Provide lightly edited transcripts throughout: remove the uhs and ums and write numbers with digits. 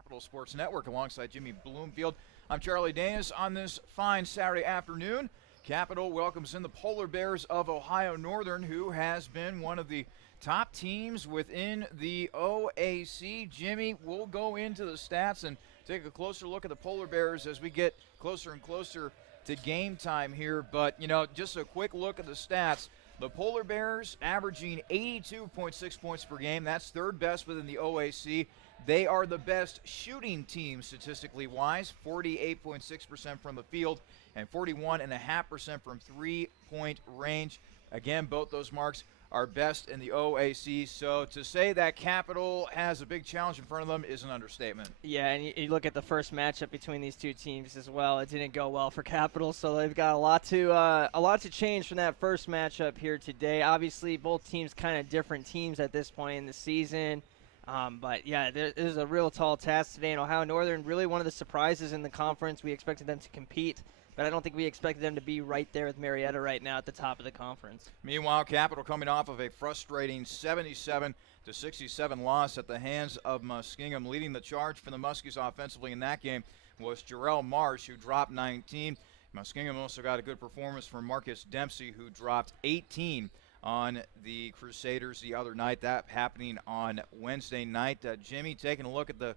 Capital Sports Network alongside Jimmy Bloomfield. I'm Charlie Danis. On this fine Saturday afternoon, Capital welcomes in the Polar Bears of Ohio Northern, who has been one of the top teams within the OAC. Jimmy, we'll go into the stats and take a closer look at the Polar Bears as we get closer and closer to game time here. But, just a quick look at the stats. The Polar Bears averaging 82.6 points per game. That's third best within the OAC. They are the best shooting team statistically wise, 48.6% from the field and 41.5% from three-point range. Again, both those marks are best in the OAC. So to say that Capital has a big challenge in front of them is an understatement. Yeah, and you look at the first matchup between these two teams as well. It didn't go well for Capital, so they've got a lot to change from that first matchup here today. Obviously, both teams kind of different teams at this point in the season. But, yeah, there's a real tall task today in Ohio Northern. Really one of the surprises in the conference. We expected them to compete, but I don't think we expected them to be right there with Marietta right now at the top of the conference. Meanwhile, Capital coming off of a frustrating 77-67 loss at the hands of Muskingum. Leading the charge for the Muskies offensively in that game was Jarrell Marsh, who dropped 19. Muskingum also got a good performance from Marcus Dempsey, who dropped 18 on the Crusaders the other night. That happening on Wednesday night. Jimmy, taking a look at the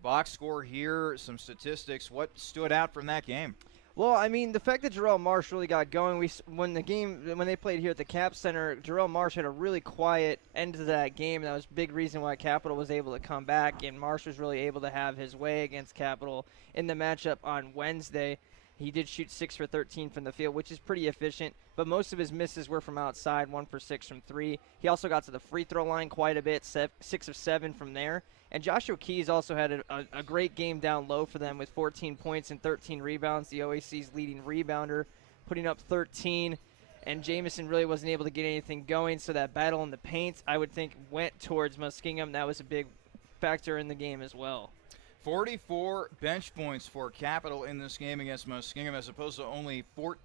box score here, some statistics. What stood out from that game? Well, I mean, the fact that Jarrell Marsh really got going, when they played here at the Cap Center, Jarrell Marsh had a really quiet end to that game. That was a big reason why Capital was able to come back, and Marsh was really able to have his way against Capital in the matchup on Wednesday. He did shoot 6 for 13 from the field, which is pretty efficient, but most of his misses were from outside, 1 for 6 from 3. He also got to the free throw line quite a bit, 6 of 7 from there. And Joshua Keys also had a great game down low for them with 14 points and 13 rebounds, the OAC's leading rebounder, putting up 13. And Jamison really wasn't able to get anything going, so that battle in the paint, I would think, went towards Muskingum. That was a big factor in the game as well. 44 bench points for Capital in this game against Muskingum, as opposed to only 12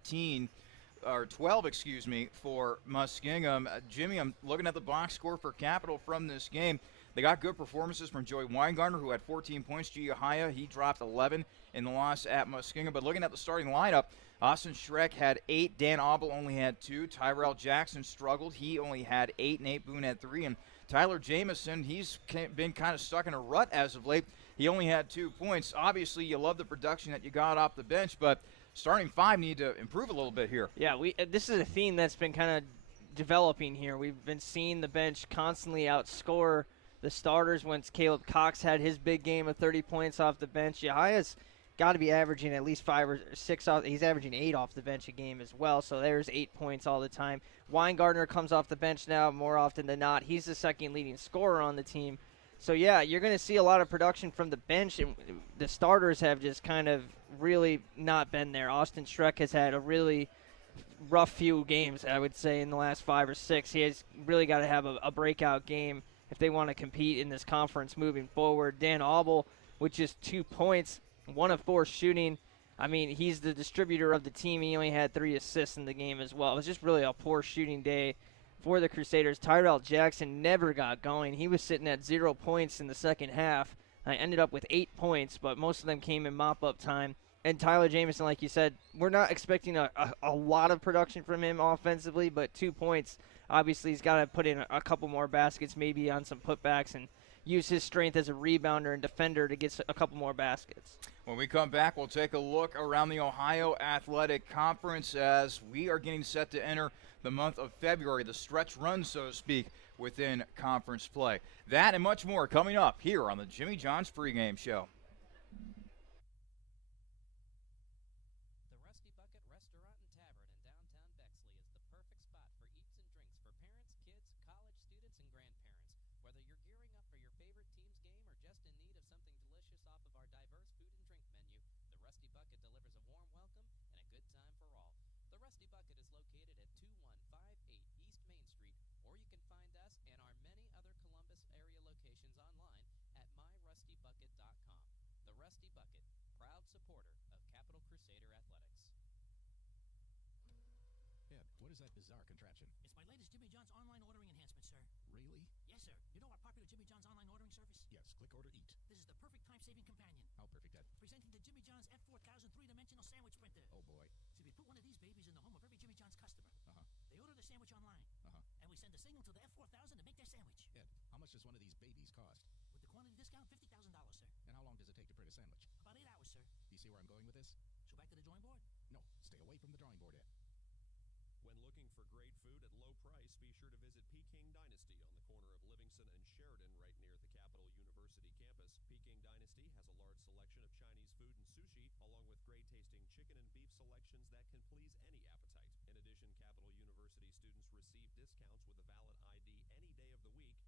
for Muskingum. Jimmy, I'm looking at the box score for Capital from this game. They got good performances from Joey Weingartner, who had 14 points. Giahaya, he dropped 11 in the loss at Muskingum. But looking at the starting lineup, Austin Schreck had 8. Dan Abel only had 2. Tyrell Jackson struggled. He only had 8. Nate Boone had 3. And Tyler Jamison, he's been kind of stuck in a rut as of late. He only had 2 points. Obviously, you love the production that you got off the bench, but starting 5 need to improve a little bit here. Yeah, this is a theme that's been kind of developing here. We've been seeing the bench constantly outscore the starters. Once Caleb Cox had his big game of 30 points off the bench, Yahaya's got to be averaging at least 5 or 6 off. He's averaging 8 off the bench a game as well, so there's 8 points all the time. Weingartner comes off the bench now more often than not. He's the second leading scorer on the team. So, yeah, you're going to see a lot of production from the bench, and the starters have just kind of really not been there. Austin Schreck has had a really rough few games, I would say, in the last 5 or 6. He has really got to have a breakout game if they want to compete in this conference moving forward. Dan Abel with just 2 points, 1 of 4 shooting. I mean, he's the distributor of the team. He only had 3 assists in the game as well. It was just really a poor shooting day for the Crusaders. Tyrell Jackson never got going. He was sitting at 0 points in the second half. I ended up with 8 points, but most of them came in mop-up time. And Tyler Jamison, like you said, we're not expecting a lot of production from him offensively, but 2 points. Obviously, he's got to put in a couple more baskets, maybe on some putbacks, and use his strength as a rebounder and defender to get a couple more baskets. When we come back, we'll take a look around the Ohio Athletic Conference as we are getting set to enter the month of February, the stretch run, so to speak, within conference play. That and much more coming up here on the Jimmy John's Pregame Show. The Rusty Bucket Restaurant and Tavern in downtown Bexley is the perfect spot for eats and drinks for parents, kids, college students, and grandparents. Whether you're gearing up for your favorite team's game or just in need of something delicious off of our diverse food and drink menu, the Rusty Bucket delivers a warm welcome and a good time for all. The Rusty Bucket is located at 2158 East Main Street, or you can find us and our many other Columbus area locations online at myrustybucket.com. The Rusty Bucket, proud supporter of Capital Crusader Athletics. Ed, what is that bizarre contraption? It's my latest Jimmy John's online ordering enhancement, sir. Really? Yes, sir. You know our popular Jimmy John's online ordering service? Yes, click order eat. This is the perfect time-saving life-saving companion. How perfect, Dad. Presenting the Jimmy John's F4000 three-dimensional sandwich printer. Oh, boy. See, we put one of these babies in the home of every Jimmy John's customer. Uh-huh. They order the sandwich online, Uh-huh. and we send a signal to the F4000 to make their sandwich. Ed, how much does one of these babies cost? With the quantity discount, $50,000, sir. And how long does it take to print a sandwich? About 8 hours, sir. Do you see where I'm going with this? So back to the drawing board? No, stay away from the drawing board, Ed. When looking for great food at low price, be sure to visit Peking Dynasty on the corner of Livingston and Sheridan, right near the Capital University campus. Peking Dynasty has a large selection of Chinese food and sushi, along with great-tasting chicken and beef selections that can please any appetite. In addition, Capital University students receive discounts with a valid ID any day of the week.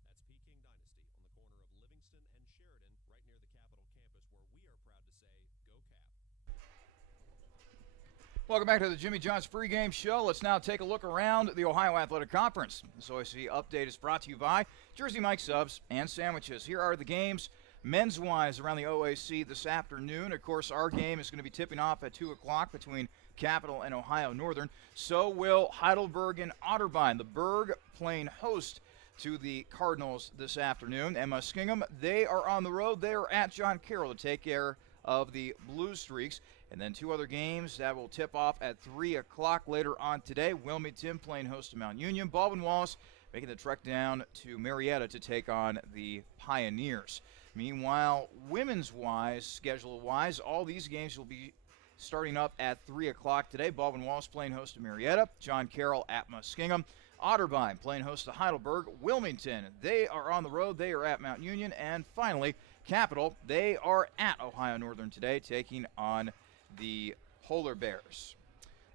That's Peking Dynasty on the corner of Livingston and Sheridan, right near the Capital campus, where we are proud to say, Go Cap. Welcome back to the Jimmy John's pregame show. Let's now take a look around the Ohio Athletic Conference. This OSC update is brought to you by Jersey Mike Subs and Sandwiches. Here are the games men's-wise around the OAC this afternoon. Of course, our game is going to be tipping off at 2 o'clock between Capital and Ohio Northern. So will Heidelberg and Otterbein. The Berg playing host to the Cardinals this afternoon. And Muskingum, they are on the road. They are at John Carroll to take care of the Blue Streaks. And then two other games that will tip off at 3 o'clock later on today. Wilmington playing host to Mount Union. Baldwin Wallace making the trek down to Marietta to take on the Pioneers. Meanwhile, women's-wise, schedule-wise, all these games will be starting up at 3 o'clock today. Baldwin Wallace playing host to Marietta. John Carroll at Muskingum. Otterbein playing host to Heidelberg. Wilmington, they are on the road. They are at Mount Union. And finally, Capital, they are at Ohio Northern today, taking on the Polar Bears.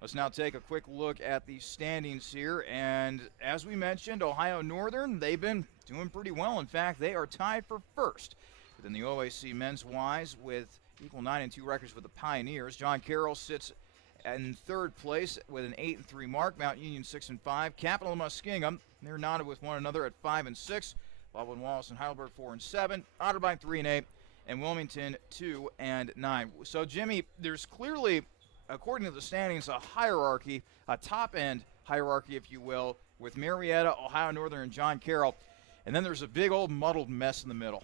Let's now take a quick look at the standings here. And as we mentioned, Ohio Northern, they've been doing pretty well. In fact, they are tied for first within the OAC men's-wise with equal 9-2 records with the Pioneers. John Carroll sits in third place with an 8-3 mark. Mount Union 6-5. Capital and Muskingum, they're knotted with one another at 5-6. Baldwin Wallace and Heidelberg 4-7. Otterbein 3-8. And Wilmington 2-9. So, Jimmy, there's clearly, according to the standings, a hierarchy, a top-end hierarchy, if you will, with Marietta, Ohio Northern, and John Carroll. And then there's a big old muddled mess in the middle.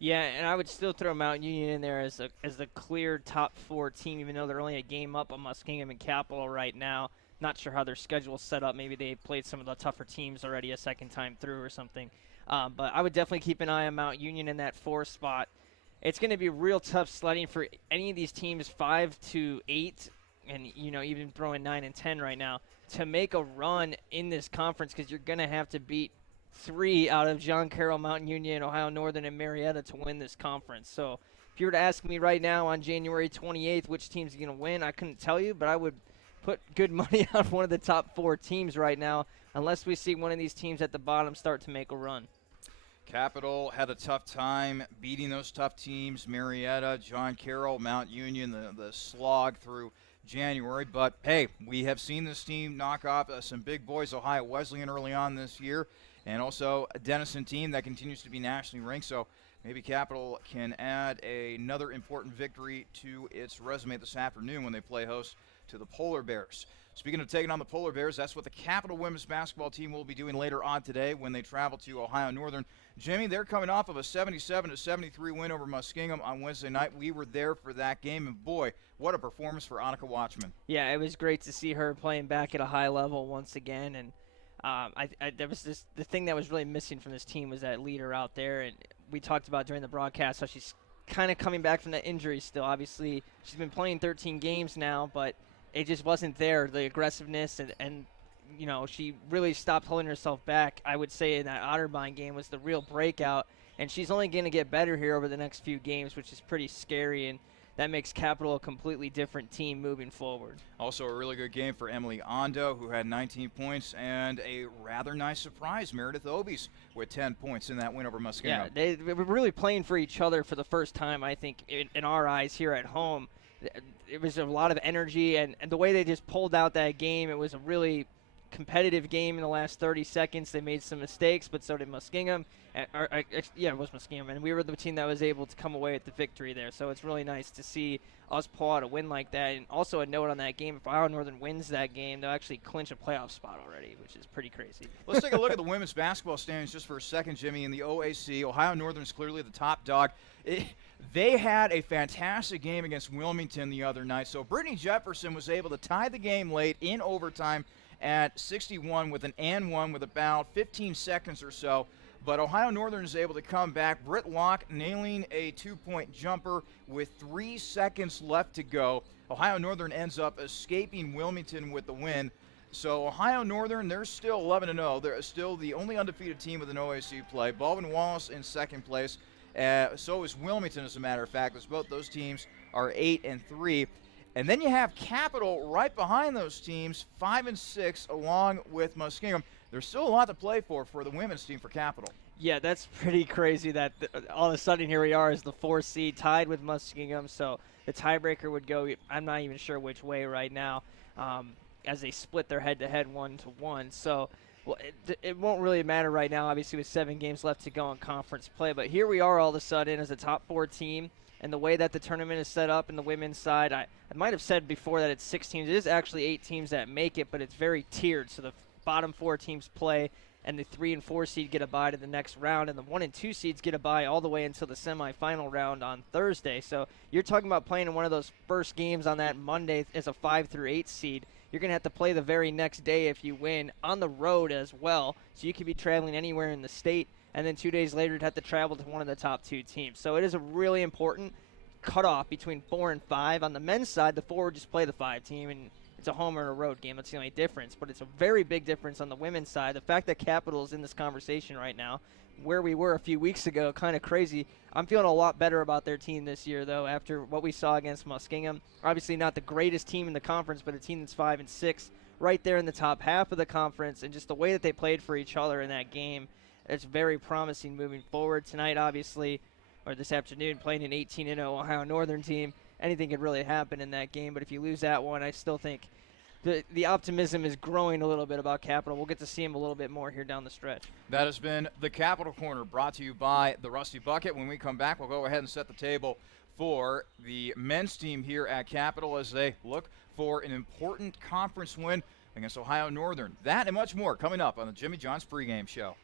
Yeah, and I would still throw Mount Union in there as the clear top four team, even though they're only a game up on Muskingum and Capital right now. Not sure how their schedule's set up. Maybe they played some of the tougher teams already a second time through or something. But I would definitely keep an eye on Mount Union in that 4 spot. It's going to be real tough sledding for any of these teams 5 to 8, and even throwing 9 and 10 right now to make a run in this conference, because you're going to have to beat 3 out of John Carroll, Mount Union, Ohio Northern, and Marietta to win this conference. So if you were to ask me right now on January 28th which team's going to win, I couldn't tell you, but I would put good money on one of the top 4 teams right now, unless we see one of these teams at the bottom start to make a run. Capital had a tough time beating those tough teams, Marietta, John Carroll, Mount Union, the slog through January. But, hey, we have seen this team knock off some big boys, Ohio Wesleyan early on this year, and also a Denison team that continues to be nationally ranked. So maybe Capital can add another important victory to its resume this afternoon when they play host to the Polar Bears. Speaking of taking on the Polar Bears, that's what the Capital women's basketball team will be doing later on today when they travel to Ohio Northern. Jimmy, they're coming off of a 77-73 win over Muskingum on Wednesday night. We were there for that game, and boy, what a performance for Annika Watchman. Yeah, it was great to see her playing back at a high level once again, and there was the thing that was really missing from this team was that leader out there, and we talked about during the broadcast how she's kind of coming back from that injury still. Obviously, she's been playing 13 games now, but it just wasn't there, the aggressiveness, and she really stopped holding herself back. I would say in that Otterbein game was the real breakout, and she's only going to get better here over the next few games, which is pretty scary, and that makes Capital a completely different team moving forward. Also a really good game for Emily Ondo, who had 19 points, and a rather nice surprise, Meredith Obies, with 10 points in that win over Muskingum. Yeah, they were really playing for each other for the first time, I think, in our eyes here at home. It was a lot of energy, and the way they just pulled out that game, it was a really competitive game in the last 30 seconds. They made some mistakes, but so did Muskingum. It was Muskingum, and we were the team that was able to come away with the victory there. So it's really nice to see us pull out a win like that. And also a note on that game, if Ohio Northern wins that game, they'll actually clinch a playoff spot already, which is pretty crazy. Let's take a look at the women's basketball standings just for a second, Jimmy. In the OAC, Ohio Northern is clearly the top dog. They had a fantastic game against Wilmington the other night. So Brittany Jefferson was able to tie the game late in overtime at 61 with an and one with about 15 seconds or so. But Ohio Northern is able to come back. Britt Locke nailing a two-point jumper with 3 seconds left to go. Ohio Northern ends up escaping Wilmington with the win. So Ohio Northern, they're still 11-0. They're still the only undefeated team with an OAC play. Baldwin Wallace in second place. So is Wilmington, as a matter of fact. Both those teams are 8-3. And then you have Capital right behind those teams, 5-6, along with Muskingum. There's still a lot to play for the women's team for Capital. Yeah, that's pretty crazy that all of a sudden here we are as the 4th seed tied with Muskingum. So the tiebreaker would go, I'm not even sure which way right now, as they split their head-to-head 1-1. So it won't really matter right now, obviously, with 7 games left to go in conference play. But here we are all of a sudden as a top 4 team. And the way that the tournament is set up in the women's side, I might have said before that it's 6 teams. It is actually 8 teams that make it, but it's very tiered. So the bottom 4 teams play, and the 3 and 4 seed get a bye to the next round, and the 1 and 2 seeds get a bye all the way until the semifinal round on Thursday. So you're talking about playing in one of those first games on that Monday as a 5 through 8 seed. You're going to have to play the very next day if you win on the road as well. So you could be traveling anywhere in the state, and then 2 days later you'd have to travel to one of the top 2 teams. So it is a really important cutoff between 4 and 5. On the men's side, the 4 would just play the 5 team, and it's a home or a road game. That's the only difference. But it's a very big difference on the women's side. The fact that Capital is in this conversation right now, where we were a few weeks ago, kind of crazy. I'm feeling a lot better about their team this year, though, after what we saw against Muskingum. Obviously not the greatest team in the conference, but a team that's 5-6, right there in the top half of the conference, and just the way that they played for each other in that game, it's very promising moving forward. Tonight, obviously, or this afternoon, playing an 18-0 Ohio Northern team, anything could really happen in that game. But if you lose that one, I still think the optimism is growing a little bit about Capital. We'll get to see him a little bit more here down the stretch. That has been the Capital Corner, brought to you by the Rusty Bucket. When we come back, we'll go ahead and set the table for the men's team here at Capital as they look for an important conference win against Ohio Northern. That and much more coming up on the Jimmy John's pregame show.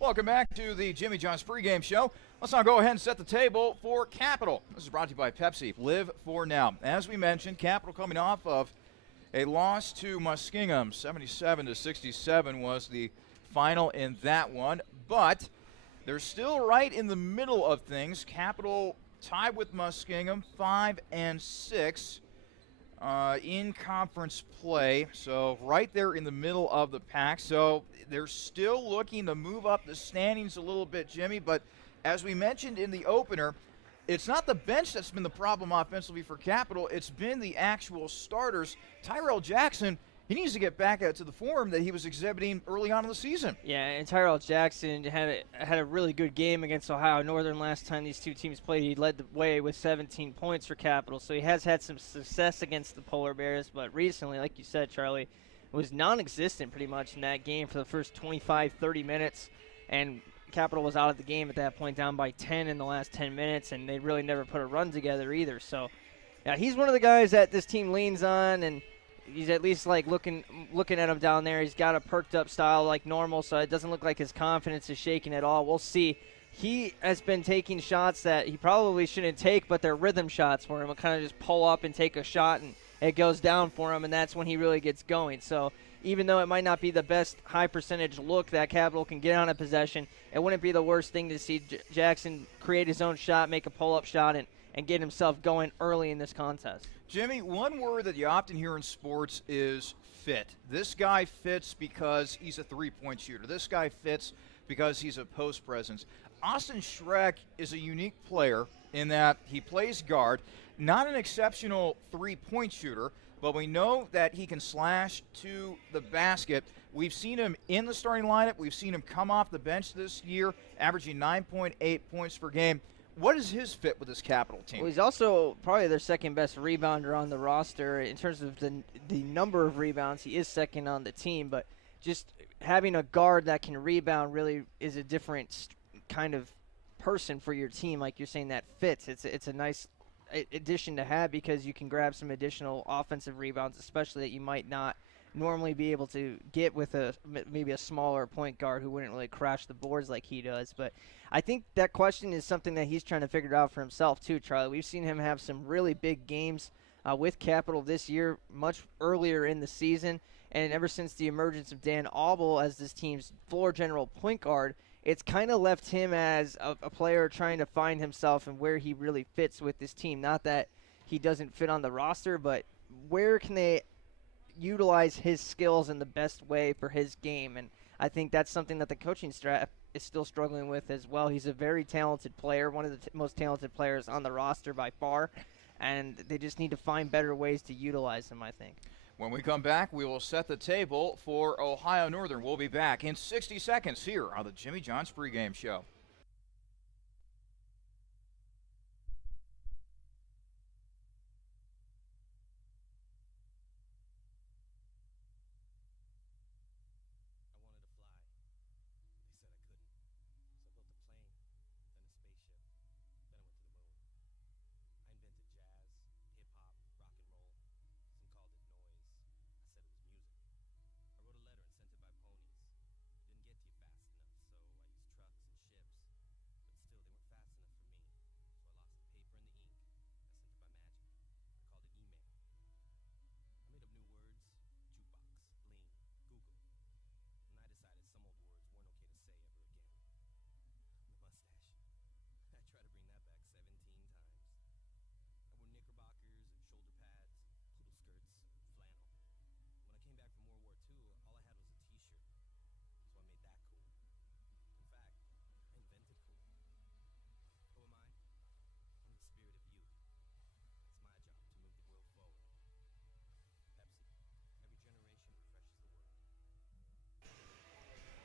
Welcome back to the Jimmy John's pregame show. Let's now go ahead and set the table for Capital. This is brought to you by Pepsi. Live for now. As we mentioned, Capital coming off of a loss to Muskingum. 77-67 was the final in that one. But they're still right in the middle of things. Capital tied with Muskingum, 5-6. in conference play, so right there in the middle of the pack. So they're still looking to move up the standings a little bit, Jimmy, but as we mentioned in the opener, it's not the bench that's been the problem offensively for Capital. It's been the actual starters. Tyrell Jackson, he needs to get back out to the form that he was exhibiting early on in the season. Yeah, and Tyrell Jackson had a really good game against Ohio Northern last time these two teams played. He led the way with 17 points for Capital, so he has had some success against the Polar Bears. But recently, like you said, Charlie, was non-existent pretty much in that game for the first 25, 30 minutes, and Capital was out of the game at that point, down by 10 in the last 10 minutes, and they really never put a run together either. So, yeah, he's one of the guys that this team leans on, and he's at least like looking at him down there. He's got a perked up style like normal, so it doesn't look like his confidence is shaking at all. We'll see. He has been taking shots that he probably shouldn't take, but they're rhythm shots for him. He'll kind of just pull up and take a shot, and it goes down for him, and that's when he really gets going. So even though it might not be the best high percentage look that Capital can get on a possession, it wouldn't be the worst thing to see Jackson create his own shot, make a pull-up shot, and get himself going early in this contest. Jimmy, one word that you often hear in sports is fit. This guy fits because he's a three-point shooter. This guy fits because he's a post presence. Austin Schreck is a unique player in that he plays guard, not an exceptional three-point shooter, but we know that he can slash to the basket. We've seen him in the starting lineup. We've seen him come off the bench this year, averaging 9.8 points per game. What is his fit with this Capital team? Well, he's also probably their second-best rebounder on the roster. In terms of the number of rebounds, he is second on the team, but just having a guard that can rebound really is a different kind of person for your team, like you're saying, that fits. It's a nice addition to have because you can grab some additional offensive rebounds, especially that you might not normally be able to get with maybe a smaller point guard who wouldn't really crash the boards like he does. But I think that question is something that he's trying to figure out for himself too, Charlie. We've seen him have some really big games with Capital this year, much earlier in the season, and ever since the emergence of Dan Auble as this team's floor general point guard, it's kind of left him as a player trying to find himself and where he really fits with this team. Not that he doesn't fit on the roster, but where can they utilize his skills in the best way for his game? And I think that's something that the coaching staff is still struggling with as well. He's a very talented player, one of the most talented players on the roster by far, and they just need to find better ways to utilize him, I think. When we come back, we will set the table for Ohio Northern. We'll be back in 60 seconds here on the Jimmy John's pregame show.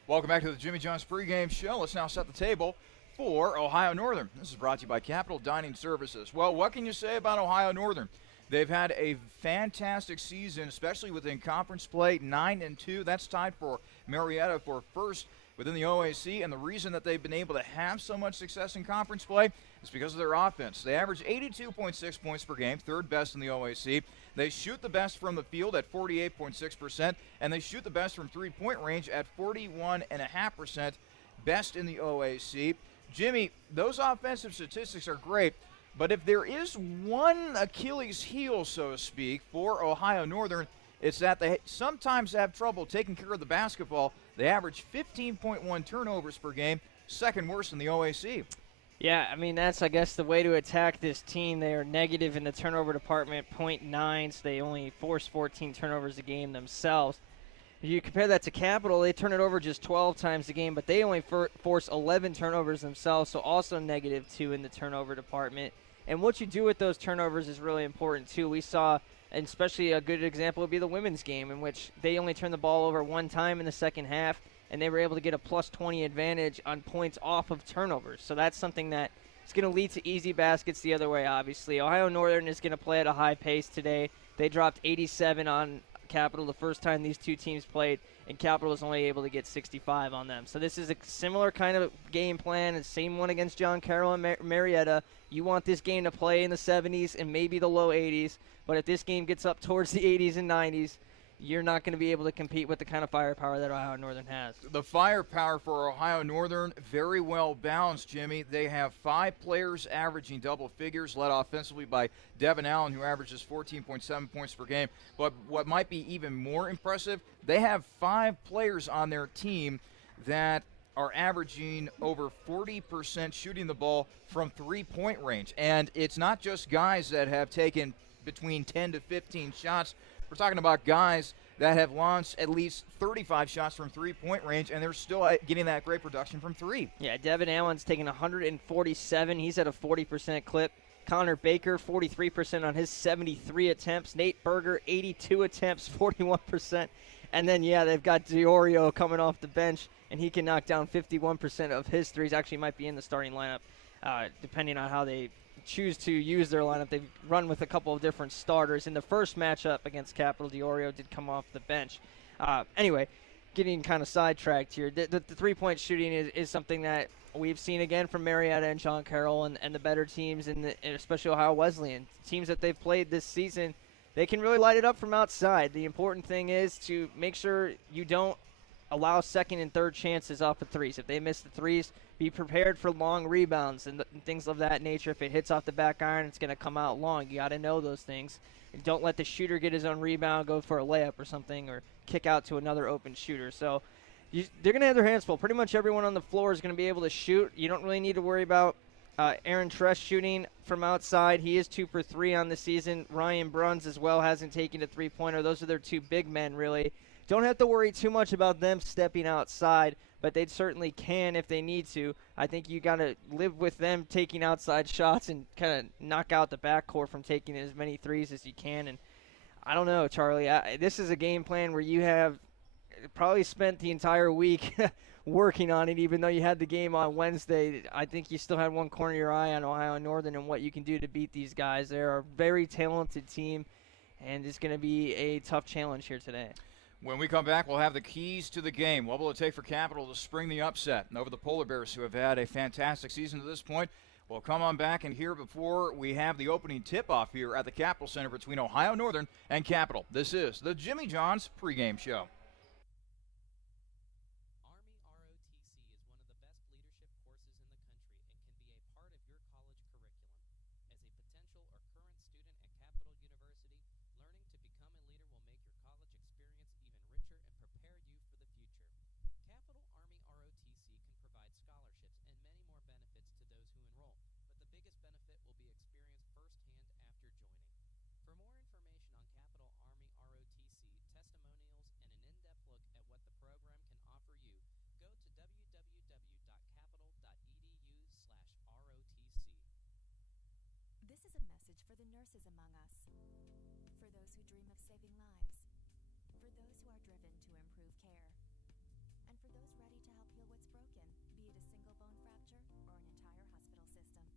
Welcome back to the Jimmy John's pregame show. Let's now set the table for Ohio Northern. This is brought to you by Capital Dining Services. Well, what can you say about Ohio Northern? They've had a fantastic season, especially within conference play, 9-2. That's tied for Marietta for first within the OAC, and the reason that they've been able to have so much success in conference play is because of their offense. They average 82.6 points per game, third best in the OAC. They shoot the best from the field at 48.6%, and they shoot the best from three-point range at 41.5%, best in the OAC. Jimmy, those offensive statistics are great, but if there is one Achilles heel, so to speak, for Ohio Northern, it's that they sometimes have trouble taking care of the basketball. They average 15.1 turnovers per game, second worst in the OAC. Yeah, I mean, that's, I guess, the way to attack this team. They are negative in the turnover department, .9, so they only force 14 turnovers a game themselves. If you compare that to Capital, they turn it over just 12 times a game, but they only force 11 turnovers themselves, so also -2 in the turnover department. And what you do with those turnovers is really important, too. We saw, and especially a good example would be the women's game, in which they only turned the ball over one time in the second half, and they were able to get a +20 advantage on points off of turnovers. So that's something that is going to lead to easy baskets the other way, obviously. Ohio Northern is going to play at a high pace today. They dropped 87 on Capital the first time these two teams played, and Capital was only able to get 65 on them. So this is a similar kind of game plan, the same one against John Carroll and Marietta. You want this game to play in the 70s and maybe the low 80s, but if this game gets up towards the 80s and 90s, you're not going to be able to compete with the kind of firepower that Ohio Northern has. The firepower for Ohio Northern, very well balanced, Jimmy. They have 5 players averaging double figures, led offensively by Devin Allen, who averages 14.7 points per game. But what might be even more impressive, they have 5 players on their team that are averaging over 40% shooting the ball from three-point range. And it's not just guys that have taken between 10 to 15 shots. We're talking about guys that have launched at least 35 shots from three-point range, and they're still getting that great production from three. Yeah, Devin Allen's taking 147. He's at a 40% clip. Connor Baker, 43% on his 73 attempts. Nate Berger, 82 attempts, 41%. And then, yeah, they've got DiOrio coming off the bench, and he can knock down 51% of his threes. Actually might be in the starting lineup, depending on how they choose to use their lineup. They've run with a couple of different starters. In the first matchup against Capital, DiOrio did come off the bench. Anyway, getting kind of sidetracked here. The three-point shooting is something that we've seen again from Marietta and John Carroll and the better teams, and especially Ohio Wesleyan. Teams that they've played this season, they can really light it up from outside. The important thing is to make sure you don't allow second and third chances off of threes. If they miss the threes, be prepared for long rebounds and things of that nature. If it hits off the back iron, it's going to come out long. You got to know those things. And don't let the shooter get his own rebound, go for a layup or something, or kick out to another open shooter. So they're going to have their hands full. Pretty much everyone on the floor is going to be able to shoot. You don't really need to worry about Aaron Tress shooting from outside. He is 2 for 3 on the season. Ryan Bruns as well hasn't taken a three-pointer. Those are their two big men, really. Don't have to worry too much about them stepping outside, but they certainly can if they need to. I think you got to live with them taking outside shots and kind of knock out the backcourt from taking as many threes as you can. And I don't know, Charlie. This is a game plan where you have probably spent the entire week working on it, even though you had the game on Wednesday. I think you still had one corner of your eye on Ohio Northern and what you can do to beat these guys. They're a very talented team, and it's going to be a tough challenge here today. When we come back, we'll have the keys to the game. What will it take for Capital to spring the upset over the Polar Bears, who have had a fantastic season to this point? We'll come on back and hear before we have the opening tip-off here at the Capitol Center between Ohio Northern and Capital. This is the Jimmy John's pregame show. This is a message for the nurses among us, for those who dream of saving lives, for those who are driven to improve care, and for those ready to help heal what's broken, be it a single bone fracture or an entire hospital system.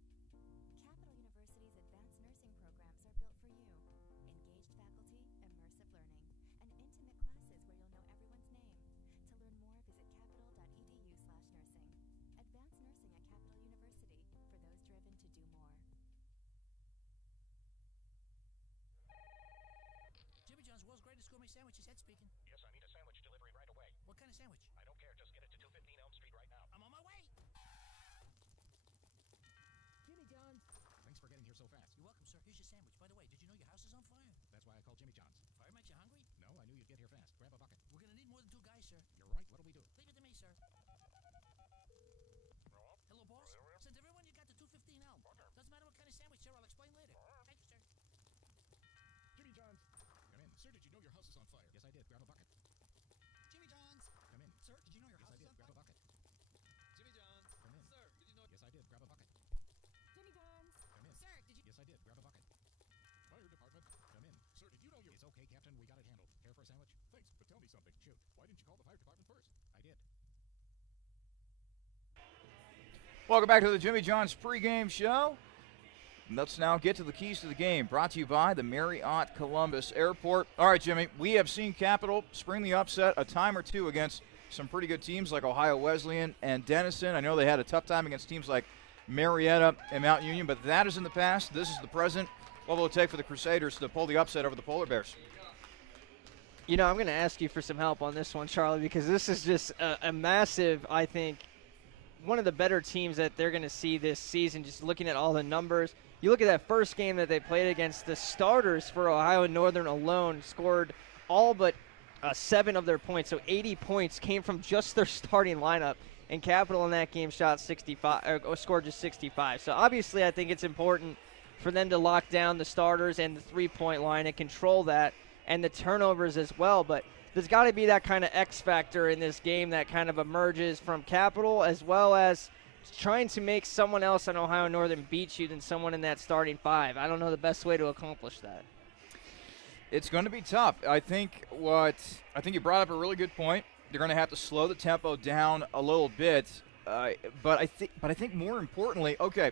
Capital University's advanced nursing programs are built for you. Engaged faculty, immersive learning, and intimate classes where you'll know everyone's name. To learn more, visit capital.edu/nursing. Advanced nursing at Capital University, for those driven to do more. Jimmy John's world's greatest gourmet sandwiches, Ed speaking. Yes, I need a sandwich delivery right away. What kind of sandwich? I don't care. Just get it to 215 Elm Street right now. I'm on my way. Jimmy John's. Thanks for getting here so fast. You're welcome, sir. Here's your sandwich. By the way, did you know your house is on fire? That's why I called Jimmy John's. Fire makes you hungry? No, I knew you'd get here fast. Grab a bucket. We're gonna need more than 2 guys, sir. You're right. What'll we do? Leave it to me, sir. Hello, boss. Since everyone you got to sir. I'll explain later. Thank you, sir. Jimmy Johns. Come in. Sir, did you know your house is on fire? Yes, I did. Grab a bucket. Jimmy Johns. Come in. Sir, did you know your Yes, house I is did. on Grab a fire? bucket. Jimmy Johns. Come in. Sir, did you know? Yes, I did. Grab a bucket. Jimmy Johns. Come in. Sir, did you? Yes, I did. Grab a bucket. Fire department. Come in. Sir, did you know your... It's okay, Captain. We got it handled. Care for a sandwich? Thanks, but tell me something. Shoot. Why didn't you call the fire department first? I did. Welcome back to the Jimmy John's pregame show. Let's now get to the keys to the game, brought to you by the Marriott Columbus Airport. All right, Jimmy, we have seen Capital spring the upset a time or two against some pretty good teams like Ohio Wesleyan and Denison. I know they had a tough time against teams like Marietta and Mount Union, but that is in the past. This is the present. What will it take for the Crusaders to pull the upset over the Polar Bears? You know, I'm going to ask you for some help on this one, Charlie, because this is just a massive, I think, one of the better teams that they're going to see this season, just looking at all the numbers. You look at that first game that they played against the starters for Ohio Northern alone, scored all but 7 of their points, so 80 points came from just their starting lineup. And Capital in that game shot 65, or scored just 65. So obviously I think it's important for them to lock down the starters and the three-point line and control that, and the turnovers as well. But there's got to be that kind of X factor in this game that kind of emerges from Capital, as well as trying to make someone else on Ohio Northern beat you than someone in that starting 5. I don't know the best way to accomplish that. It's going to be tough. I think you brought up a really good point. They're going to have to slow the tempo down a little bit, but I think more importantly, okay,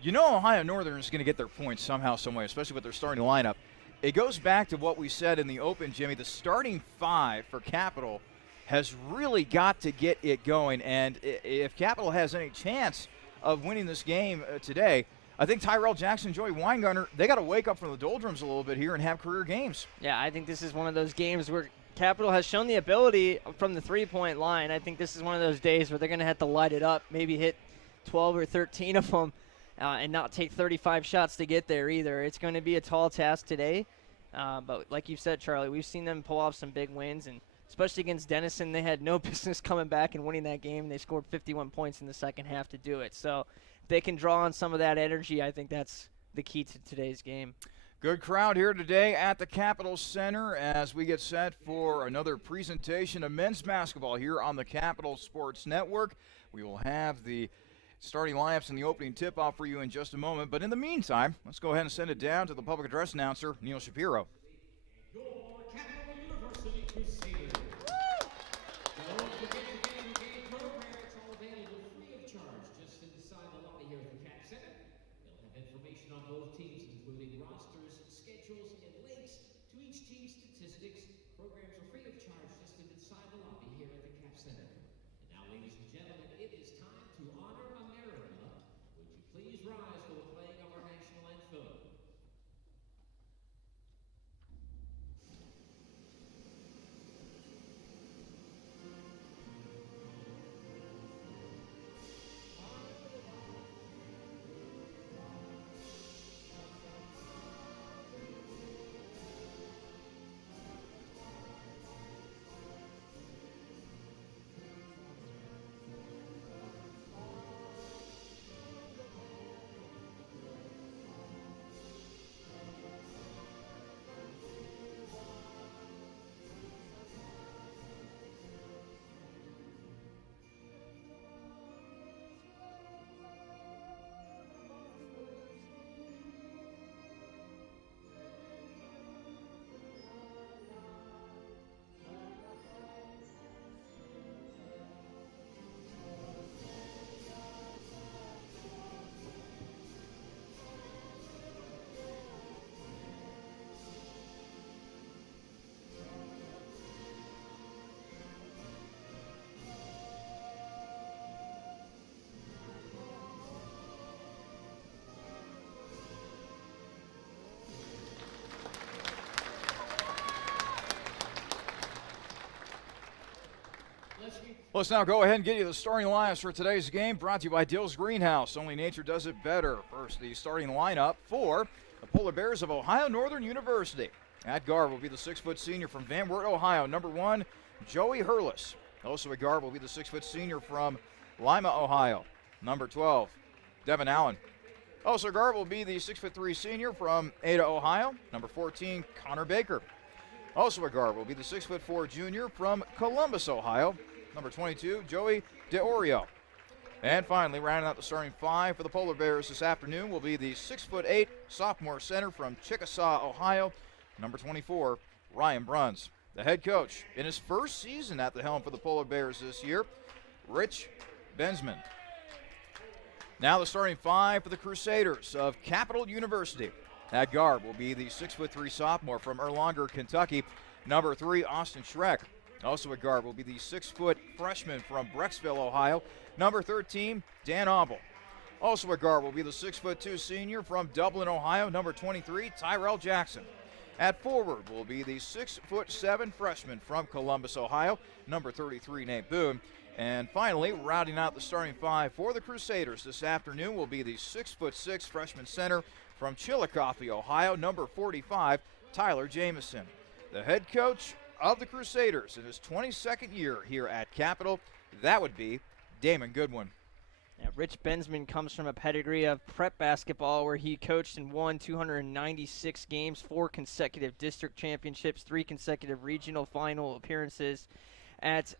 you know Ohio Northern is going to get their points somehow, some way, especially with their starting lineup. It goes back to what we said in the open, Jimmy. The starting 5 for Capital has really got to get it going, and if Capital has any chance of winning this game today, I think Tyrell Jackson, Joey Weingartner, they got to wake up from the doldrums a little bit here and have career games. Yeah, I think this is one of those games where Capital has shown the ability from the three-point line. I think this is one of those days where they're going to have to light it up, maybe hit 12 or 13 of them, and not take 35 shots to get there either. It's going to be a tall task today. But like you said, Charlie, we've seen them pull off some big wins, and especially against Denison, they had no business coming back and winning that game. They scored 51 points in the second half to do it. So if they can draw on some of that energy, I think that's the key to today's game. Good crowd here today at the Capitol Center as we get set for another presentation of men's basketball here on the Capitol Sports Network. We will have the starting lineups and the opening tip-off for you in just a moment. But in the meantime, let's go ahead and send it down to the public address announcer, Neil Shapiro. Your Capital University Crusaders. Don't forget to get your game program. It's all available free of charge just inside the lobby here at the Cap Center. They'll have information on both teams, including rosters, schedules, and links to each team's statistics. Programs are free of charge just inside the lobby here at the Cap Center. And now, ladies and gentlemen, it is time to honor America. Would you please rise for the playing of our national anthem? Let's now go ahead and get you the starting lineups for today's game, brought to you by Dill's Greenhouse. Only nature does it better. First, the starting lineup for the Polar Bears of Ohio Northern University. At guard will be the 6-foot senior from Van Wert, Ohio, number 1, Joey Hurlis. Also at guard will be the 6-foot senior from Lima, Ohio, number 12, Devin Allen. Also guard will be the 6'3" senior from Ada, Ohio, number 14, Connor Baker. Also a guard will be the 6'4" junior from Columbus, Ohio, number 22, Joey DeOrio. And finally, rounding out the starting five for the Polar Bears this afternoon will be the 6'8" sophomore center from Chickasaw, Ohio, number 24, Ryan Bruns. The head coach in his first season at the helm for the Polar Bears this year, Rich Bensman. Now the starting five for the Crusaders of Capital University. At guard will be the 6'3" sophomore from Erlanger, Kentucky, number 3, Austin Schreck. Also at guard will be the 6-foot freshman from Brecksville, Ohio, number 13, Dan Obel. Also at guard will be the 6'2" senior from Dublin, Ohio, number 23, Tyrell Jackson. At forward will be the 6'7" freshman from Columbus, Ohio, number 33, Nate Boone. And finally, rounding out the starting five for the Crusaders this afternoon will be the 6'6" freshman center from Chillicothe, Ohio, number 45, Tyler Jamison. The head coach of the Crusaders in his 22nd year here at Capital, that would be Damon Goodwin. Yeah, Rich Bensman comes from a pedigree of prep basketball where he coached and won 296 games, 4 consecutive district championships, 3 consecutive regional final appearances at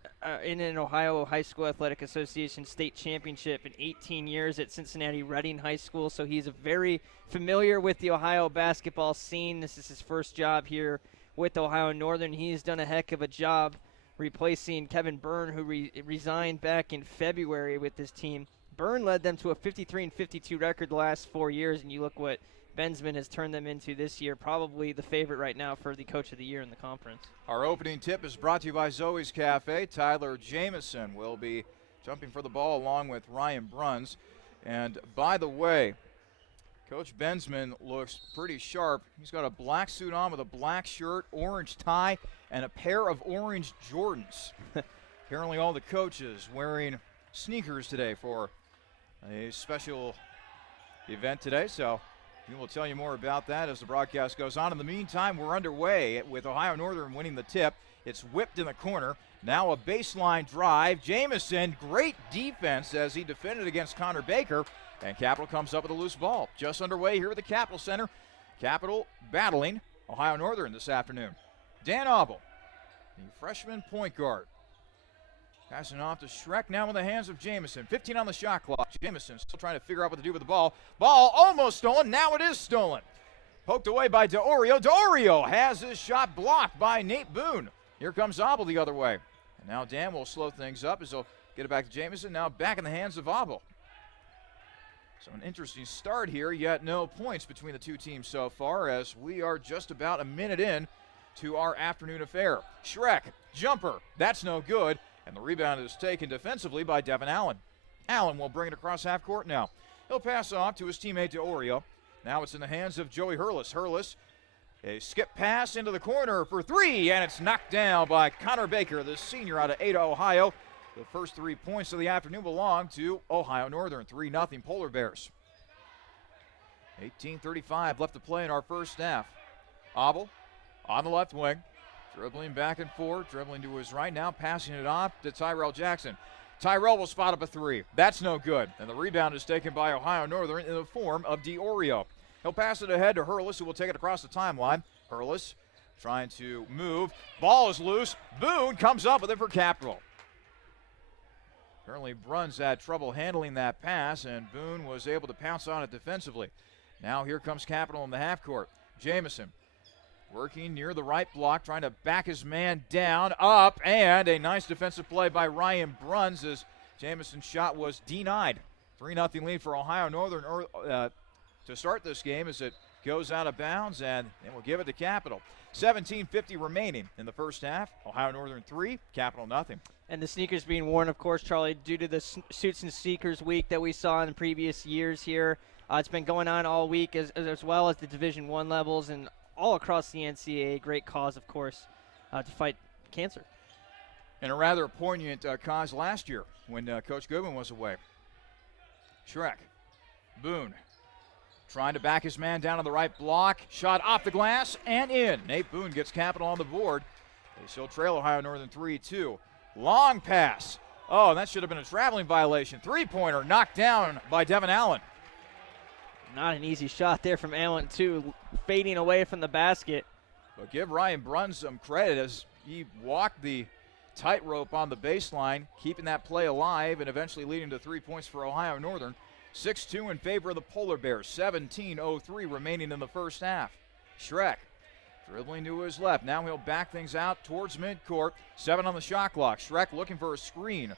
in an Ohio High School Athletic Association state championship in 18 years at Cincinnati Reading High School. So he's very familiar with the Ohio basketball scene. This is his first job here with Ohio Northern. He's done a heck of a job replacing Kevin Byrne, who resigned back in February with this team. Byrne led them to a 53-52 record the last 4 years, and you look what Bensman has turned them into this year, probably the favorite right now for the Coach of the Year in the conference. Our opening tip is brought to you by Zoe's Cafe. Tyler Jamison will be jumping for the ball along with Ryan Bruns. And by the way, Coach Bensman looks pretty sharp. He's got a black suit on with a black shirt, orange tie, and a pair of orange Jordans. Apparently all the coaches wearing sneakers today for a special event today, so we will tell you more about that as the broadcast goes on. In the meantime, we're underway with Ohio Northern winning the tip. It's whipped in the corner. Now a baseline drive. Jamison, great defense as he defended against Connor Baker, and Capital comes up with a loose ball. Just underway here at the Capital Center. Capital battling Ohio Northern this afternoon. Dan Obel, the freshman point guard. Passing off to Schreck now in the hands of Jamison. 15 on the shot clock. Jamison still trying to figure out what to do with the ball. Ball almost stolen. Now it is stolen. Poked away by DeOrio. DeOrio has his shot blocked by Nate Boone. Here comes Obel the other way. And now Dan will slow things up as he'll get it back to Jamison. Now back in the hands of Obel. So an interesting start here, yet no points between the two teams so far as we are just about a minute in to our afternoon affair. Schreck, jumper. That's no good. And the rebound is taken defensively by Devin Allen. Allen will bring it across half court now. He'll pass off to his teammate DeOrio. Now it's in the hands of Joey Hurlis. Hurlis, a skip pass into the corner for 3, and it's knocked down by Connor Baker, the senior out of Ada, Ohio. The first 3 points of the afternoon belong to Ohio Northern. 3-0 Polar Bears. 18:35 left to play in our first half. Obel on the left wing. Dribbling back and forth, dribbling to his right now, passing it off to Tyrell Jackson. Tyrell will spot up a 3. That's no good. And the rebound is taken by Ohio Northern in the form of DeOrio. He'll pass it ahead to Hurlis, who will take it across the timeline. Hurlis trying to move. Ball is loose. Boone comes up with it for Capital. Apparently Bruns had trouble handling that pass, and Boone was able to pounce on it defensively. Now here comes Capital in the half court. Jamison working near the right block, trying to back his man down, up, and a nice defensive play by Ryan Bruns as Jamison's shot was denied. 3-0 lead for Ohio Northern to start this game as it goes out of bounds, and they will give it to Capital. 17:50 remaining in the first half. Ohio Northern 3, Capital nothing. And the sneakers being worn, of course, Charlie, due to the Suits and Sneakers week that we saw in the previous years here. It's been going on all week as well as the Division I levels and all across the NCAA. Great cause, of course, to fight cancer. And a rather poignant cause last year when Coach Goodwin was away. Schreck, Boone, trying to back his man down on the right block. Shot off the glass and in. Nate Boone gets Capital on the board. They still trail Ohio Northern 3-2. Long pass. Oh, that should have been a traveling violation. Three-pointer knocked down by Devin Allen. Not an easy shot there from Allen, too, fading away from the basket. But give Ryan Bruns some credit as he walked the tightrope on the baseline, keeping that play alive and eventually leading to 3 points for Ohio Northern. 6-2 in favor of the Polar Bears. 17:03 remaining in the first half. Schreck dribbling to his left. Now he'll back things out towards midcourt. 7 on the shot clock. Schreck looking for a screen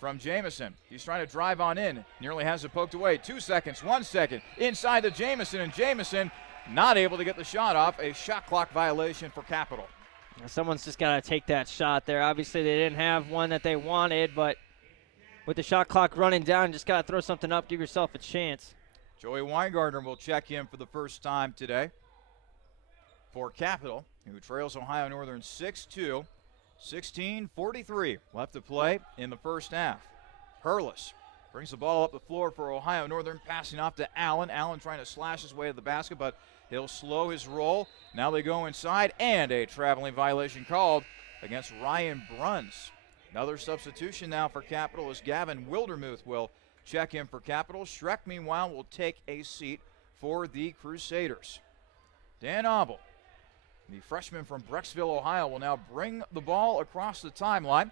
from Jamison. He's trying to drive on in. Nearly has it poked away. 2 seconds, 1 second. Inside to Jamison, and Jamison not able to get the shot off. A shot clock violation for Capital. Someone's just got to take that shot there. Obviously, they didn't have one that they wanted, but with the shot clock running down, just got to throw something up, give yourself a chance. Joey Weingartner will check in for the first time today for Capital, who trails Ohio Northern 6-2. 16:43 left to play in the first half. Hurlis brings the ball up the floor for Ohio Northern, passing off to Allen. Allen trying to slash his way to the basket, but he'll slow his roll. Now they go inside, and a traveling violation called against Ryan Bruns. Another substitution now for Capital as Gavin Wildermuth will check in for Capital. Schreck, meanwhile, will take a seat for the Crusaders. Dan Abel, the freshman from Brecksville, Ohio, will now bring the ball across the timeline.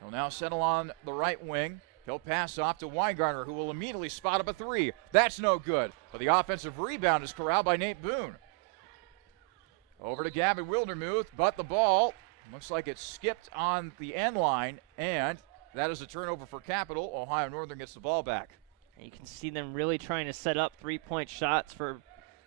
He'll now settle on the right wing. He'll pass off to Weingartner, who will immediately spot up a three. That's no good, but the offensive rebound is corralled by Nate Boone. Over to Gavin Wildermuth, but the ball looks like it skipped on the end line, and that is a turnover for Capital. Ohio Northern gets the ball back. You can see them really trying to set up three-point shots for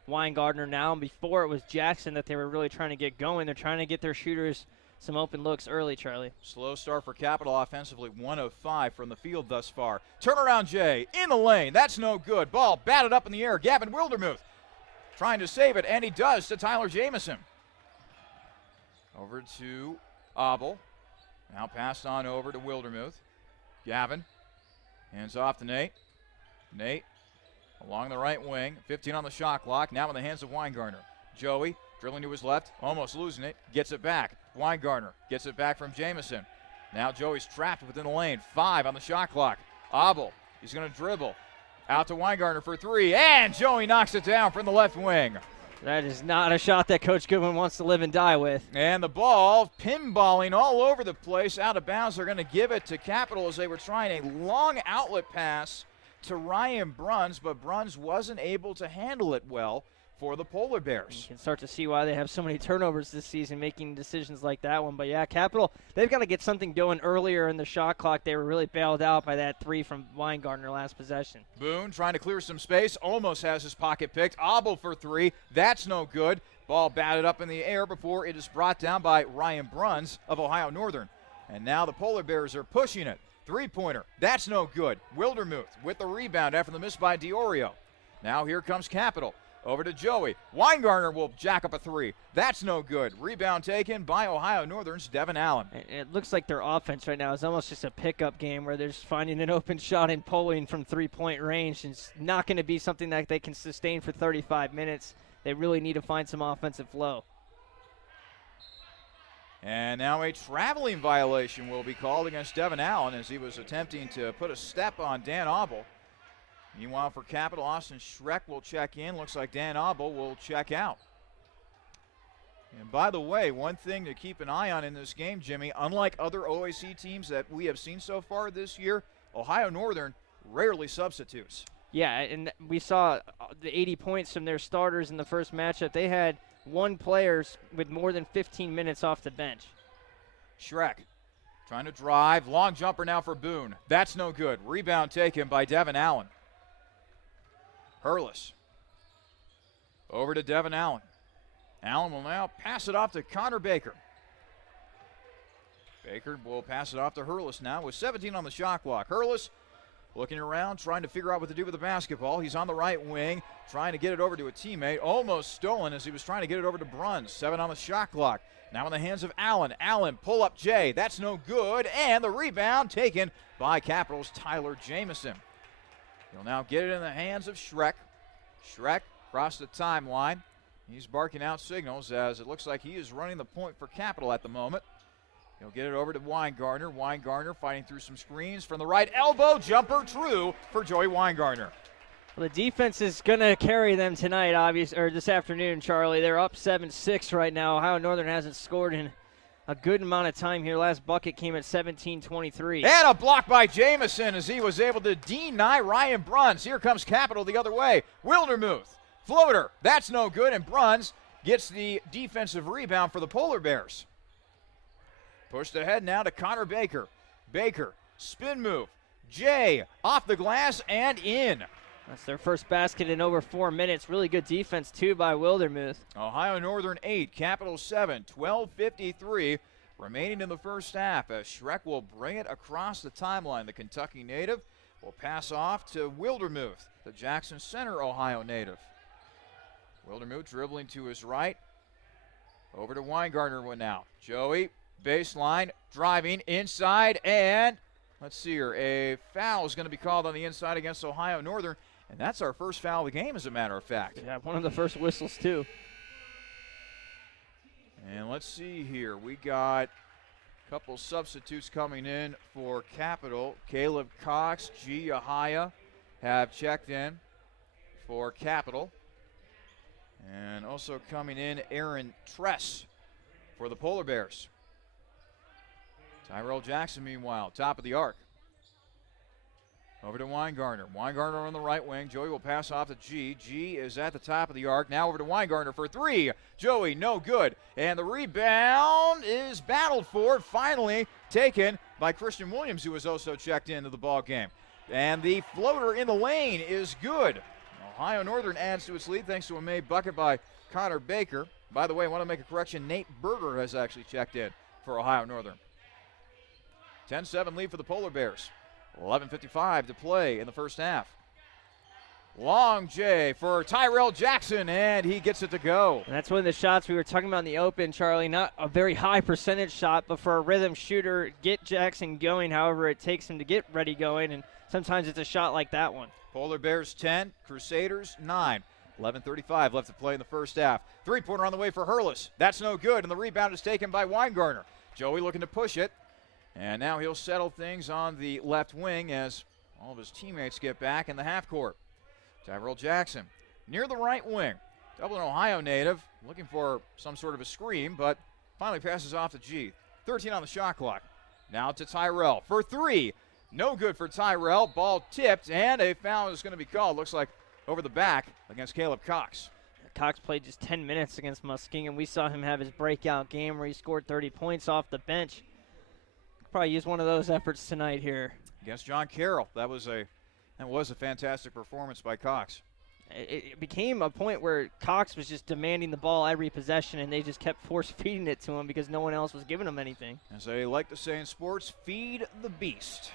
Weingartner now. And before it was Jackson that they were really trying to get going. They're trying to get their shooters some open looks early, Charlie. Slow start for Capital offensively, 1 of 5 from the field thus far. Turnaround Jay in the lane. That's no good. Ball batted up in the air. Gavin Wildermuth trying to save it, and he does to Tyler Jamison. Over to Abel. Now passed on over to Wildermuth. Gavin hands off to Nate. Nate along the right wing. 15 on the shot clock. Now in the hands of Weingartner. Joey dribbling to his left, almost losing it. Gets it back. Weingartner gets it back from Jamison. Now Joey's trapped within the lane. 5 on the shot clock. Abel, he's going to dribble. Out to Weingartner for 3, and Joey knocks it down from the left wing. That is not a shot that Coach Goodwin wants to live and die with. And the ball pinballing all over the place, out of bounds. They're going to give it to Capital as they were trying a long outlet pass to Ryan Bruns, but Bruns wasn't able to handle it well for the Polar Bears. You can start to see why they have so many turnovers this season, making decisions like that one. But, yeah, Capital, they've got to get something going earlier in the shot clock. They were really bailed out by that 3 from Weingartner last possession. Boone trying to clear some space, almost has his pocket picked. Abel for 3, that's no good. Ball batted up in the air before it is brought down by Ryan Bruns of Ohio Northern. And now the Polar Bears are pushing it. Three-pointer, that's no good. Wildermuth with the rebound after the miss by Diorio. Now here comes Capital. Over to Joey. Weingartner will jack up a 3. That's no good. Rebound taken by Ohio Northern's Devin Allen. It looks like their offense right now is almost just a pickup game where they're just finding an open shot and pulling from three-point range. It's not going to be something that they can sustain for 35 minutes. They really need to find some offensive flow. And now a traveling violation will be called against Devin Allen as he was attempting to put a step on Dan Abel. Meanwhile, for Capital, Austin Schreck will check in. Looks like Dan Abel will check out. And by the way, one thing to keep an eye on in this game, Jimmy, unlike other OAC teams that we have seen so far this year, Ohio Northern rarely substitutes. Yeah, and we saw the 80 points from their starters in the first matchup. They had one player with more than 15 minutes off the bench. Schreck trying to drive. Long jumper now for Boone. That's no good. Rebound taken by Devin Allen. Hurlis over to Devin Allen. Allen will now pass it off to Connor Baker. Baker will pass it off to Hurlis now with 17 on the shot clock. Hurlis looking around, trying to figure out what to do with the basketball. He's on the right wing, trying to get it over to a teammate. Almost stolen as he was trying to get it over to Bruns. 7 on the shot clock. Now in the hands of Allen. Allen, pull up Jay. That's no good. And the rebound taken by Capital's Tyler Jamison. He'll now get it in the hands of Schreck. Schreck across the timeline. He's barking out signals as it looks like he is running the point for Capital at the moment. He'll get it over to Weingartner. Weingartner fighting through some screens from the right elbow. Jumper true for Joey Weingartner. Well, the defense is going to carry them tonight, or this afternoon, Charlie. They're up 7-6 right now. Ohio Northern hasn't scored in a good amount of time here. Last bucket came at 17-23. And a block by Jamison as he was able to deny Ryan Bruns. Here comes Capital the other way. Wildermuth, floater, that's no good, and Bruns gets the defensive rebound for the Polar Bears. Pushed ahead now to Connor Baker. Baker, spin move. Jay, off the glass and in. That's their first basket in over 4 minutes. Really good defense, too, by Wildermuth. Ohio Northern 8, Capital 7, 12:53 remaining in the first half as Schreck will bring it across the timeline. The Kentucky native will pass off to Wildermuth, the Jackson Center Ohio native. Wildermuth dribbling to his right. Over to Weingartner now. Joey, baseline, driving inside, and let's see here. A foul is going to be called on the inside against Ohio Northern, and that's our first foul of the game, as a matter of fact. Yeah, one of the first whistles, too. And let's see here. We got a couple substitutes coming in for Capital. Caleb Cox, G. Yahaya have checked in for Capital. And also coming in, Aaron Tress for the Polar Bears. Tyrell Jackson, meanwhile, top of the arc. Over to Weingartner. Weingartner on the right wing. Joey will pass off to G. G is at the top of the arc. Now over to Weingartner for three. Joey, no good. And the rebound is battled for, finally taken by Christian Williams, who was also checked into the ball game. And the floater in the lane is good. Ohio Northern adds to its lead thanks to a made bucket by Connor Baker. By the way, I want to make a correction. Nate Berger has actually checked in for Ohio Northern. 10-7 lead for the Polar Bears. 11:55 to play in the first half. Long J for Tyrell Jackson, and he gets it to go. And that's one of the shots we were talking about in the open, Charlie. Not a very high percentage shot, but for a rhythm shooter, get Jackson going however it takes him to get ready going, and sometimes it's a shot like that one. Polar Bears 10, Crusaders 9. 11:35 left to play in the first half. Three-pointer on the way for Hurlis. That's no good, and the rebound is taken by Weingartner. Joey looking to push it. And now he'll settle things on the left wing as all of his teammates get back in the half court. Tyrell Jackson near the right wing. Dublin, Ohio native, looking for some sort of a screen, but finally passes off to G. 13 on the shot clock. Now to Tyrell for three. No good for Tyrell. Ball tipped, and a foul is going to be called. Looks like over the back against Caleb Cox. Cox played just 10 minutes against Muskegon. We saw him have his breakout game where he scored 30 points off the bench. Probably use one of those efforts tonight here. Against John Carroll. That was a fantastic performance by Cox. It became a point where Cox was just demanding the ball every possession, and they just kept force-feeding it to him because no one else was giving him anything. As they like to say in sports, feed the beast.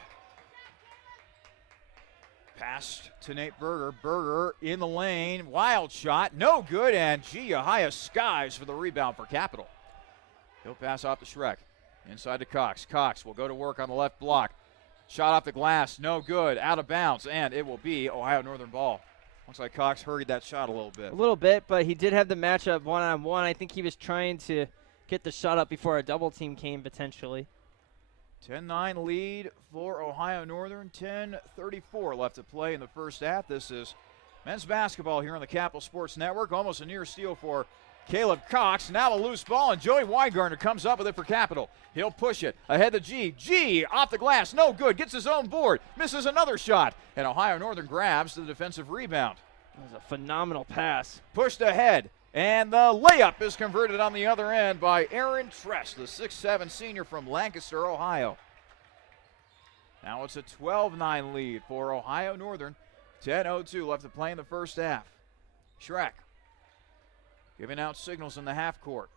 Pass to Nate Berger. Berger in the lane. Wild shot. No good, and Yahaya skies for the rebound for Capital. He'll pass off to Schreck. Inside to Cox. Cox will go to work on the left block. Shot off the glass. No good. Out of bounds, and it will be Ohio Northern ball. Looks like Cox hurried that shot a little bit. A little bit, but he did have the matchup one-on-one. I think he was trying to get the shot up before a double team came potentially. 10-9 lead for Ohio Northern. 10:34 left to play in the first half. This is men's basketball here on the Capital Sports Network. Almost a near steal for Caleb Cox. Now a loose ball, and Joey Weingartner comes up with it for Capital. He'll push it ahead to G. G off the glass, no good. Gets his own board, misses another shot, and Ohio Northern grabs the defensive rebound. That was a phenomenal pass. Pushed ahead, and the layup is converted on the other end by Aaron Tress, the 6'7 senior from Lancaster, Ohio. Now it's a 12-9 lead for Ohio Northern. 10:02 left to play in the first half. Schreck giving out signals in the half court.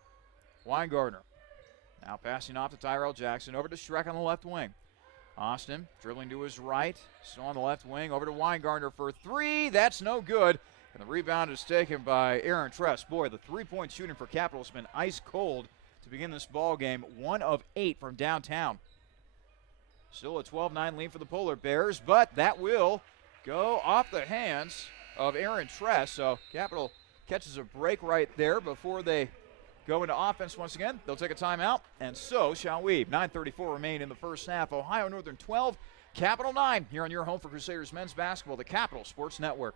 Weingartner now passing off to Tyrell Jackson. Over to Schreck on the left wing. Austin dribbling to his right. Still on the left wing. Over to Weingartner for three. That's no good. And the rebound is taken by Aaron Tress. Boy, the three-point shooting for Capital has been ice cold to begin this ball game. 1 of 8 from downtown. Still a 12-9 lead for the Polar Bears, but that will go off the hands of Aaron Tress. So Capital catches a break right there before they go into offense once again. They'll take a timeout, and so shall we. 9:34 remain in the first half. Ohio Northern 12, Capital 9, here on your home for Crusaders men's basketball, the Capital Sports Network.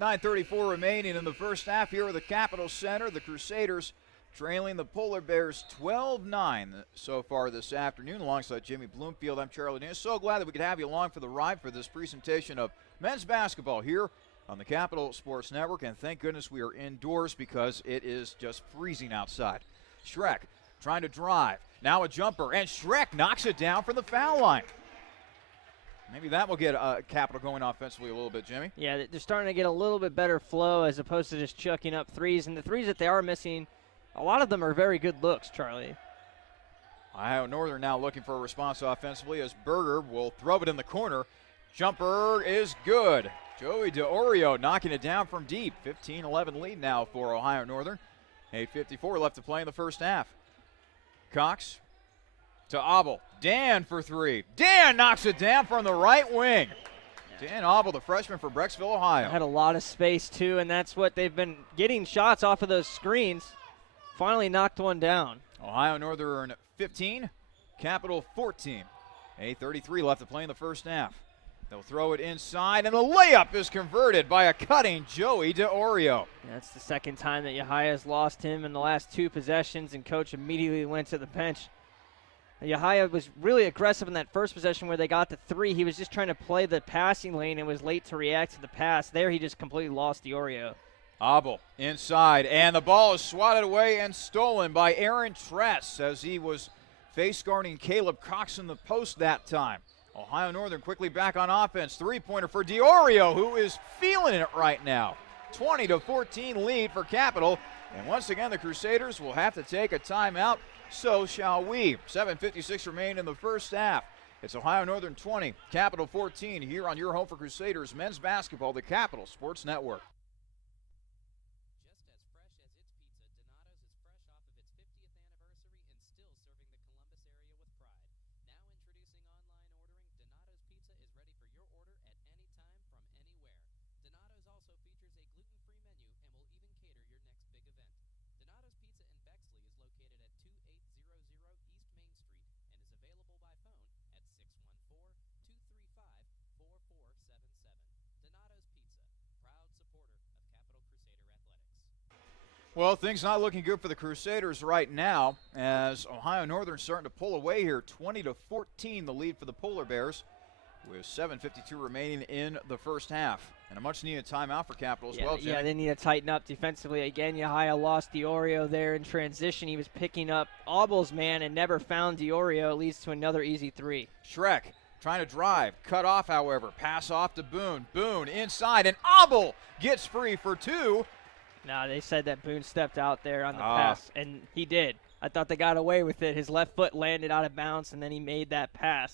9:34 remaining in the first half here at the Capitol Center. The Crusaders trailing the Polar Bears 12-9 so far this afternoon. Alongside Jimmy Bloomfield, I'm Charlie Danis. So glad that we could have you along for the ride for this presentation of men's basketball here on the Capital Sports Network. And thank goodness we are indoors because it is just freezing outside. Schreck trying to drive. Now a jumper, and Schreck knocks it down from the foul line. Maybe that will get Capital going offensively a little bit, Jimmy. Yeah, they're starting to get a little bit better flow as opposed to just chucking up threes. And the threes that they are missing, a lot of them are very good looks, Charlie. Ohio Northern now looking for a response offensively as Berger will throw it in the corner. Jumper is good. Joey DeOrio knocking it down from deep. 15-11 lead now for Ohio Northern. 8:54 left to play in the first half. Cox to Abel. Dan for three. Dan knocks it down from the right wing. Dan Abel, the freshman for Brecksville, Ohio. Had a lot of space, too, and that's what they've been getting shots off of those screens. Finally knocked one down. Ohio Northern 15, Capital 14. 8:33 left to play in the first half. They'll throw it inside, and the layup is converted by a cutting Joey DeOrio. That's the second time that Yahaya's lost him in the last two possessions, and coach immediately went to the bench. Yahaya was really aggressive in that first possession where they got the three. He was just trying to play the passing lane and was late to react to the pass. There he just completely lost DeOrio. Abel inside, and the ball is swatted away and stolen by Aaron Tress as he was face guarding Caleb Cox in the post that time. Ohio Northern quickly back on offense. Three-pointer for DeOrio, who is feeling it right now. 20-14 lead for Capital. And once again, the Crusaders will have to take a timeout. So shall we. 7:56 remain in the first half. It's Ohio Northern 20, Capital 14 here on your home for Crusaders men's basketball, the Capital Sports Network. Well, things not looking good for the Crusaders right now as Ohio Northern starting to pull away here. 20-14 the lead for the Polar Bears with 7:52 remaining in the first half. And a much-needed timeout for Capital as well, Jimmy. Yeah, they need to tighten up defensively. Again, Yahaya lost DeOrio there in transition. He was picking up Abel's man and never found DeOrio. It leads to another easy three. Schreck trying to drive. Cut off, however. Pass off to Boone. Boone inside, and Abel gets free for two. No, they said that Boone stepped out there on the pass, and he did. I thought they got away with it. His left foot landed out of bounds, and then he made that pass.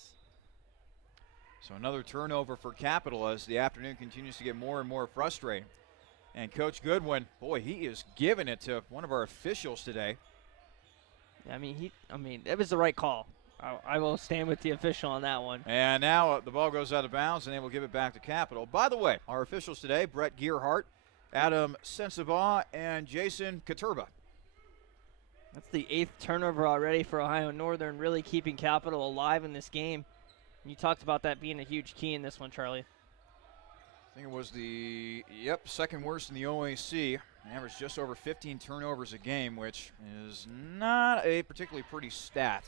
So another turnover for Capital as the afternoon continues to get more and more frustrating. And Coach Goodwin, boy, he is giving it to one of our officials today. I mean, it was the right call. I will stand with the official on that one. And now the ball goes out of bounds, and they will give it back to Capital. By the way, our officials today, Brett Gearhart, Adam Sensabaugh, and Jason Katurba. That's the 8th turnover already for Ohio Northern, really keeping Capital alive in this game. You talked about that being a huge key in this one, Charlie. I think it was the, second worst in the OAC. Averaged just over 15 turnovers a game, which is not a particularly pretty stat,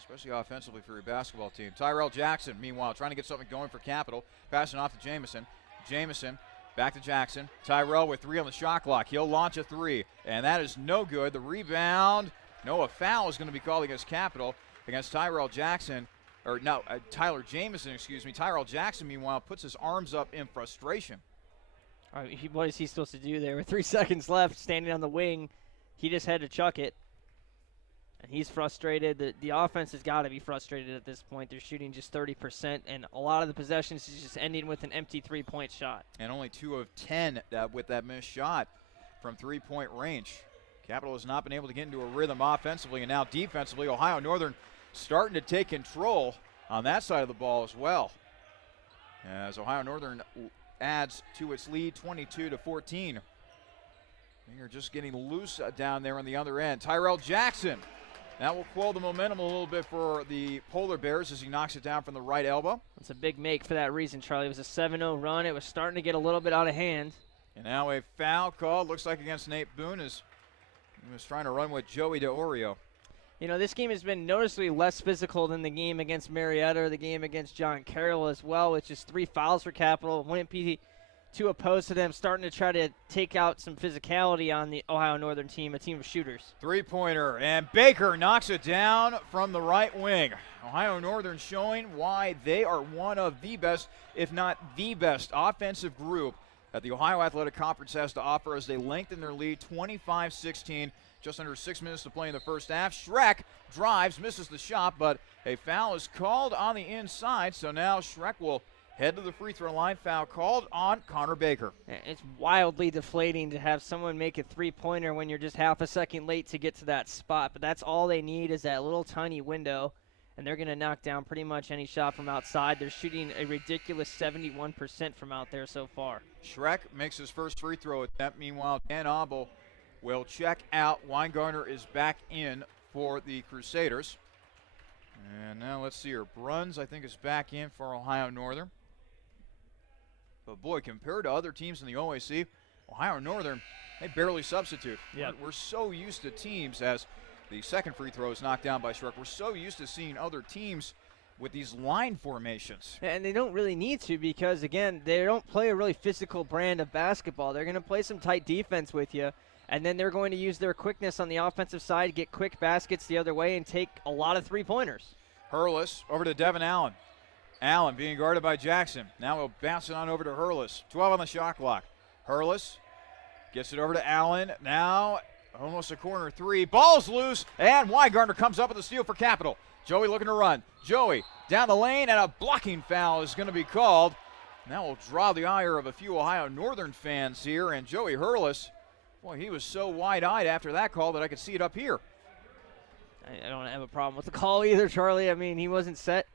especially offensively for your basketball team. Tyrell Jackson, meanwhile, trying to get something going for Capital. Passing off to Jamison. Jamison. Back to Jackson. Tyrell with three on the shot clock. He'll launch a three, and that is no good. The rebound, a foul is going to be called against Capital, against Tyrell Jackson, Tyler Jamison, excuse me. Tyrell Jackson, meanwhile, puts his arms up in frustration. All right, what is he supposed to do there? With 3 seconds left, standing on the wing, he just had to chuck it. And he's frustrated. The offense has got to be frustrated at this point. They're shooting just 30%, and a lot of the possessions is just ending with an empty three-point shot. And only 2 of 10 with that missed shot from three-point range. Capital has not been able to get into a rhythm offensively, and now defensively, Ohio Northern starting to take control on that side of the ball as well. As Ohio Northern adds to its lead, 22-14. They're just getting loose down there on the other end. Tyrell Jackson. That will quell the momentum a little bit for the Polar Bears as he knocks it down from the right elbow. It's a big make for that reason, Charlie. It was a 7-0 run. It was starting to get a little bit out of hand. And now a foul called, looks like against Nate Boone, as he was trying to run with Joey DeOrio. You know, this game has been noticeably less physical than the game against Marietta or the game against John Carroll as well, which is 3 fouls for Capital. Wouldn't be too opposed to them starting to try to take out some physicality on the Ohio Northern team, a team of shooters. Three-pointer, and Baker knocks it down from the right wing. Ohio Northern showing why they are one of the best, if not the best, offensive group that the Ohio Athletic Conference has to offer as they lengthen their lead 25-16. Just under 6 minutes to play in the first half. Schreck drives, misses the shot, but a foul is called on the inside, so now Schreck will head to the free throw line. Foul called on Connor Baker. It's wildly deflating to have someone make a three-pointer when you're just half a second late to get to that spot, but that's all they need is that little tiny window, and they're going to knock down pretty much any shot from outside. They're shooting a ridiculous 71% from out there so far. Schreck makes his first free throw attempt. Meanwhile, Dan Abel will check out. Weingartner is back in for the Crusaders. And now let's see here. Bruns, I think, is back in for Ohio Northern. But boy, compared to other teams in the OAC, Ohio Northern, they barely substitute. Yep. We're so used to teams, as the second free throw is knocked down by Schreck, we're so used to seeing other teams with these line formations. And they don't really need to because, again, they don't play a really physical brand of basketball. They're going to play some tight defense with you, and then they're going to use their quickness on the offensive side, get quick baskets the other way, and take a lot of three-pointers. Hurlis over to Devin Allen. Allen being guarded by Jackson. Now he'll bounce it on over to Hurlis. 12 on the shot clock. Hurlis gets it over to Allen. Now almost a corner three. Ball's loose, and Weingartner comes up with a steal for Capital. Joey looking to run. Joey down the lane, and a blocking foul is going to be called. And that will draw the ire of a few Ohio Northern fans here. And Joey Hurlis, boy, he was so wide-eyed after that call that I could see it up here. I don't have a problem with the call either, Charlie. I mean, he wasn't set.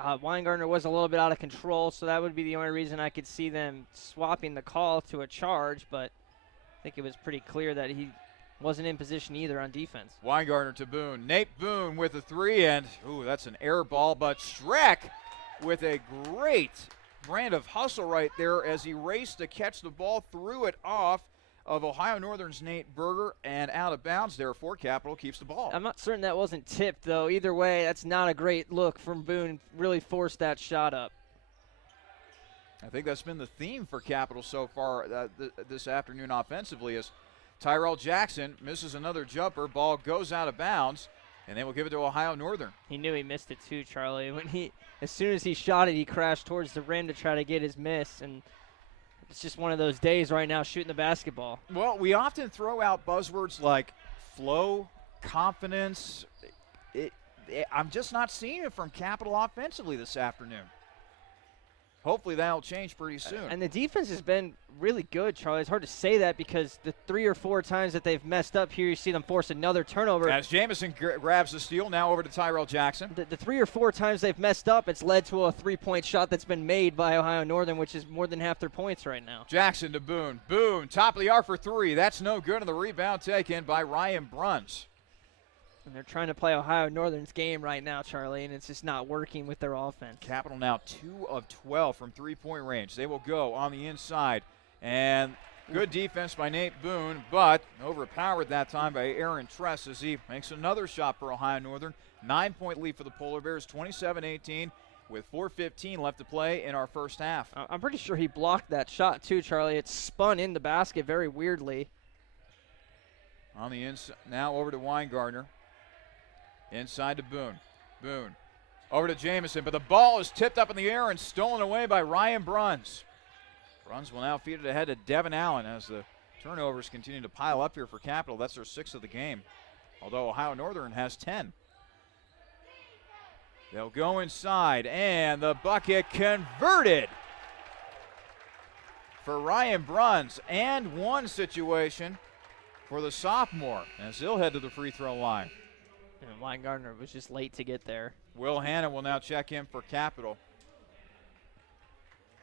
Weingartner was a little bit out of control, so that would be the only reason I could see them swapping the call to a charge, but I think it was pretty clear that he wasn't in position either on defense. Weingartner to Boone. Nate Boone with a three, and ooh, that's an air ball, but Schreck with a great brand of hustle right there as he raced to catch the ball, threw it off of Ohio Northern's Nate Berger and out of bounds. Therefore, Capital keeps the ball. I'm not certain that wasn't tipped, though. Either way, that's not a great look from Boone. Really forced that shot up. I think that's been the theme for Capital so far this afternoon offensively, as Tyrell Jackson misses another jumper. Ball goes out of bounds, and they will give it to Ohio Northern. He knew he missed it too, Charlie. As soon as he shot it, he crashed towards the rim to try to get his miss, and it's just one of those days right now shooting the basketball. Well, we often throw out buzzwords like flow, confidence. I'm just not seeing it from Capital offensively this afternoon. Hopefully that'll change pretty soon. And the defense has been really good, Charlie. It's hard to say that because the 3 or 4 times that they've messed up here, you see them force another turnover. As Jamison grabs the steal, now over to Tyrell Jackson. The 3 or 4 times they've messed up, it's led to a three-point shot that's been made by Ohio Northern, which is more than half their points right now. Jackson to Boone. Boone, top of the arc for 3. That's no good, and the rebound taken by Ryan Bruns. And they're trying to play Ohio Northern's game right now, Charlie, and it's just not working with their offense. Capital now 2 of 12 from three-point range. They will go on the inside. And good defense by Nate Boone, but overpowered that time by Aaron Tress as he makes another shot for Ohio Northern. 9-point lead for the Polar Bears, 27-18, with 4:15 left to play in our first half. I'm pretty sure he blocked that shot too, Charlie. It spun in the basket very weirdly. On the inside, now over to Weingartner. Inside to Boone. Boone over to Jamison, but the ball is tipped up in the air and stolen away by Ryan Bruns. Bruns will now feed it ahead to Devin Allen as the turnovers continue to pile up here for Capital. That's their 6th of the game, although Ohio Northern has 10. They'll go inside, and the bucket converted for Ryan Bruns, and one situation for the sophomore as he'll head to the free throw line. And Weingartner was just late to get there. Will Hannon will now check in for Capital.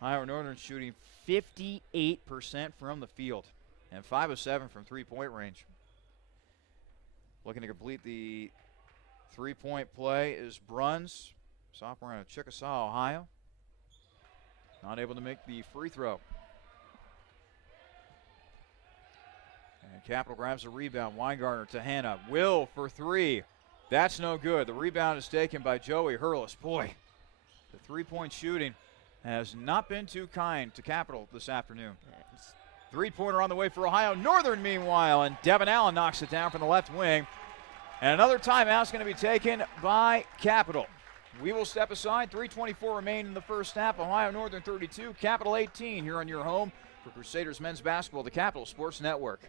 Ohio Northern shooting 58% from the field and 5 of 7 from three-point range. Looking to complete the three-point play is Bruns, sophomore out of Chickasaw, Ohio. Not able to make the free throw. And Capital grabs the rebound. Weingartner to Hannah. Will for three. That's no good. The rebound is taken by Joey Hurlis. Boy, the three-point shooting has not been too kind to Capital this afternoon. Three-pointer on the way for Ohio Northern meanwhile, and Devin Allen knocks it down from the left wing. And another timeout is going to be taken by Capital. We will step aside. 3:24 remain in the first half. Ohio Northern 32, Capital 18 here on your home for Crusaders men's basketball, the Capital Sports Network.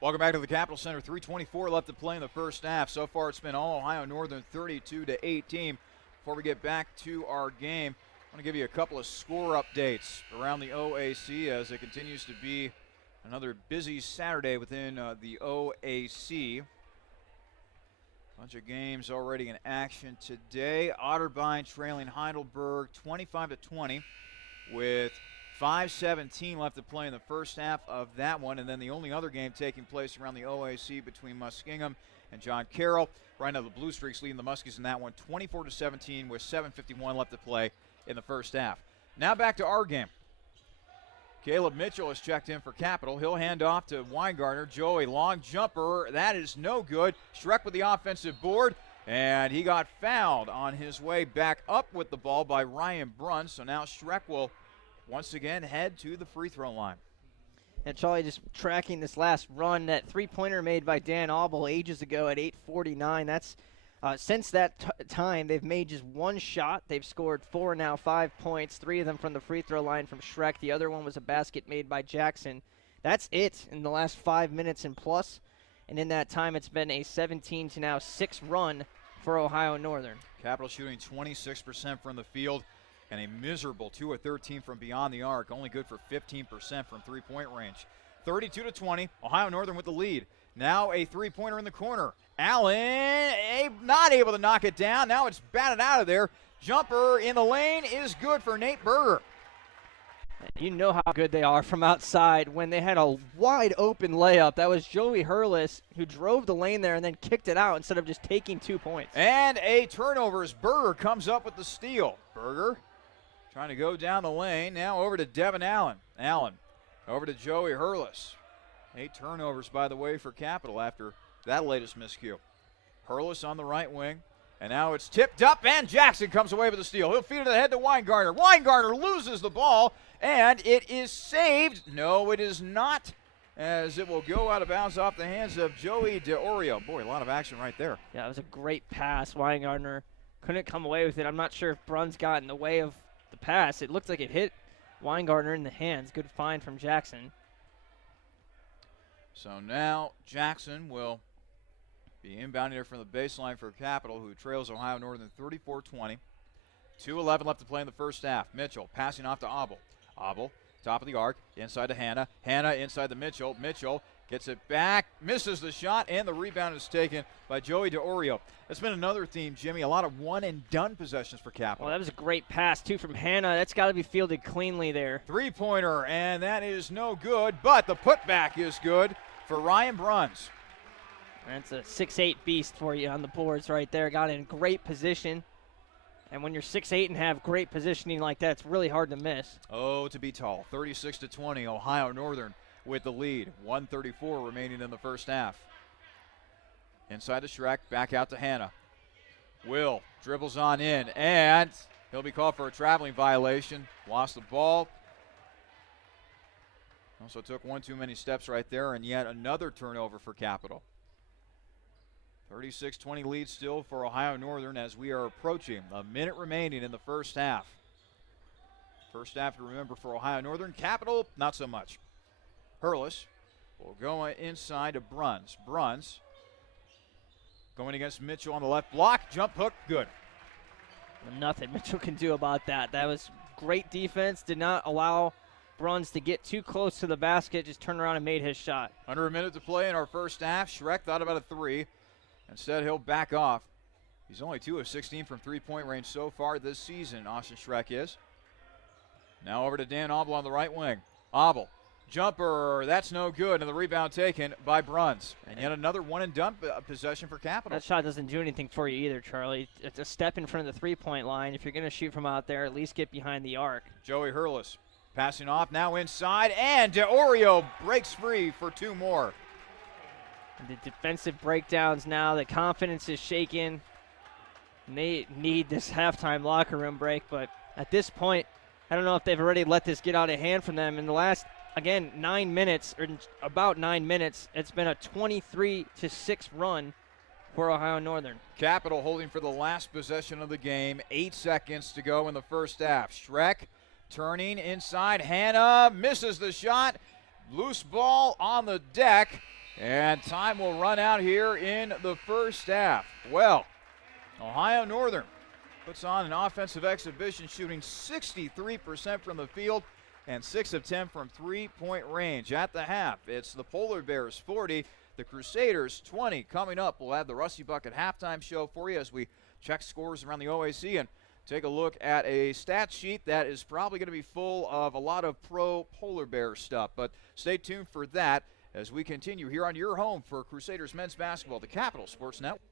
Welcome back to the Capital Center. 3:24 left to play in the first half. So far it's been all Ohio Northern 32-18. Before we get back to our game, I want to give you a couple of score updates around the OAC as it continues to be another busy Saturday within the OAC. Bunch of games already in action today. Otterbein trailing Heidelberg 25-20 with 5:17 left to play in the first half of that one, and then the only other game taking place around the OAC between Muskingum and John Carroll. Right now the Blue Streaks leading the Muskies in that one 24-17 with 7:51 left to play in the first half. Now back to our game. Caleb Mitchell has checked in for Capital. He'll hand off to Weingartner. Joey, long jumper. That is no good. Schreck with the offensive board, and he got fouled on his way back up with the ball by Ryan Brunn. So now Schreck will once again head to the free throw line. And Charlie, just tracking this last run, that three-pointer made by Dan Auble ages ago at 8:49. That's since that time, they've made just one shot. They've scored 4 now, 5 points, 3 of them from the free throw line from Schreck. The other one was a basket made by Jackson. That's it in the last 5 minutes and plus. And in that time, it's been a 17-6 run for Ohio Northern. Capital shooting 26% from the field and a miserable 2 of 13 from beyond the arc, only good for 15% from three-point range. 32-20, Ohio Northern with the lead. Now a three-pointer in the corner. Allen not able to knock it down. Now it's batted out of there. Jumper in the lane is good for Nate Berger. You know how good they are from outside when they had a wide open layup. That was Joey Hurlis who drove the lane there and then kicked it out instead of just taking 2 points. And a turnover as Berger comes up with the steal. Berger trying to go down the lane. Now over to Devin Allen. Allen over to Joey Hurlis. 8 turnovers, by the way, for Capital after that latest miscue. Hurlis on the right wing. And now it's tipped up, and Jackson comes away with the steal. He'll feed it ahead to Weingartner. Weingartner loses the ball, and it is saved. No, it is not, as it will go out of bounds off the hands of Joey DeOrio. Boy, a lot of action right there. Yeah, it was a great pass. Weingartner couldn't come away with it. I'm not sure if Brunn's got in the way of the pass. It looked like it hit Weingartner in the hands. Good find from Jackson. So now Jackson will be inbounding here from the baseline for Capital, who trails Ohio Northern 34-20. 2:11 left to play in the first half. Mitchell passing off to Auble. Auble, top of the arc, inside to Hannah. Hannah inside to Mitchell. Mitchell gets it back, misses the shot, and the rebound is taken by Joey DeOrio. That's been another theme, Jimmy. A lot of one-and-done possessions for Capital. Well, that was a great pass, too, from Hannah. That's got to be fielded cleanly there. Three-pointer, and that is no good, but the putback is good for Ryan Bruns. That's a 6'8" beast for you on the boards right there. Got in great position. And when you're 6'8" and have great positioning like that, it's really hard to miss. Oh, to be tall. 36-20, Ohio Northern with the lead. 1:34 remaining in the first half. Inside to Schreck, back out to Hannah. Will dribbles on in, and he'll be called for a traveling violation. Lost the ball. Also took one too many steps right there, and yet another turnover for Capital. 36-20 lead still for Ohio Northern as we are approaching a minute remaining in the first half. First half to remember for Ohio Northern. Capital, not so much. Hurlis will go inside to Bruns. Bruns going against Mitchell on the left block. Jump hook, good. Nothing Mitchell can do about that. That was great defense. Did not allow Bruns to get too close to the basket, just turned around and made his shot. Under a minute to play in our first half. Schreck thought about a three. Instead, he'll back off. He's only 2 of 16 from three-point range so far this season, Austin Schreck is. Now over to Dan Abel on the right wing. Abel, jumper, that's no good, and the rebound taken by Bruns. And yet another one-and-done possession for Capital. That shot doesn't do anything for you either, Charlie. It's a step in front of the three-point line. If you're going to shoot from out there, at least get behind the arc. Joey Hurlis passing off, now inside, and DeOrio breaks free for 2 more. And the defensive breakdowns now, the confidence is shaken. And they need this halftime locker room break, but at this point, I don't know if they've already let this get out of hand from them. In the last, again, 9 minutes, or about 9 minutes, it's been a 23-6 run for Ohio Northern. Capital holding for the last possession of the game. 8 seconds to go in the first half. Schreck turning inside. Hanna misses the shot. Loose ball on the deck, and time will run out here in the first half. Well, Ohio Northern puts on an offensive exhibition, shooting 63% from the field and 6 of 10 from three-point range. At the half, it's the Polar Bears 40, the Crusaders 20. Coming up, we'll have the Rusty Bucket halftime show for you as we check scores around the OAC and take a look at a stat sheet that is probably going to be full of a lot of pro Polar Bear stuff. But stay tuned for that as we continue here on your home for Crusaders men's basketball, the Capital Sports Network.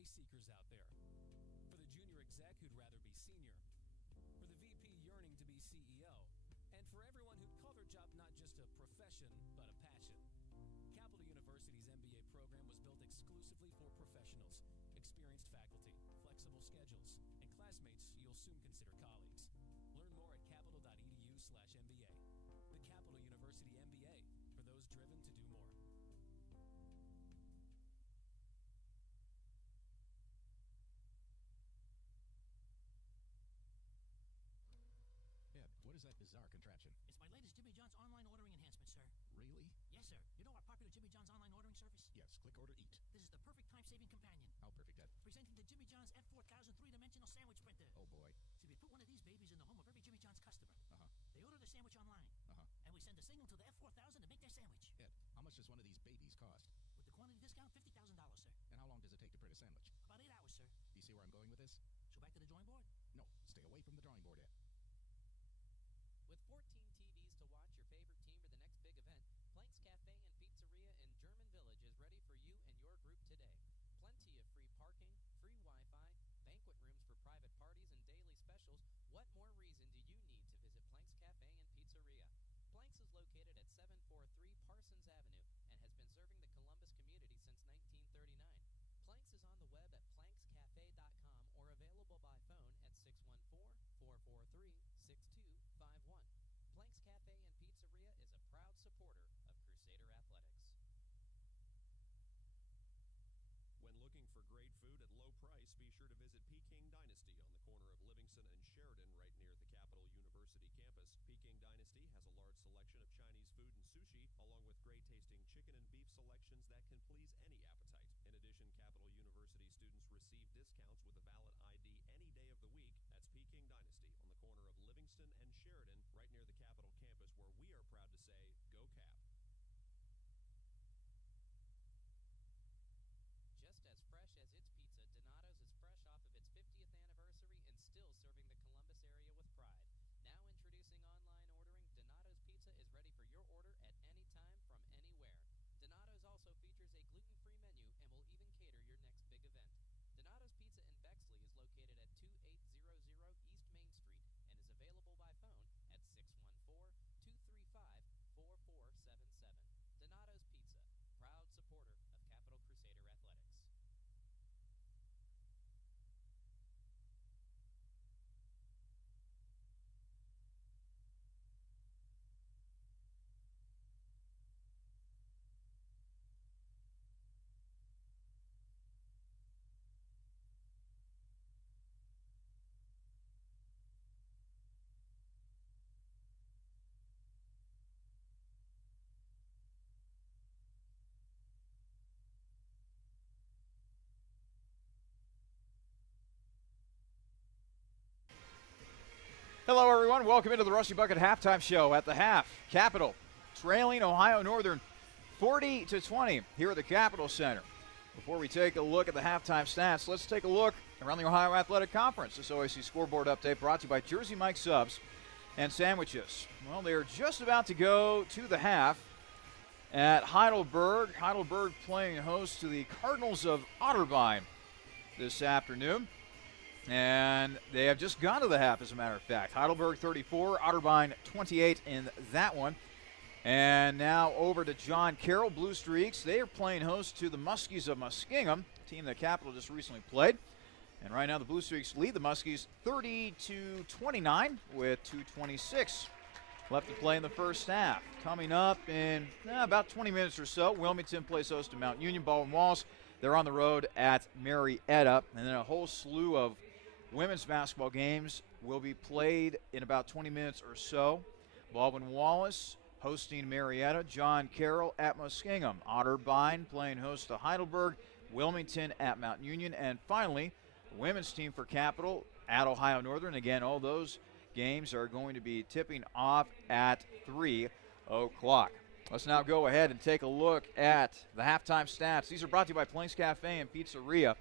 MBA seekers out there. For the junior exec who'd rather be senior. For the VP yearning to be CEO. And for everyone who'd call their job not just a profession, but a passion. Capital University's MBA program was built exclusively for professionals, experienced faculty, flexible schedules, and classmates you'll soon consider colleagues. Learn more at capital.edu/MBA. The Capital University MBA, for those driven to do more. Ed, what is that bizarre contraption? It's my latest Jimmy John's online ordering enhancement, sir. Really? Yes, sir. You know our popular Jimmy John's online ordering service? Yes, click order eat. This is the perfect time-saving companion. How perfect, Ed? Presenting the Jimmy John's F4000 three-dimensional sandwich printer. Oh boy. See, we put one of these babies in the home of every Jimmy John's customer. Uh-huh. They order their sandwich online. Uh-huh. And we send a signal to the F4000 to make their sandwich. Ed, how much does one of these babies cost? With the quantity discount, $50,000, sir. And how long does it take to print a sandwich? About 8 hours, sir. Do you see where I'm going with this? So back to the drawing board? No, stay away from the drawing board, Ed. With 14 TVs to watch your favorite team or the next big event, Plank's Cafe and Pizzeria in German Village is ready for you and your group today. Plenty of free parking, free Wi-Fi, banquet rooms for private parties and daily specials. What more reason do you need to visit Plank's Cafe and Pizzeria? Plank's is located at 743 Parsons Avenue and has been serving the Columbus community since 1939. Plank's is on the web at plankscafe.com or available by phone at 614-443-6251. Plank's Cafe and Pizzeria is a proud supporter of Crusader Athletics. When looking for great food at low price, be sure to visit Peking Dynasty on the corner of Livingston and Sheridan, right near the Capital University campus. Peking Dynasty has a large selection of Chinese food and sushi, along with great-tasting chicken and beef selections that can please any appetite. In addition, Capital University students receive discounts with a valid ID any day of the week. That's Peking Dynasty on the corner of Livingston and Sheridan, right near the Capital campus, where we are proud to say, Go Cap! Just as fresh as its pizza, Donato's is fresh off of its 50th anniversary and still serving the Columbus area with pride. Now introducing online ordering, Donato's Pizza is ready for your order at any time from anywhere. Donato's also features a gluten-free menu and will even cater your next big event. Donato's Pizza in Bexley is located at 2800 East Main Street and is available by phone at 614-235-4477. Donato's Pizza, proud supporter of Capital Crusader Athletics. Hello, everyone. Welcome into the Rusty Bucket Halftime Show. At the half, Capital trailing Ohio Northern 40-20 here at the Capitol Center. Before we take a look at the halftime stats, let's take a look around the Ohio Athletic Conference. This OAC scoreboard update brought to you by Jersey Mike Subs and Sandwiches. Well, they're just about to go to the half at Heidelberg. Heidelberg playing host to the Cardinals of Otterbein this afternoon. And they have just gone to the half, as a matter of fact. Heidelberg 34, Otterbein 28 in that one. And now over to John Carroll, Blue Streaks. They are playing host to the Muskies of Muskingum, a team that Capital just recently played. And right now the Blue Streaks lead the Muskies 30-29 with 2:26 left to play in the first half. Coming up in about 20 minutes or so, Wilmington plays host to Mount Union. Baldwin Wallace, they're on the road at Marietta. And then a whole slew of women's basketball games will be played in about 20 minutes or so. Baldwin Wallace hosting Marietta. John Carroll at Muskingum. Otterbein playing host to Heidelberg. Wilmington at Mount Union. And finally, the women's team for Capital at Ohio Northern. Again, all those games are going to be tipping off at 3 o'clock. Let's now go ahead and take a look at the halftime stats. These are brought to you by Plank's Cafe and Pizzeria.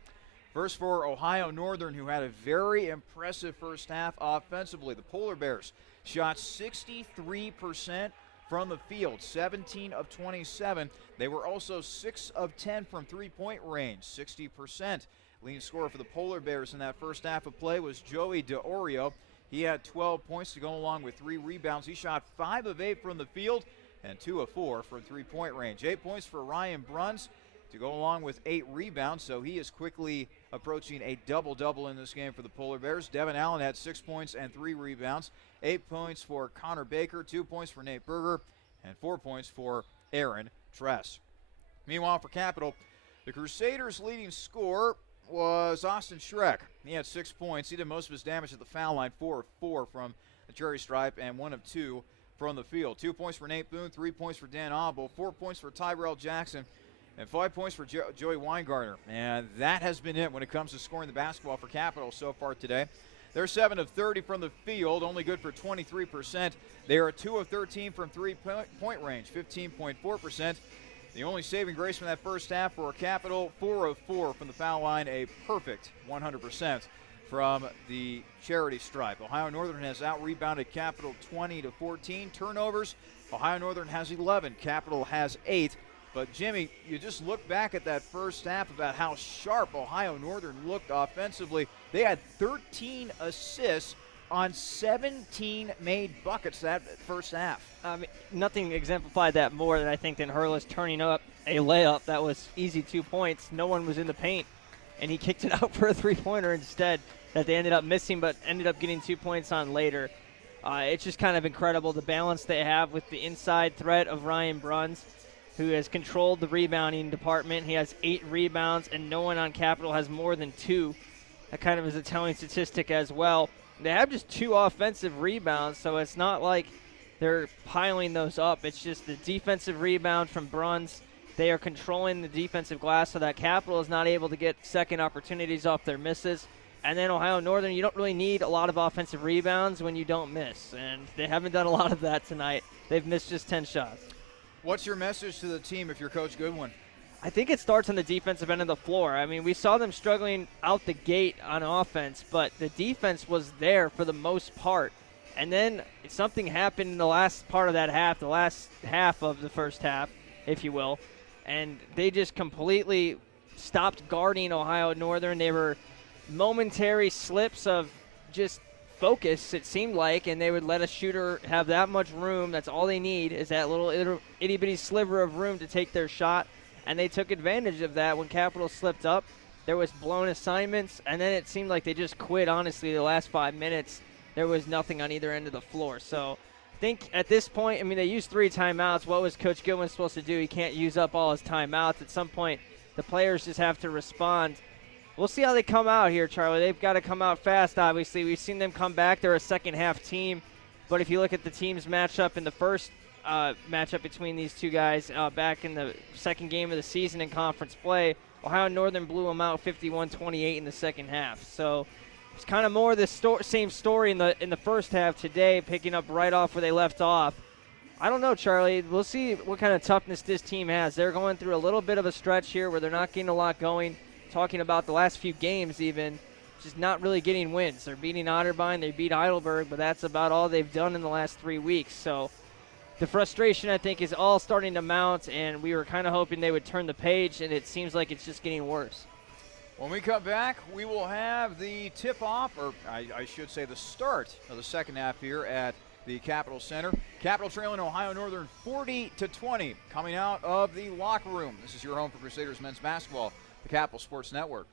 First for Ohio Northern, who had a very impressive first half offensively. The Polar Bears shot 63% from the field, 17 of 27. They were also 6 of 10 from three-point range, 60% Leading scorer for the Polar Bears in that first half of play was Joey DeOrio. He had 12 points to go along with 3 rebounds. He shot 5 of 8 from the field and 2 of 4 from three-point range. 8 points for Ryan Bruns to go along with 8 rebounds, so he is quickly approaching a double-double in this game for the Polar Bears. Devin Allen had 6 points and 3 rebounds. 8 points for Connor Baker, 2 points for Nate Berger, and 4 points for Aaron Tress. Meanwhile, for Capital, the Crusaders' leading scorer was Austin Schreck. He had 6 points. He did most of his damage at the foul line, 4 of 4 from the cherry stripe and 1 of 2 from the field. 2 points for Nate Boone, 3 points for Dan Auble, 4 points for Tyrell Jackson, and 5 points for Joey Weingartner. And that has been it when it comes to scoring the basketball for Capital so far today. They're 7 of 30 from the field, only good for 23%. They are 2 of 13 from three-point range, 15.4%. The only saving grace from that first half for Capital, 4 of 4 from the foul line, a perfect 100% from the charity stripe. Ohio Northern has out-rebounded Capital 20-14. Turnovers, Ohio Northern has 11. Capital has 8. But, Jimmy, you just look back at that first half about how sharp Ohio Northern looked offensively. They had 13 assists on 17 made buckets that first half. Nothing exemplified that more than I think than Hurlis turning up a layup that was easy 2 points. No one was in the paint, and he kicked it out for a three-pointer instead that they ended up missing but ended up getting 2 points on later. It's just kind of incredible the balance they have with the inside threat of Ryan Bruns, who has controlled the rebounding department. He has 8 rebounds, and no one on Capital has more than 2. That kind of is a telling statistic as well. They have just 2 offensive rebounds, so it's not like they're piling those up. It's just the defensive rebound from Bruns. They are controlling the defensive glass so that Capital is not able to get second opportunities off their misses. And then Ohio Northern, you don't really need a lot of offensive rebounds when you don't miss. And they haven't done a lot of that tonight. They've missed just 10 shots. What's your message to the team if you're Coach Goodwin? I think it starts on the defensive end of the floor. I mean, we saw them struggling out the gate on offense, but the defense was there for the most part. And then something happened in the last part of that half, the last half of the first half, if you will, and they just completely stopped guarding Ohio Northern. They were momentary slips of just focus, it seemed like, and they would let a shooter have that much room. That's all they need is that little itty-bitty sliver of room to take their shot. And they took advantage of that when Capital slipped up. There was blown assignments, and then it seemed like they just quit, honestly, the last 5 minutes. There was nothing on either end of the floor. So I think at this point, I mean, they used 3 timeouts. What was Coach Goodwin supposed to do? He can't use up all his timeouts. At some point, the players just have to respond. We'll see how they come out here, Charlie. They've got to come out fast, obviously. We've seen them come back. They're a second-half team. But if you look at the teams matchup in the first matchup between these two guys back in the second game of the season in conference play, Ohio Northern blew them out 51-28 in the second half. So it's kind of more the same story in the first half today, picking up right off where they left off. I don't know, Charlie. We'll see what kind of toughness this team has. They're going through a little bit of a stretch here where they're not getting a lot going. Talking about the last few games even, just not really getting wins. They're beating Otterbein, they beat Heidelberg, but that's about all they've done in the last 3 weeks. So the frustration, I think, is all starting to mount, and we were kind of hoping they would turn the page, and it seems like it's just getting worse. When we come back, we will have the tip-off, or I should say the start of the second half here at the Capital Center. Capital trailing Ohio Northern 40-20, coming out of the locker room. This is your home for Crusaders men's basketball, the Capital Sports Network.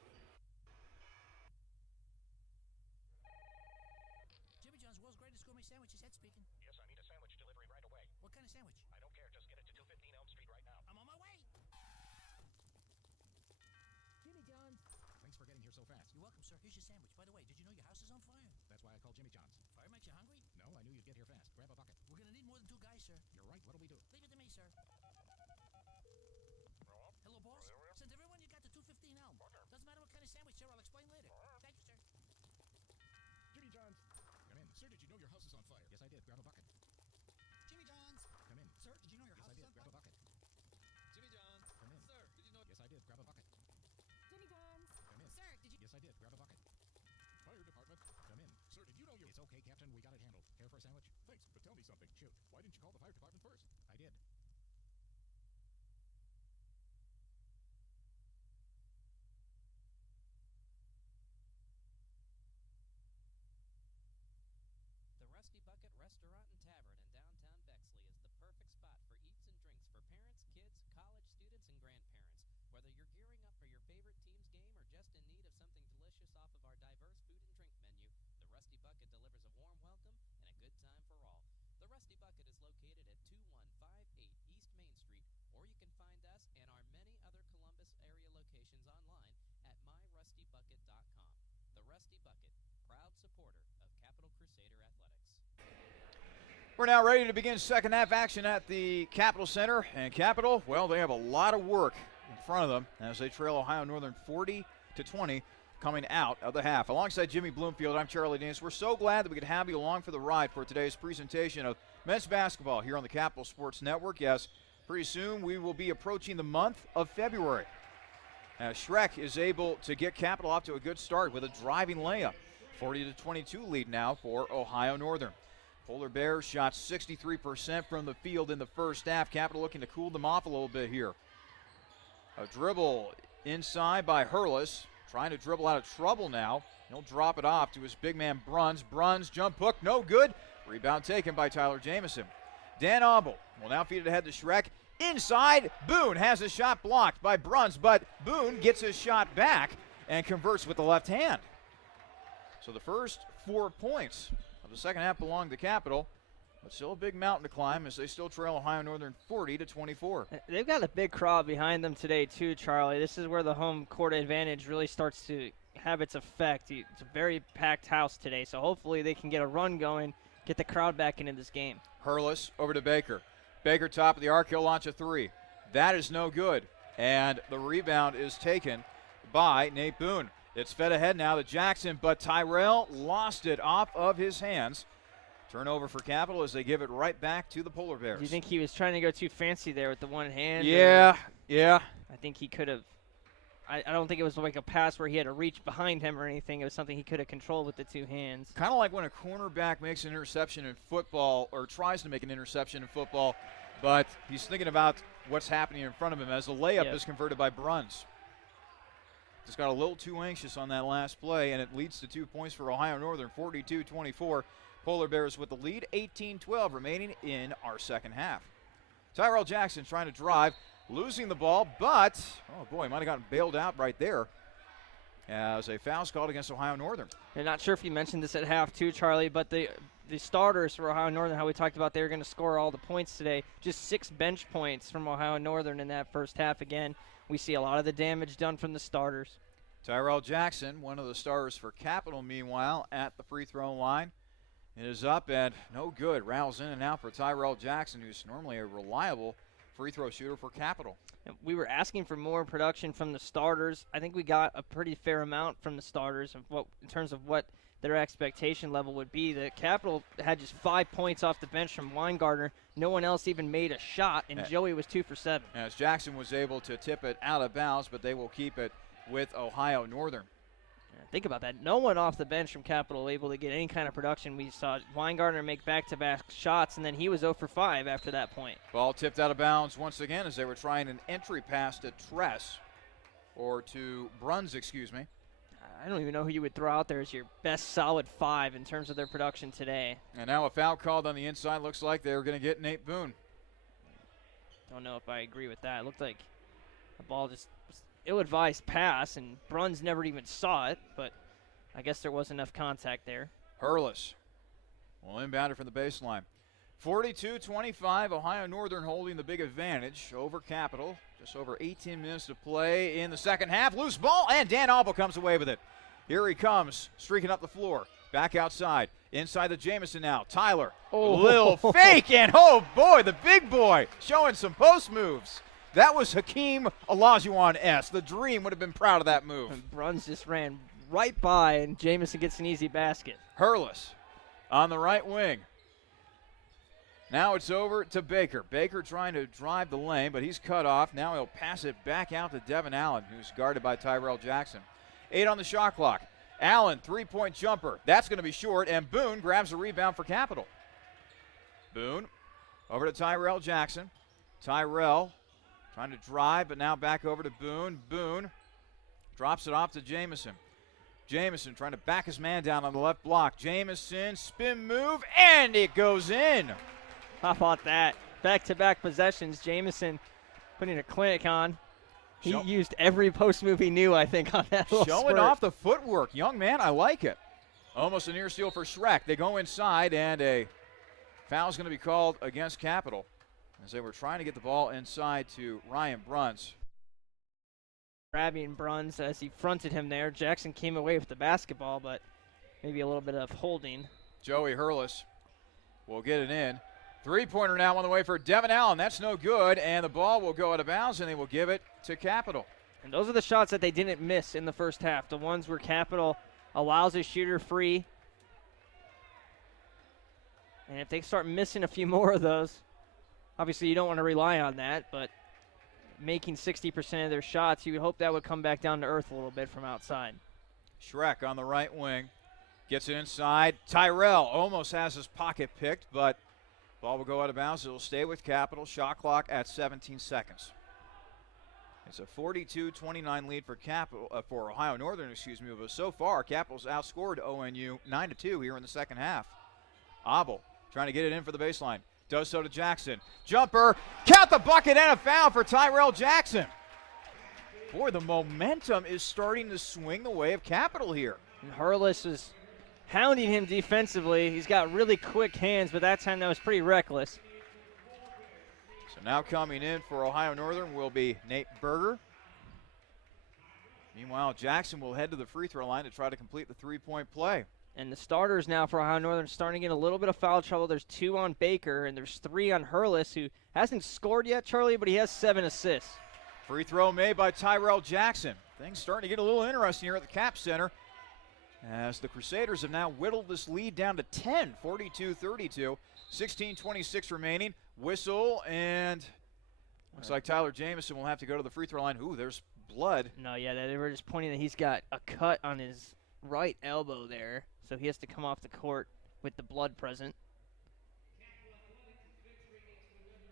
Jimmy John's world's greatest gourmet sandwiches, head speaking. Yes, I need a sandwich delivery right away. What kind of sandwich? I don't care. Just get it to 215 Elm Street right now. I'm on my way. Jimmy John's. Thanks for getting here so fast. You're welcome, sir. Here's your sandwich. By the way, did you know your house is on fire? That's why I called Jimmy John's. Fire makes you hungry? No, I knew you'd get here fast. Grab a bucket. We're gonna need more than 2 guys, sir. You're right. What'll we do? Leave it to me, sir. Hello, boss. Send everyone you got to 215 Elm. Doesn't matter what kind of sandwich, sir. I'll explain later. Thank you, sir. Jimmy John's. Come in. Sir, did you know your house is on fire? Yes, I did. Grab a bucket. Jimmy John's. Come in. Sir, did you know your Yes, I house is did. on Grab a fire? bucket. Jimmy John's. Come in. Sir, did you know? Yes, I did. Grab a bucket. Jimmy John's. Come in. Sir, did you? Yes, I did. Grab a bucket. Fire department. Come in. Sir, did you know your... It's okay, Captain. We got it handled. Care for a sandwich? Thanks, but tell me something. Shoot. Why didn't you call the fire department first? I did. We're now ready to begin second half action at the Capital Center. And Capital, well, they have a lot of work in front of them as they trail Ohio Northern 40-20 coming out of the half. Alongside Jimmy Bloomfield, I'm Charlie Danis. We're so glad that we could have you along for the ride for today's presentation of men's basketball here on the Capital Sports Network. Yes, pretty soon we will be approaching the month of February. Shrek is able to get Capital off to a good start with a driving layup. 40-22 lead now for Ohio Northern. Polar Bears shot 63% from the field in the first half. Capital looking to cool them off a little bit here. A dribble inside by Hurlis, trying to dribble out of trouble now. He'll drop it off to his big man Bruns. Bruns jump hook, no good. Rebound taken by Tyler Jamison. Dan Auble will now feed it ahead to Shrek. Inside, Boone has a shot blocked by Bruns, but Boone gets his shot back and converts with the left hand. So the first 4 points of the second half belong to Capital, but still a big mountain to climb as they still trail Ohio Northern 40-24. They've got a big crowd behind them today too, Charlie. This is where the home court advantage really starts to have its effect. It's a very packed house today, so hopefully they can get a run going, get the crowd back into this game. Hurlis over to Baker. Baker top of the arc, he'll launch a three. That is no good, and the rebound is taken by Nate Boone. It's fed ahead now to Jackson, but Tyrell lost it off of his hands. Turnover for Capital as they give it right back to the Polar Bears. Do you think he was trying to go too fancy there with the one hand? Yeah. I think he could have. I don't think it was like a pass where he had to reach behind him or anything. It was something he could have controlled with the two hands. Kind of like when a cornerback makes an interception in football or tries to make an interception in football, but he's thinking about what's happening in front of him as the layup is converted by Bruns. Just got a little too anxious on that last play, and it leads to 2 points for Ohio Northern, 42-24. Polar Bears with the lead, 18-12 remaining in our second half. Tyrell Jackson trying to drive, losing the ball, but, oh boy, might have gotten bailed out right there as a foul's called against Ohio Northern. I'm not sure if you mentioned this at half too, Charlie, but the starters for Ohio Northern, how we talked about they were going to score all the points today, just 6 bench points from Ohio Northern in that first half. Again, we see a lot of the damage done from the starters. Tyrell Jackson, one of the starters for Capital, meanwhile, at the free throw line. It is up and no good. Rattles in and out for Tyrell Jackson, who's normally a reliable free throw shooter for Capital. We were asking for more production from the starters. I think we got a pretty fair amount from the starters in terms of what their expectation level would be. The Capital had just 5 points off the bench from Weingartner. No one else even made a shot, and Joey was 2 for 7. As Jackson was able to tip it out of bounds, but they will keep it with Ohio Northern. Think about that. No one off the bench from Capital able to get any kind of production. We saw Weingartner make back-to-back shots, and then he was 0 for 5 after that point. Ball tipped out of bounds once again as they were trying an entry pass to Bruns, excuse me. I don't even know who you would throw out there as your best solid 5 in terms of their production today. And now a foul called on the inside. Looks like they're going to get Nate Boone. Don't know if I agree with that. It looked like the ball just was ill-advised pass, and Bruns never even saw it, but I guess there was enough contact there. Hurlis will inbound it from the baseline. 42-25, Ohio Northern holding the big advantage over Capital. Just over 18 minutes to play in the second half. Loose ball, and Dan Auble comes away with it. Here he comes, streaking up the floor. Back outside. Inside the Jamison now. Tyler, little fake, and oh boy, the big boy showing some post moves. That was Hakeem Olajuwon-esque. The Dream would have been proud of that move. And Bruns just ran right by, and Jamison gets an easy basket. Hurlis on the right wing. Now it's over to Baker. Baker trying to drive the lane, but he's cut off. Now he'll pass it back out to Devin Allen, who's guarded by Tyrell Jackson. 8 on the shot clock. Allen, three-point jumper. That's going to be short, and Boone grabs the rebound for Capital. Boone over to Tyrell Jackson. Tyrell trying to drive, but now back over to Boone. Boone drops it off to Jamison. Jamison trying to back his man down on the left block. Jamison, spin move, and it goes in. How about that? Back-to-back possessions. Jamison putting a clinic on. He used every post move he knew, I think, on that little Showing spurt. off the footwork. Young man, I like it. Almost a near steal for Shrek. They go inside, and a foul's going to be called against Capital as they were trying to get the ball inside to Ryan Bruns. Grabbing Bruns as he fronted him there. Jackson came away with the basketball, but maybe a little bit of holding. Joey Hurlis will get it in. Three-pointer now on the way for Devin Allen. That's no good, and the ball will go out of bounds, and they will give it to Capital. And those are the shots that they didn't miss in the first half, the ones where Capital allows a shooter free. And if they start missing a few more of those, obviously you don't want to rely on that, but making 60% of their shots, you would hope that would come back down to earth a little bit from outside. Schreck on the right wing. Gets it inside. Tyrell almost has his pocket picked, but ball will go out of bounds. It will stay with Capital. Shot clock at 17 seconds. It's a 42-29 lead for Ohio Northern, but so far Capital's outscored ONU 9-2 here in the second half. Abel trying to get it in for the baseline. Does so to Jackson. Jumper. Count the bucket and a foul for Tyrell Jackson. Boy, the momentum is starting to swing the way of Capital here. And Hurlis is hounding him defensively. He's got really quick hands, but that time that was pretty reckless. So now coming in for Ohio Northern will be Nate Berger. Meanwhile, Jackson will head to the free throw line to try to complete the three-point play. And the starters now for Ohio Northern starting to get a little bit of foul trouble. There's 2 on Baker, and there's 3 on Hurlis, who hasn't scored yet, Charlie, but he has 7 assists. Free throw made by Tyrell Jackson. Things starting to get a little interesting here at the Cap Center, as the Crusaders have now whittled this lead down to 10, 42-32. 16:26 remaining. Whistle, and looks like Tyler Jamison will have to go to the free throw line. Ooh, there's blood. No, yeah, they were just pointing that he's got a cut on his right elbow there, so he has to come off the court with the blood present.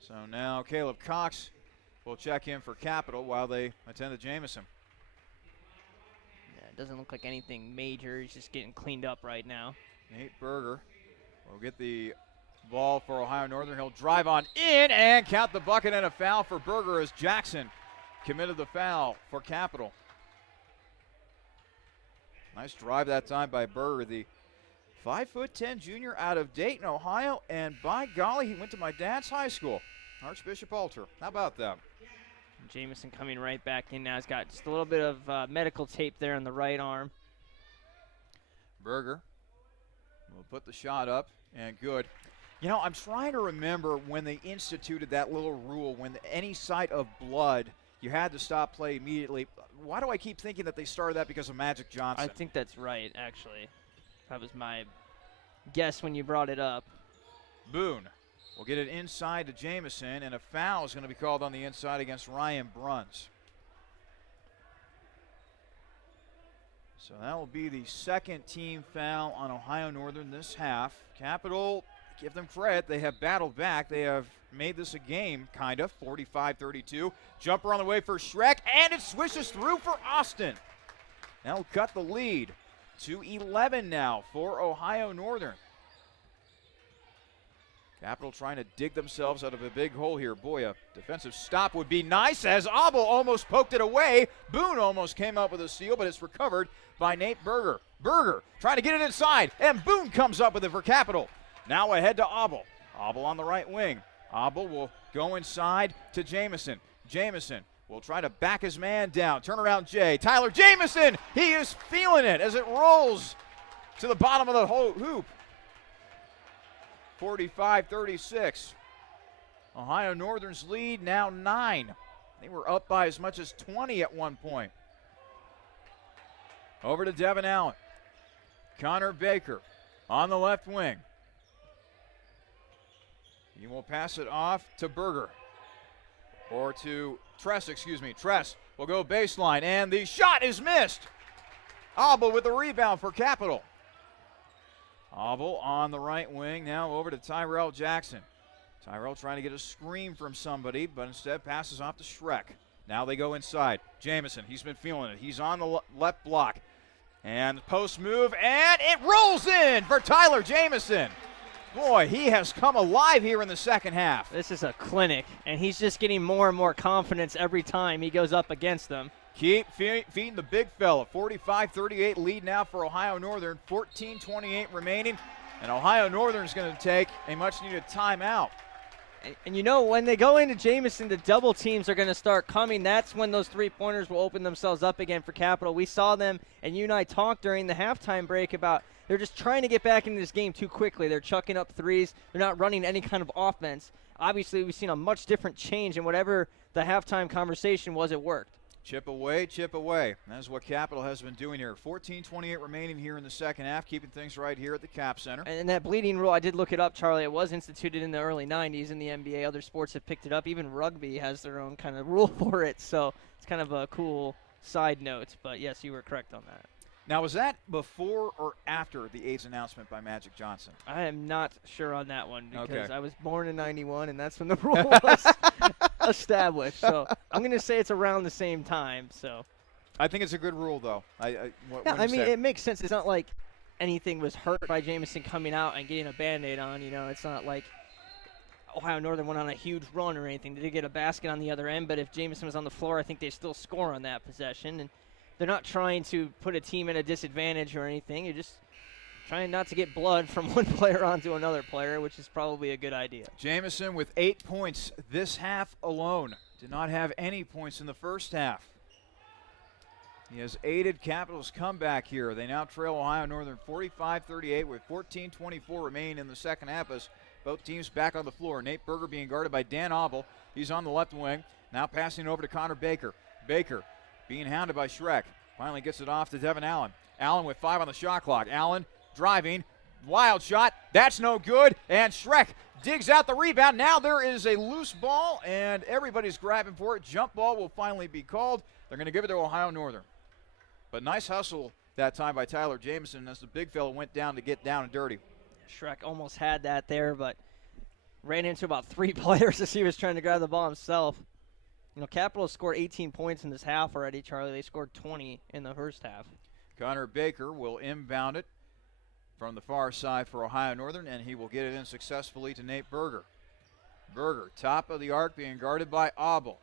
So now Caleb Cox will check in for Capital while they attend to Jamison. Yeah, it doesn't look like anything major. He's just getting cleaned up right now. Nate Berger will get the ball for Ohio Northern. He'll drive on in and count the bucket and a foul for Berger as Jackson committed the foul for Capital. Nice drive that time by Berger, the 5'10" junior out of Dayton, Ohio, and by golly, he went to my dad's high school, Archbishop Alter. How about that? Jamison coming right back in now. He's got just a little bit of medical tape there on the right arm. Berger will put the shot up, and good. You know, I'm trying to remember when they instituted that little rule, when any sight of blood, you had to stop play immediately. Why do I keep thinking that they started that because of Magic Johnson? I think that's right, actually. That was my guess when you brought it up. Boone will get it inside to Jamison, and a foul is going to be called on the inside against Ryan Bruns. So that will be the second team foul on Ohio Northern this half. Capital, give them credit, they have battled back. They have made this a game, kind of, 45-32. Jumper on the way for Schreck, and it swishes through for Austin. That'll cut the lead to 11 now for Ohio Northern. Capital trying to dig themselves out of a big hole here. Boy, a defensive stop would be nice as Abel almost poked it away. Boone almost came up with a steal, but it's recovered by Nate Berger. Berger trying to get it inside, and Boone comes up with it for Capital. Now ahead to Abel. Abel on the right wing. Abel will go inside to Jamison. Jamison will try to back his man down. Turnaround Jay. Tyler Jamison, he is feeling it as it rolls to the bottom of the hoop. 45-36. Ohio Northern's lead now 9. They were up by as much as 20 at one point. Over to Devin Allen. Connor Baker on the left wing. He will pass it off to Berger. Or to Tress, Tress will go baseline, and the shot is missed. Abel with the rebound for Capital. Abel on the right wing, now over to Tyrell Jackson. Tyrell trying to get a screen from somebody, but instead passes off to Schreck. Now they go inside. Jamison, he's been feeling it. He's on the left block. And post move, and it rolls in for Tyler Jamison. Boy, he has come alive here in the second half. This is a clinic, and he's just getting more and more confidence every time he goes up against them. Keep feeding the big fella. 45-38 lead now for Ohio Northern. 14:28 remaining, and Ohio Northern is going to take a much-needed timeout. And you know, when they go into Jamison, the double teams are going to start coming. That's when those three-pointers will open themselves up again for Capital. We saw them, and you and I talked during the halftime break about they're just trying to get back into this game too quickly. They're chucking up threes. They're not running any kind of offense. Obviously, we've seen a much different change, and whatever the halftime conversation was, it worked. Chip away, chip away. That is what Capital has been doing here. 14:28 remaining here in the second half, keeping things right here at the Cap Center. And that bleeding rule, I did look it up, Charlie. It was instituted in the early 90s in the NBA. Other sports have picked it up. Even rugby has their own kind of rule for it. So it's kind of a cool side note. But, yes, you were correct on that. Now, was that before or after the AIDS announcement by Magic Johnson? I am not sure on that one because Okay. I was born in 91, and that's when the rule was established. So I'm going to say it's around the same time. So I think it's a good rule, though. yeah, I mean, it makes sense. It's not like anything was hurt by Jamison coming out and getting a Band-Aid on. You know, it's not like Ohio Northern went on a huge run or anything. They did get a basket on the other end, but if Jamison was on the floor, I think they still score on that possession. And they're not trying to put a team at a disadvantage or anything. You're just trying not to get blood from one player onto another player, which is probably a good idea. Jamison with 8 points this half alone. Did not have any points in the first half. He has aided Capital's comeback here. They now trail Ohio Northern 45-38 with 14:24 remaining in the second half as both teams back on the floor. Nate Berger being guarded by Dan Auble. He's on the left wing. Now passing over to Connor Baker. Baker being hounded by Schreck. Finally gets it off to Devin Allen. Allen with 5 on the shot clock. Allen driving. Wild shot. That's no good. And Schreck digs out the rebound. Now there is a loose ball, and everybody's grabbing for it. Jump ball will finally be called. They're going to give it to Ohio Northern. But nice hustle that time by Tyler Jamison as the big fella went down to get down and dirty. Schreck almost had that there, but ran into about 3 players as he was trying to grab the ball himself. You know, Capital scored 18 points in this half already, Charlie. They scored 20 in the first half. Connor Baker will inbound it from the far side for Ohio Northern, and he will get it in successfully to Nate Berger. Berger, top of the arc, being guarded by Auble.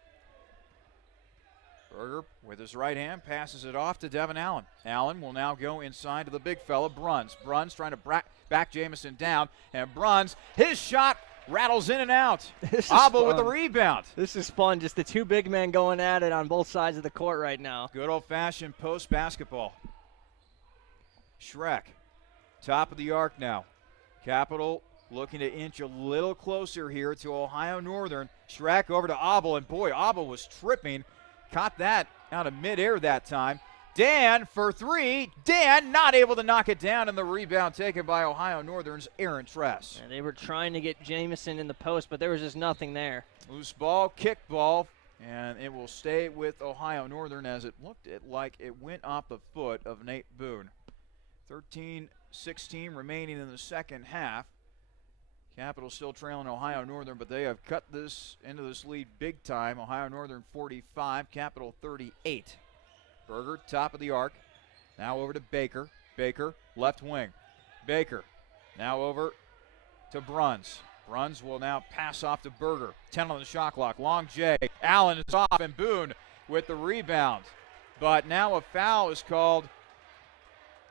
Berger, with his right hand, passes it off to Devin Allen. Allen will now go inside to the big fella, Bruns. Bruns trying to back Jamison down, and Bruns, his shot rattles in and out. Auble with the rebound. This is fun. Just the two big men going at it on both sides of the court right now. Good old-fashioned post basketball. Schreck, top of the arc now. Capital looking to inch a little closer here to Ohio Northern. Schreck over to Auble, and boy, Auble was tripping. Caught that out of midair that time. Dan for 3. Dan not able to knock it down, and the rebound taken by Ohio Northern's Aaron Tress. Yeah, they were trying to get Jamison in the post, but there was just nothing there. Loose ball, kick ball, and it will stay with Ohio Northern as it looked like it went off the foot of Nate Boone. 13-16 remaining in the second half. Capital still trailing Ohio Northern, but they have cut this into this lead big time. Ohio Northern 45, Capital 38. Berger, top of the arc. Now over to Baker. Baker, left wing. Baker, now over to Bruns. Bruns will now pass off to Berger. 10 on the shot clock. Long J. Allen is off, and Boone with the rebound. But now a foul is called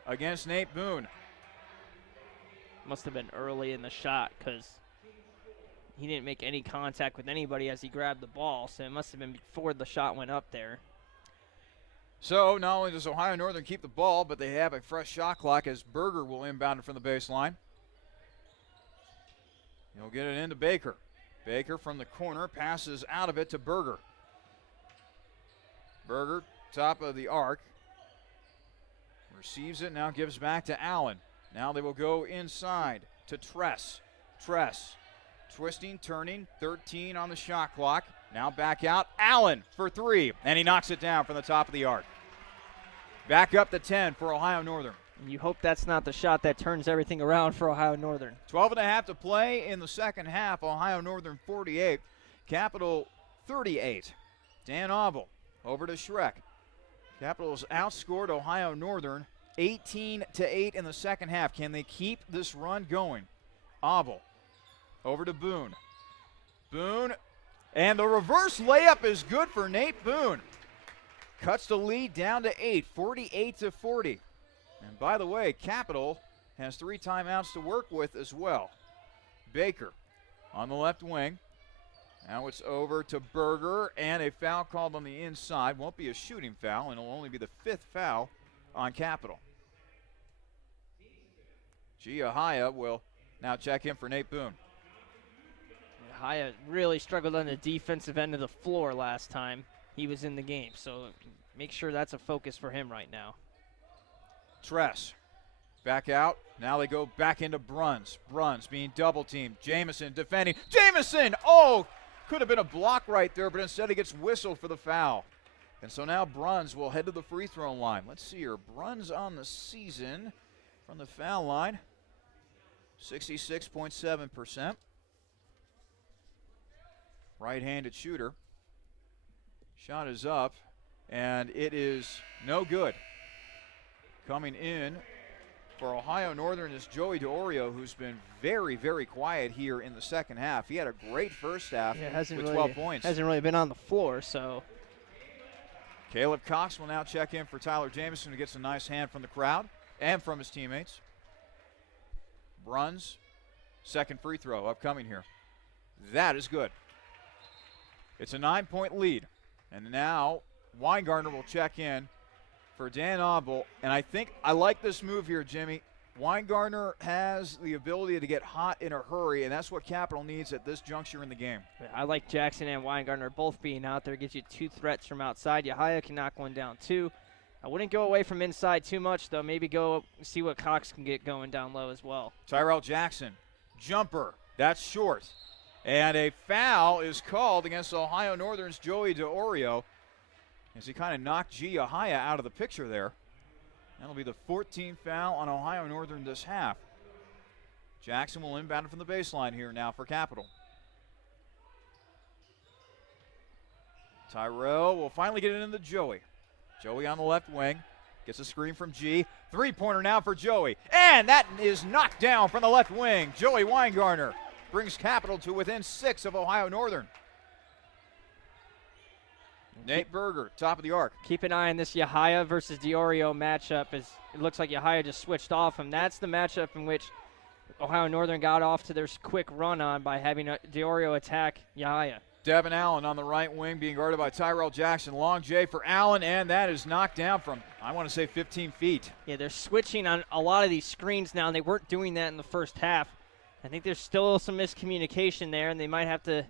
against Nate Boone. Must have been early in the shot because he didn't make any contact with anybody as he grabbed the ball, so it must have been before the shot went up there. So not only does Ohio Northern keep the ball, but they have a fresh shot clock as Berger will inbound it from the baseline. He'll get it into Baker. Baker from the corner passes out of it to Berger. Berger, top of the arc. Receives it, now gives back to Allen. Now they will go inside to Tress. Tress, twisting, turning, 13 on the shot clock. Now back out, Allen for 3, and he knocks it down from the top of the arc. Back up to 10 for Ohio Northern. And you hope that's not the shot that turns everything around for Ohio Northern. 12.5 to play in the second half. Ohio Northern 48, Capital 38. Dan Auble over to Schreck. Capital's outscored Ohio Northern 18-8 in the second half. Can they keep this run going? Auble over to Boone. Boone, and the reverse layup is good for Nate Boone. Cuts the lead down to 8, 48-40. And by the way, Capital has 3 timeouts to work with as well. Baker on the left wing. Now it's over to Berger, and a foul called on the inside. Won't be a shooting foul, and it'll only be the 5th foul on Capital. Giahaya will now check in for Nate Boone. Haya really struggled on the defensive end of the floor last time he was in the game, so make sure that's a focus for him right now. Tress back out. Now they go back into Bruns. Bruns being double teamed. Jamison defending. Jamison! Oh! Could have been a block right there, but instead he gets whistled for the foul. And so now Bruns will head to the free throw line. Let's see here. Bruns on the season from the foul line. 66.7%. Right-handed shooter. Shot is up, and it is no good. Coming in for Ohio Northern is Joey DeOrio, who's been very, very quiet here in the second half. He had a great first half with 12 points. Hasn't really been on the floor, so. Caleb Cox will now check in for Tyler Jamison, who gets a nice hand from the crowd and from his teammates. Bruns, second free throw upcoming here. That is good. It's a 9-point lead. And now Weingartner will check in for Dan Auble. And I think I like this move here, Jimmy. Weingartner has the ability to get hot in a hurry, and that's what Capital needs at this juncture in the game. I like Jackson and Weingartner both being out there. Gives you 2 threats from outside. Yahaya can knock one down too. I wouldn't go away from inside too much, though. Maybe go see what Cox can get going down low as well. Tyrell Jackson, jumper. That's short. And a foul is called against Ohio Northern's Joey DeOrio as he kind of knocked Giahaya out of the picture there. That'll be the 14th foul on Ohio Northern this half. Jackson will inbound it from the baseline here now for Capital. Tyrell will finally get it into Joey. Joey on the left wing. Gets a screen from G. Three-pointer now for Joey. And that is knocked down from the left wing. Joey Weingartner brings Capital to within 6 of Ohio Northern. Nate Berger, top of the arc. Keep an eye on this Yahaya versus DeOrio matchup, as it looks like Yahaya just switched off him. That's the matchup in which Ohio Northern got off to their quick run on by having DeOrio attack Yahaya. Devin Allen on the right wing being guarded by Tyrell Jackson. Long J for Allen, and that is knocked down from, I want to say, 15 feet. Yeah, they're switching on a lot of these screens now, and they weren't doing that in the first half. I think there's still some miscommunication there, and they might have to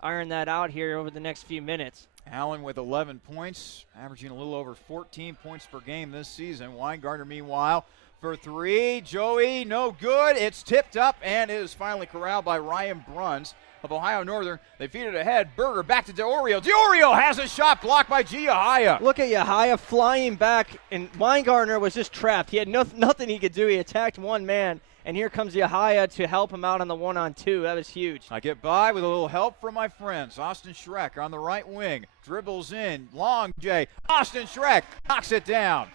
iron that out here over the next few minutes. Allen with 11 points, averaging a little over 14 points per game this season. Weingartner, meanwhile, for 3. Joey, no good. It's tipped up and is finally corralled by Ryan Bruns of Ohio Northern. They feed it ahead. Berger back to DeOrio. DeOrio has a shot blocked by Giahaya. Look at Yahaya flying back, and Weingartner was just trapped. He had nothing he could do. He attacked one man, and here comes Yahaya to help him out on the 1-on-2. That was huge. I get by with a little help from my friends. Austin Schreck on the right wing. Dribbles in. Long J. Austin Schreck knocks it down.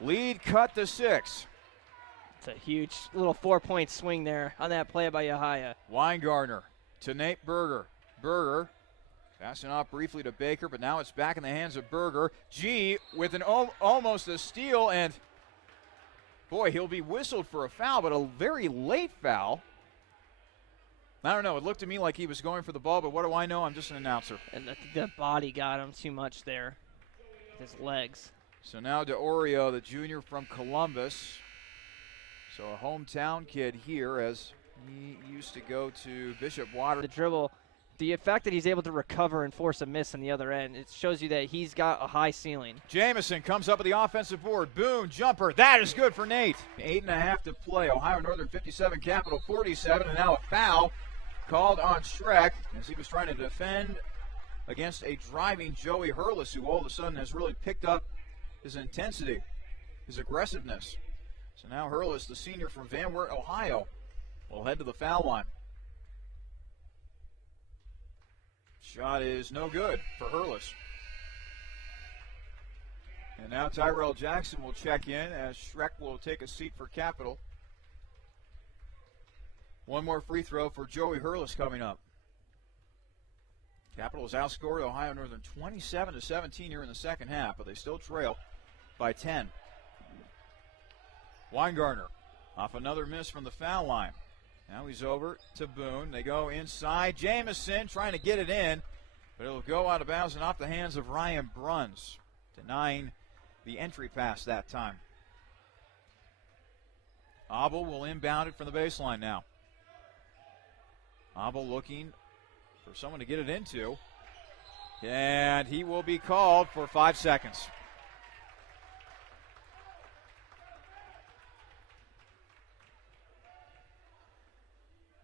Lead cut to 6. It's a huge little 4-point swing there on that play by Yahaya. Weingartner to Nate Berger. Berger passing off briefly to Baker, but now it's back in the hands of Berger. G with an almost a steal, and boy, he'll be whistled for a foul, but a very late foul. I don't know. It looked to me like he was going for the ball, but what do I know? I'm just an announcer. And the body got him too much there. His legs. So now DeOrio, the junior from Columbus. So a hometown kid here, as he used to go to Bishop Water. The dribble, the fact that he's able to recover and force a miss on the other end, it shows you that he's got a high ceiling. Jamison comes up with the offensive board. Boone, jumper. That is good for Nate. 8.5 to play. Ohio Northern 57, Capital 47, and now a foul called on Schreck as he was trying to defend against a driving Joey Hurlis, who all of a sudden has really picked up his intensity, his aggressiveness. So now Hurlis, the senior from Van Wert, Ohio, will head to the foul line. Shot is no good for Hurlis. And now Tyrell Jackson will check in as Schreck will take a seat for Capital. One more free throw for Joey Hurlis coming up. Capital has outscored Ohio Northern 27-17 here in the second half, but they still trail by 10. Weingartner off another miss from the foul line. Now he's over to Boone. They go inside. Jamison trying to get it in, but it'll go out of bounds and off the hands of Ryan Bruns, denying the entry pass that time. Abel will inbound it from the baseline now. Abel looking for someone to get it into, and he will be called for 5 seconds.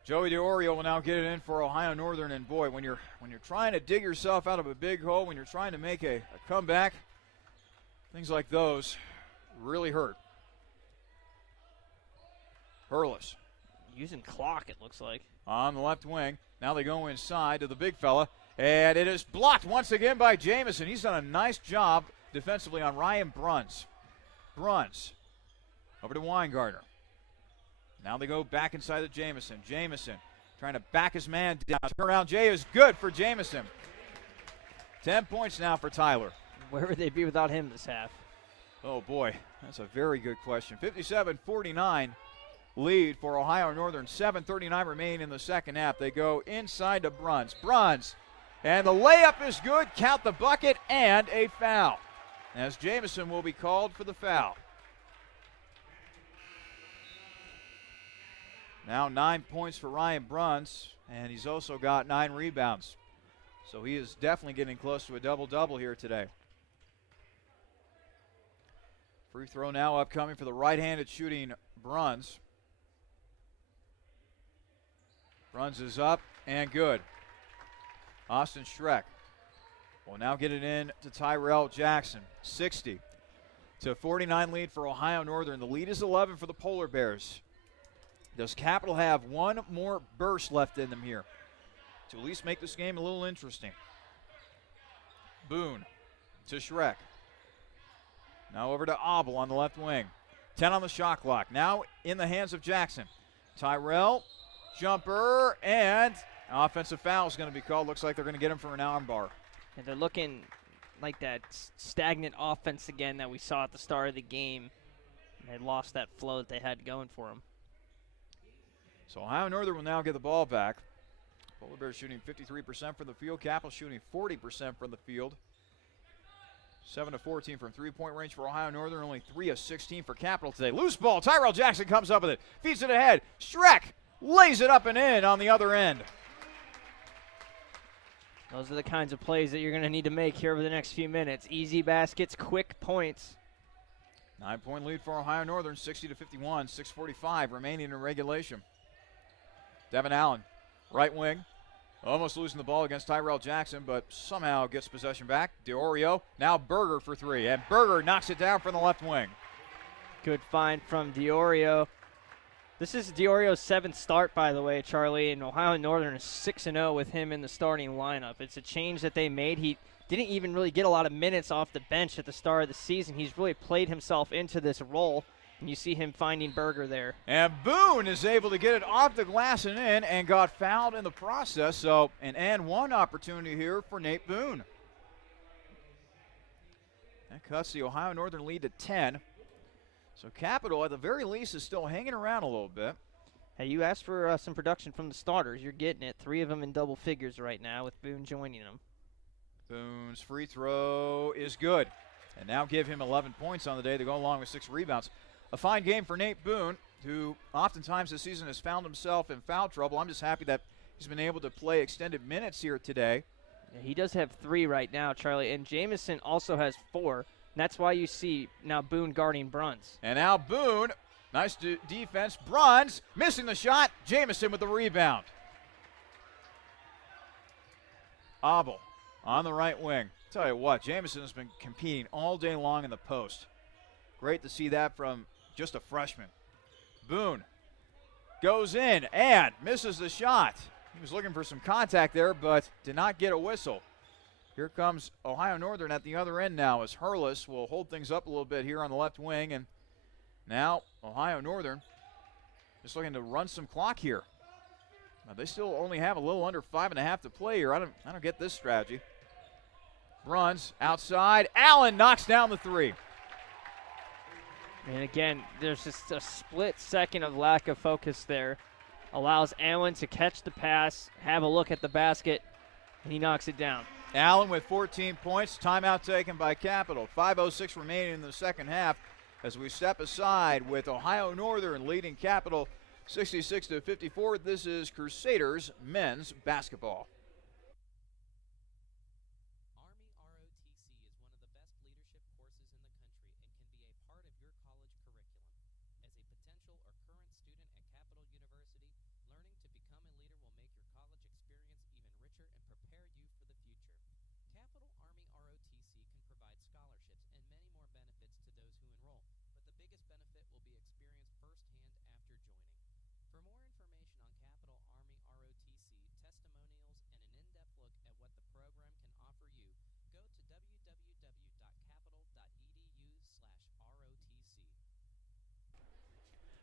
Joey DeOrio will now get it in for Ohio Northern, and boy, when you're trying to dig yourself out of a big hole, when you're trying to make a comeback, things like those really hurt. Hurlis Using clock, it looks like. on the left wing. Now they go inside to the big fella, and it is blocked once again by Jamison. He's done a nice job defensively on Ryan Bruns. Bruns over to Weingartner. Now they go back inside of Jamison. Jamison trying to back his man down. Turnaround J is good for Jamison. 10 points now for Tyler. Where would they be without him this half? Oh, boy, that's a very good question. 57-49 lead for Ohio Northern. 7:39 remaining in the second half. They go inside to Bruns. Bruns, and the layup is good. Count the bucket and a foul, as Jamison will be called for the foul. Now 9 points for Ryan Bruns, and he's also got 9 rebounds. So he is definitely getting close to a double-double here today. Free throw now upcoming for the right-handed shooting Bruns. Bruns is up and good. Austin Schreck will now get it in to Tyrell Jackson. 60-49 lead for Ohio Northern. The lead is 11 for the Polar Bears. Does Capital have one more burst left in them here to at least make this game a little interesting? Boone to Schreck. Now over to Abel on the left wing. 10 on the shot clock. Now in the hands of Jackson. Tyrell, jumper, and offensive foul is going to be called. Looks like they're going to get him for an arm bar. And they're looking like that stagnant offense again that we saw at the start of the game. They lost that flow that they had going for them. So Ohio Northern will now get the ball back. Polar Bears shooting 53% from the field. Capital shooting 40% from the field. 7 of 14 from three-point range for Ohio Northern. Only 3 of 16 for Capital today. Loose ball. Tyrell Jackson comes up with it. Feeds it ahead. Schreck lays it up and in on the other end. Those are the kinds of plays that you're going to need to make here over the next few minutes. Easy baskets, quick points. 9-point lead for Ohio Northern. 60-51. 6:45 remaining in regulation. Devin Allen, right wing, almost losing the ball against Tyrell Jackson, but somehow gets possession back. DeOrio, now Berger for 3, and Berger knocks it down from the left wing. Good find from DeOrio. This is DeOrio's 7th start, by the way, Charlie, and Ohio Northern is 6-0 with him in the starting lineup. It's a change that they made. He didn't even really get a lot of minutes off the bench at the start of the season. He's really played himself into this role. And you see him finding Berger there. And Boone is able to get it off the glass and in, and got fouled in the process. So an and one opportunity here for Nate Boone. That cuts the Ohio Northern lead to 10. So Capital, at the very least, is still hanging around a little bit. Hey, you asked for some production from the starters. You're getting it. 3 of them in double figures right now with Boone joining them. Boone's free throw is good. And now give him 11 points on the day to go along with 6 rebounds. A fine game for Nate Boone, who oftentimes this season has found himself in foul trouble. I'm just happy that he's been able to play extended minutes here today. Yeah, he does have 3 right now, Charlie, and Jamison also has 4. And that's why you see now Boone guarding Bruns. And now Boone, nice defense. Bruns missing the shot. Jamison with the rebound. Abel on the right wing. Tell you what, Jamison has been competing all day long in the post. Great to see that from just a freshman. Boone goes in and misses the shot. He was looking for some contact there, but did not get a whistle. Here comes Ohio Northern at the other end now, as Hurlis will hold things up a little bit here on the left wing. And now Ohio Northern just looking to run some clock here. Now they still only have a little under 5.5 to play here. I don't get this strategy. Bruns outside. Allen knocks down the 3. And again, there's just a split second of lack of focus there. allows Allen to catch the pass, have a look at the basket, and he knocks it down. Allen with 14 points. Timeout taken by Capital. 5:06 remaining in the second half as we step aside with Ohio Northern leading Capital 66-54. This is Crusaders men's basketball.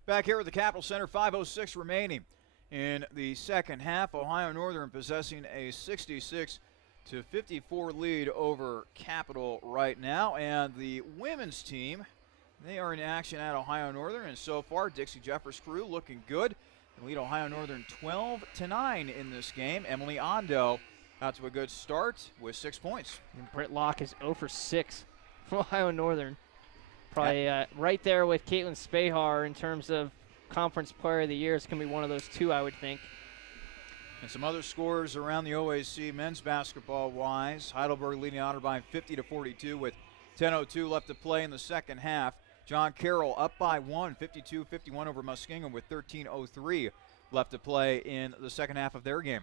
Back here at the Capital Center, 5:06 remaining in the second half. Ohio Northern possessing a 66-54 lead over Capital right now. And the women's team, they are in action at Ohio Northern. And so far, Dixie Jeffers' crew looking good. They lead Ohio Northern 12-9 in this game. Emily Ondo out to a good start with 6 points. And Britt Locke is 0 for 6 from Ohio Northern. Probably right there with Caitlin Spahar in terms of Conference Player of the Year. It's going to be one of those two, I would think. And some other scores around the OAC men's basketball-wise. Heidelberg leading Otterbein 50-42 with 10:02 left to play in the second half. John Carroll up by 1, 52-51 over Muskingum with 13:03 left to play in the second half of their game.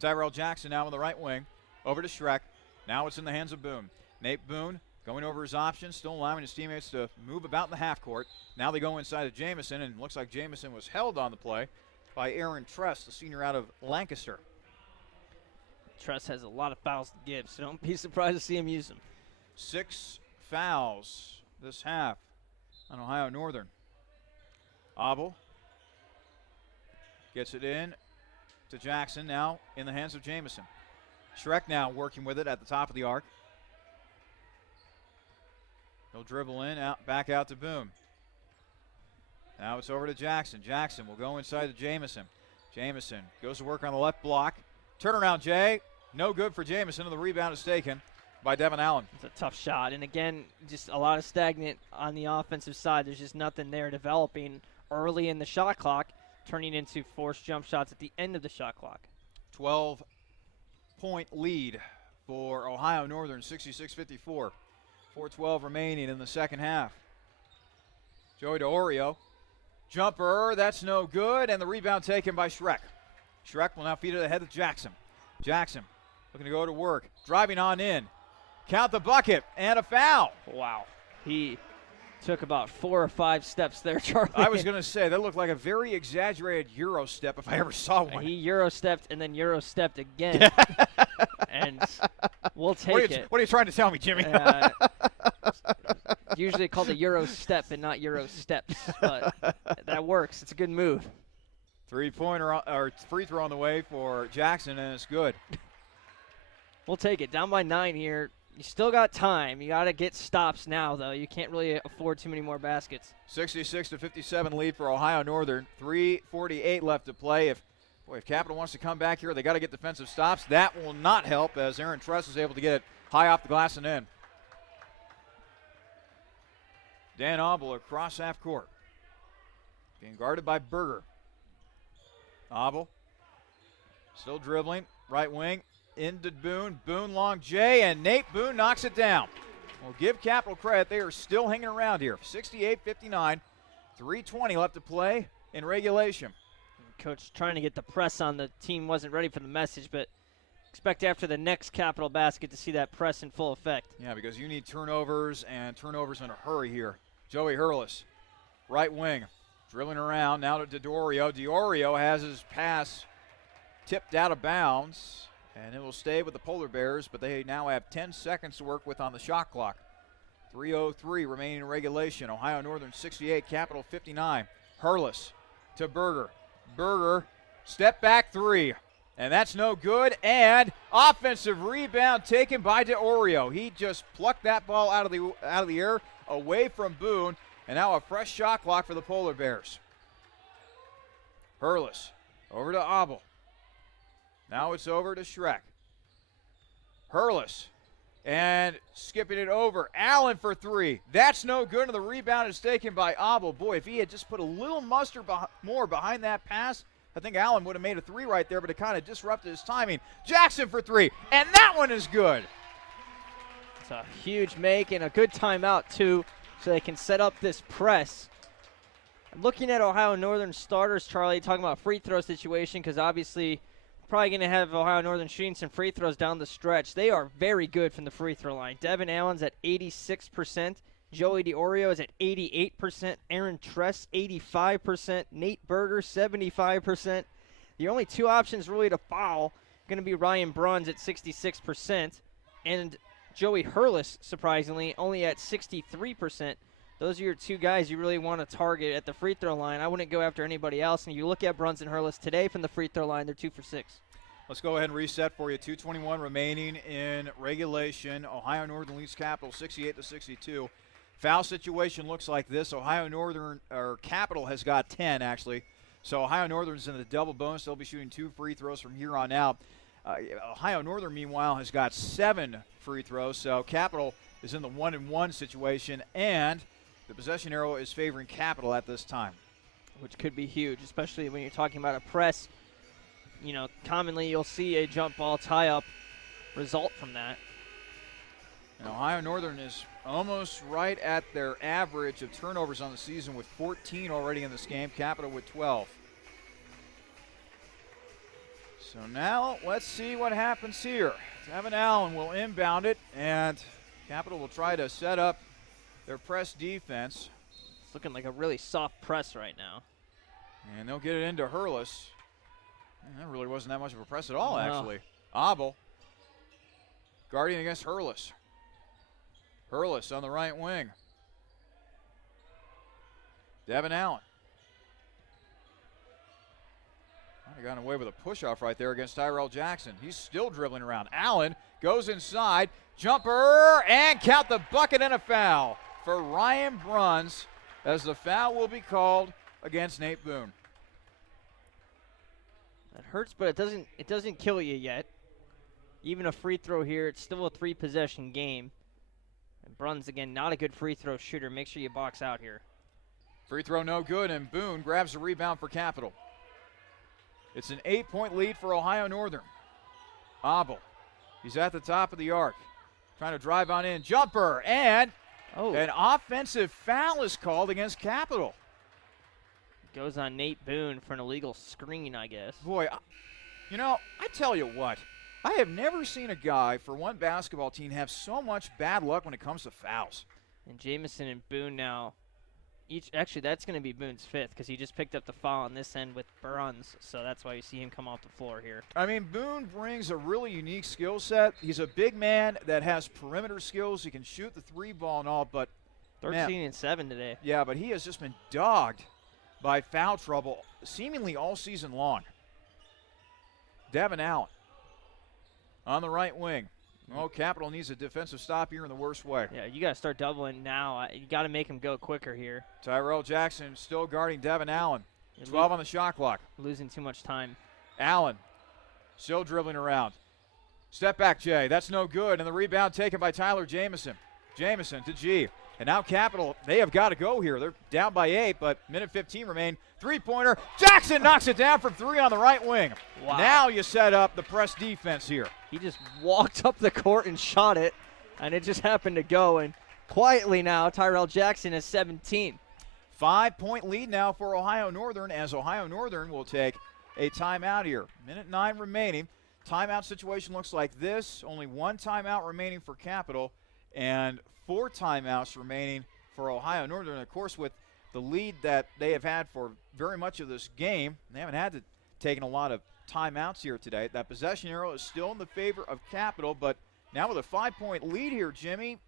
Tyrell Jackson now on the right wing. Over to Schreck. Now it's in the hands of Boone. Nate Boone going over his options, still allowing his teammates to move about in the half court. Now they go inside of Jamison, and it looks like Jamison was held on the play by Aaron Tress, the senior out of Lancaster. Tress has a lot of fouls to give, so don't be surprised to see him use them. 6 fouls this half on Ohio Northern. Abel gets it in to Jackson, now in the hands of Jamison. Schreck now working with it at the top of the arc. He'll dribble in, back out to Boone. Now it's over to Jackson. Jackson will go inside to Jamison. Jamison goes to work on the left block. Turnaround, Jay. No good for Jamison, and the rebound is taken by Devin Allen. It's a tough shot. And again, just a lot of stagnant on the offensive side. There's just nothing there developing early in the shot clock, turning into forced jump shots at the end of the shot clock. 12-point lead for Ohio Northern, 66-54. 4:12 remaining in the second half. Joey DeOrio. Jumper, that's no good, and the rebound taken by Schreck. Schreck will now feed it ahead to Jackson. Jackson looking to go to work. Driving on in. Count the bucket, and a foul. Wow. He took about 4 or 5 steps there, Charlie. I was going to say, that looked like a very exaggerated Euro step if I ever saw one. He Euro stepped and then Euro stepped again. And we'll take it. What are you trying to tell me, Jimmy? Usually called a Euro step and not Euro steps, but that works. It's a good move. Three-pointer or free throw on the way for Jackson, and it's good. We'll take it. Down by 9 here. You still got time. You got to get stops now, though. You can't really afford too many more baskets. 66-57 lead for Ohio Northern. 3:48 left to play. If Capital wants to come back here, they got to get defensive stops. That will not help as Aaron Tress is able to get it high off the glass and in. Dan Abel across half court. Being guarded by Berger. Abel still dribbling. Right wing. Into Boone. Boone long J, and Nate Boone knocks it down. We'll give Capital credit. They are still hanging around here. 68-59. 3:20 left to play in regulation. Coach trying to get the press on. The team wasn't ready for the message, but expect after the next Capital basket to see that press in full effect. Yeah, because you need turnovers, and turnovers in a hurry here. Joey Hurlis, right wing, dribbling around. Now to DeOrio. DeOrio has his pass tipped out of bounds, and it will stay with the Polar Bears, but they now have 10 seconds to work with on the shot clock. 3:03 remaining in regulation. Ohio Northern 68, Capital 59. Hurlis to Berger. Berger, step back three, and that's no good. And offensive rebound taken by DeOrio. He just plucked that ball out of the air away from Boone, and now a fresh shot clock for the Polar Bears. Hurlis Over to Abel. Now it's over to Schreck. Hurlis. And skipping it over. Allen for three. That's no good, and the rebound is taken by Abel. Boy, if he had just put a little mustard more behind that pass, I think Allen would have made a three right there, but it kind of disrupted his timing. Jackson for three, and that one is good. It's a huge make and a good timeout, too, so they can set up this press. Looking at Ohio Northern starters, Charlie, talking about free throw situation, because obviously probably going to have Ohio Northern shooting some free throws down the stretch. They are very good from the free throw line. Devin Allen's at 86%. Joey DiOrio is at 88%. Aaron Tress, 85%. Nate Berger, 75%. The only two options really to foul going to be Ryan Bruns at 66%. And Joey Hurlis, surprisingly, only at 63%. Those are your two guys you really want to target at the free throw line. I wouldn't go after anybody else. And you look at Bruns and Hurlis today from the free throw line, they're 2 for 6. Let's go ahead and reset for you. 2:21 remaining in regulation. Ohio Northern leads Capital 68-62. Foul situation looks like this. Ohio Northern, or Capital, has got 10 actually. So Ohio Northern's in the double bonus. They'll be shooting 2 free throws from here on out. Ohio Northern, meanwhile, has got 7 free throws. So Capital is in the 1-and-1 situation, and the possession arrow is favoring Capital at this time. Which could be huge, especially when you're talking about a press. You know, commonly you'll see a jump ball tie-up result from that. And Ohio Northern is almost right at their average of turnovers on the season with 14 already in this game. Capital with 12. So now let's see what happens here. Devin Allen will inbound it, and Capital will try to set up their press defense. It's looking like a really soft press right now. And they'll get it into Hurlis. Man, that really wasn't that much of a press at all, No. actually. Abel guarding against Hurlis. Hurlis on the right wing. Devin Allen. Might have gotten away with a push-off right there against Tyrell Jackson. He's still dribbling around. Allen goes inside. Jumper, and count the bucket, and a foul for Ryan Bruns, as the foul will be called against Nate Boone. That hurts, but it doesn't kill you yet. Even a free throw here, it's still a 3-possession game. And Bruns, again, not a good free throw shooter. Make sure you box out here. Free throw no good, and Boone grabs the rebound for Capital. It's an 8-point lead for Ohio Northern. Abel, he's at the top of the arc. Trying to drive on in. Jumper, and an offensive foul is called against Capital. Goes on Nate Boone for an illegal screen, I guess. Boy, you know, I tell you what, I have never seen a guy for one basketball team have so much bad luck when it comes to fouls. And Jamison and Boone now, actually that's going to be Boone's 5th because he just picked up the foul on this end with Bruns, so that's why you see him come off the floor here. I mean, Boone brings a really unique skill set. He's a big man that has perimeter skills. He can shoot the 3-ball and all, but 13-7 today. Yeah, but he has just been dogged by foul trouble seemingly all season long. Devin Allen on the right wing. Oh, Capital needs a defensive stop here in the worst way. Yeah, you got to start doubling now. You got to make him go quicker here. Tyrell Jackson still guarding Devin Allen. 12 on the shot clock. Losing too much time. Allen still dribbling around. Step back, Jay. That's no good. And the rebound taken by Tyler Jamison. Jamison to G. And now Capital, they have got to go here. They're down by 8, but minute 15 remain. Three-pointer. Jackson knocks it down from 3 on the right wing. Wow. Now you set up the press defense here. He just walked up the court and shot it, and it just happened to go. And quietly now, Tyrell Jackson is 17. 5-point lead now for Ohio Northern, as Ohio Northern will take a timeout here. Minute 9 remaining. Timeout situation looks like this. Only 1 timeout remaining for Capital, and 4 timeouts remaining for Ohio Northern. Of course, with the lead that they have had for very much of this game, they haven't had to take a lot of timeouts here today. That possession arrow is still in the favor of Capital, but now with a 5-point lead here, Jimmy,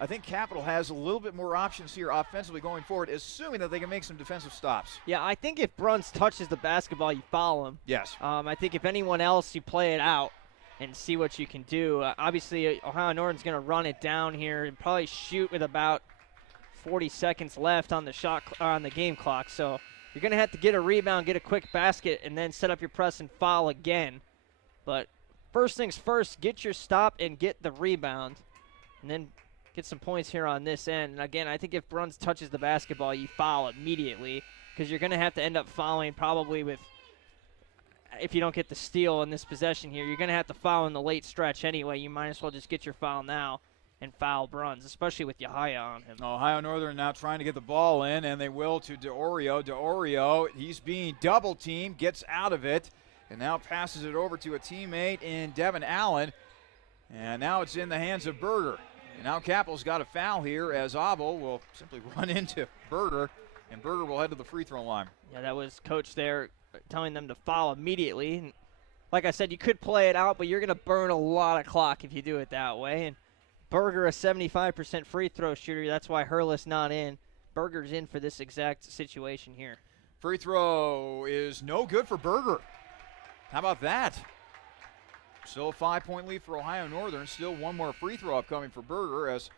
I think Capital has a little bit more options here offensively going forward, assuming that they can make some defensive stops. Yeah, I think if Bruns touches the basketball, you foul him. Yes. I think if anyone else, you play it out and see what you can do. Obviously, Ohio Northern's going to run it down here and probably shoot with about 40 seconds left on the game clock. So you're going to have to get a rebound, get a quick basket, and then set up your press and foul again. But first things first, get your stop and get the rebound, and then get some points here on this end. And again, I think if Bruns touches the basketball, you foul immediately, because you're going to have to end up fouling probably with, if you don't get the steal in this possession here, you're going to have to foul in the late stretch anyway. You might as well just get your foul now and foul Bruns, especially with Yahaya on him. Ohio Northern now trying to get the ball in, and they will to DeOrio. DeOrio, he's being double-teamed, gets out of it, and now passes it over to a teammate in Devin Allen. And now it's in the hands of Berger. And now Capitol's got a foul here as Abel will simply run into Berger, and Berger will head to the free throw line. Yeah, that was coach there telling them to foul immediately. And like I said, you could play it out, but you're going to burn a lot of clock if you do it that way. And Berger, a 75% free throw shooter. That's why Hurlis not in. Berger's in for this exact situation here. Free throw is no good for Berger. How about that? Still a 5-point lead for Ohio Northern. Still one more free throw upcoming for Berger as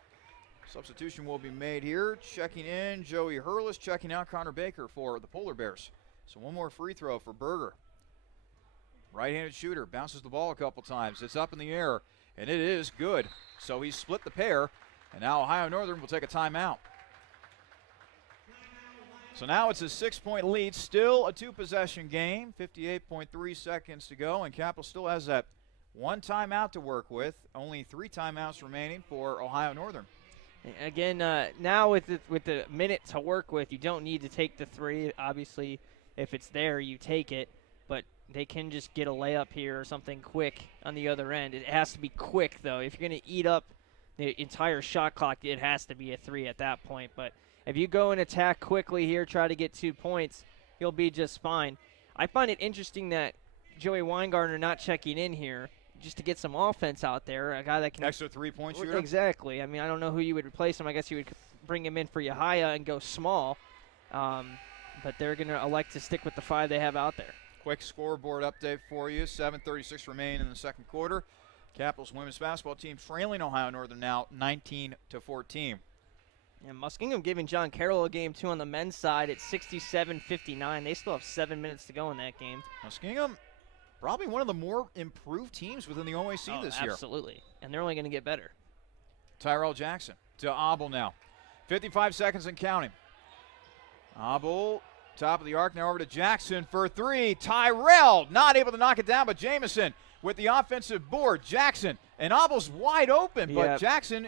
substitution will be made here. Checking in, Joey Hurlis. Checking out, Connor Baker for the Polar Bears. So one more free throw for Berger. Right-handed shooter, bounces the ball a couple times. It's up in the air, and it is good. So he split the pair, and now Ohio Northern will take a timeout. So now it's a 6-point lead, still a 2-possession game, 58.3 seconds to go, and Capital still has that one timeout to work with. Only 3 timeouts remaining for Ohio Northern. Again, now with the minute to work with, you don't need to take the 3. Obviously, if it's there, you take it, but they can just get a layup here or something quick on the other end. It has to be quick, though. If you're going to eat up the entire shot clock, it has to be a 3 at that point. But if you go and attack quickly here, try to get 2 points, you'll be just fine. I find it interesting that Joey Weingartner not checking in here just to get some offense out there, a guy that can... Extra 3-point shooter? Exactly. I mean, I don't know who you would replace him. I guess you would bring him in for Yahaya and go small. But they're going to elect to stick with the 5 they have out there. Quick scoreboard update for you. 7:36 remain in the second quarter. Capital's women's basketball team trailing Ohio Northern now 19-14. And Muskingum giving John Carroll a game, too, on the men's side at 67-59. They still have 7 minutes to go in that game. Muskingum, probably one of the more improved teams within the OAC this year. Absolutely. And they're only going to get better. Tyrell Jackson to Abel now. 55 seconds and counting. Abel, top of the arc, now over to Jackson for 3. Tyrell not able to knock it down, but Jamison with the offensive board. Jackson, and Abel's wide open, but Jackson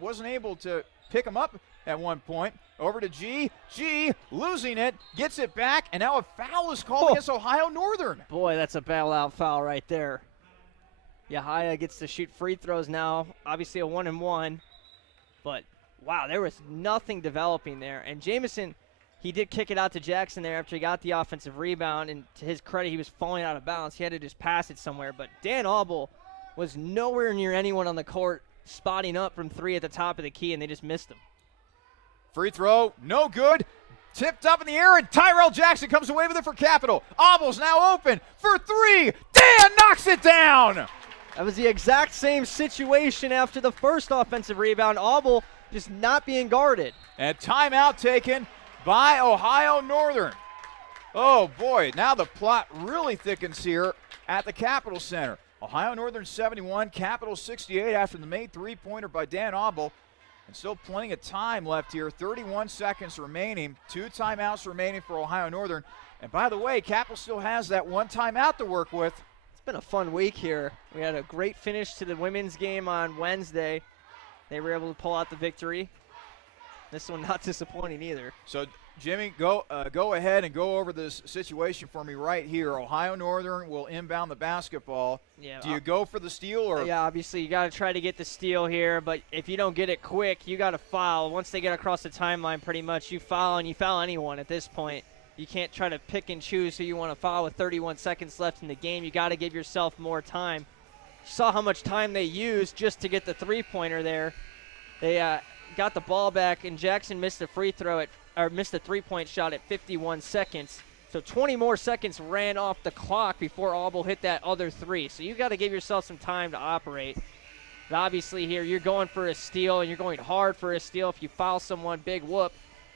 wasn't able to pick him up at one point. Over to G. G losing it, gets it back, and now a foul is called against Ohio Northern. Boy, that's a bailout foul right there. Yahaya gets to shoot free throws now. Obviously a 1-and-1. But, wow, there was nothing developing there. And Jamison, he did kick it out to Jackson there after he got the offensive rebound. And to his credit, he was falling out of bounds. He had to just pass it somewhere. But Dan Abel was nowhere near anyone on the court spotting up from 3 at the top of the key, and they just missed him. Free throw, no good. Tipped up in the air, and Tyrell Jackson comes away with it for Capital. Abel's now open for 3. Dan knocks it down. That was the exact same situation after the first offensive rebound. Abel just not being guarded. And timeout taken by Ohio Northern. Oh, boy, now the plot really thickens here at the Capital Center. Ohio Northern 71, Capital 68 after the made 3-pointer by Dan Abel. And still plenty of time left here. 31 seconds remaining. 2 timeouts remaining for Ohio Northern. And by the way, Capital still has that 1 timeout to work with. It's been a fun week here. We had a great finish to the women's game on Wednesday. They were able to pull out the victory. This one not disappointing either. So, Jimmy, go ahead and go over this situation for me right here. Ohio Northern will inbound the basketball. Yeah, do you go for the steal? Or? Yeah, obviously you got to try to get the steal here, but if you don't get it quick, you got to foul. Once they get across the timeline pretty much, you foul, and you foul anyone at this point. You can't try to pick and choose who you want to foul with 31 seconds left in the game. You got to give yourself more time. You saw how much time they used just to get the 3-pointer there. They got the ball back, and Jackson missed a free throw missed a 3-point shot at 51 seconds. So 20 more seconds ran off the clock before Abel hit that other 3. So you got to give yourself some time to operate. But obviously here you're going for a steal, and you're going hard for a steal. If you foul someone, big whoop.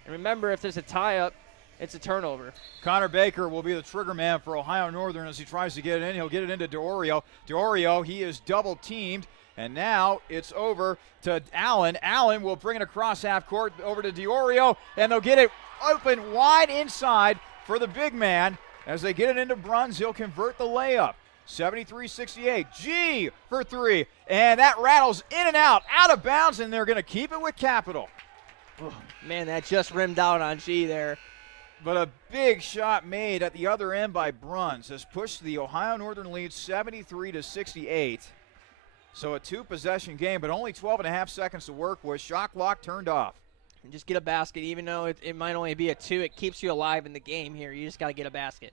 And remember, if there's a tie-up, It's a turnover. Connor Baker will be the trigger man for Ohio Northern as he tries to get it in. He'll get it into Diorio. Diorio, he is double teamed, and now it's over to Allen. Allen will bring it across half court over to Diorio, and they'll get it open wide inside for the big man. As they get it into Bruns, he'll convert the layup. 73-68. G for three, and that rattles in and out of bounds, and they're going to keep it with Capital. Oh, man, that just rimmed out on G there. But a big shot made at the other end by Bruns has pushed the Ohio Northern lead 73-68. So a two-possession game, but only 12 and a half seconds to work with. Shot clock turned off. And just get a basket. Even though it might only be a two, it keeps you alive in the game here. You just got to get a basket.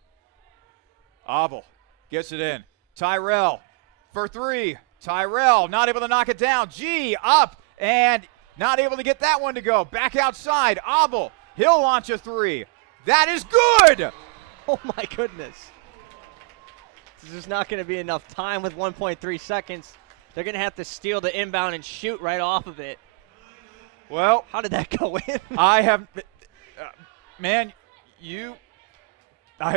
Abel gets it in. Tyrell for three. Tyrell not able to knock it down. G up and not able to get that one to go. Back outside. Abel, he'll launch a three. That is good. Oh, my goodness. This is not going to be enough time with 1.3 seconds. They're going to have to steal the inbound and shoot right off of it. Well, how did that go in? I have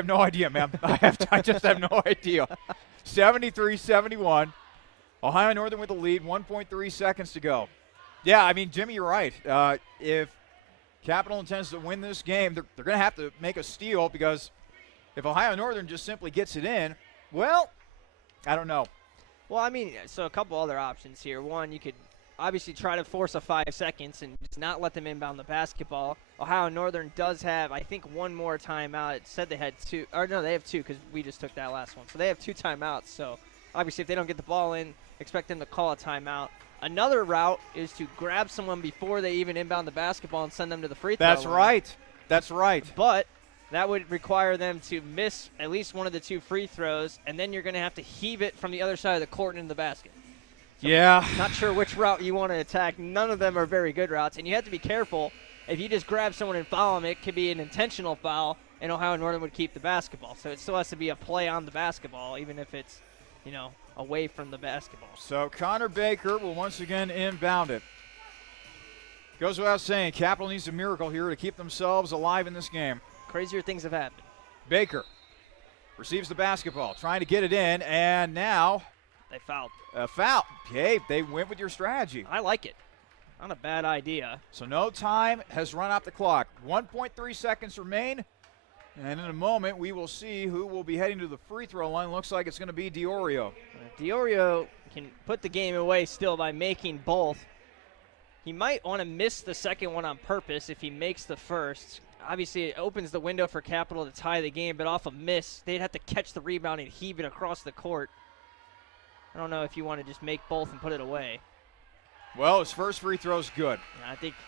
no idea, man. I just have no idea. 73-71. Ohio Northern with the lead, 1.3 seconds to go. Yeah, I mean, Jimmy, you're right. If Capital intends to win this game, they're going to have to make a steal, because if Ohio Northern just simply gets it in, well, I don't know. Well, I mean, so a couple other options here. One, you could obviously try to force a 5 seconds and just not let them inbound the basketball. Ohio Northern does have, I think, one more timeout. It said they had two. Or no, they have two because we just took that last one. So they have 2 timeouts. So obviously if they don't get the ball in, expect them to call a timeout. Another route is to grab someone before they even inbound the basketball and send them to the free throw line. That's right. But that would require them to miss at least one of the 2 free throws, and then you're going to have to heave it from the other side of the court into the basket. So yeah. Not sure which route you want to attack. None of them are very good routes, and you have to be careful. If you just grab someone and foul them, it could be an intentional foul, and Ohio Northern would keep the basketball. So it still has to be a play on the basketball, even if it's, away from the basketball. So Connor Baker will once again inbound it. Goes without saying, Capital needs a miracle here to keep themselves alive in this game. Crazier things have happened. Baker receives the basketball, trying to get it in, and now they fouled. A foul. Hey, they went with your strategy. I like it. Not a bad idea. So no time has run off the clock. 1.3 seconds remain. And in a moment, we will see who will be heading to the free throw line. Looks like it's going to be Diorio. Diorio can put the game away still by making both. He might want to miss the second one on purpose if he makes the first. Obviously, it opens the window for Capital to tie the game, but off a miss, they'd have to catch the rebound and heave it across the court. I don't know if you want to just make both and put it away. Well, his first free throw is good.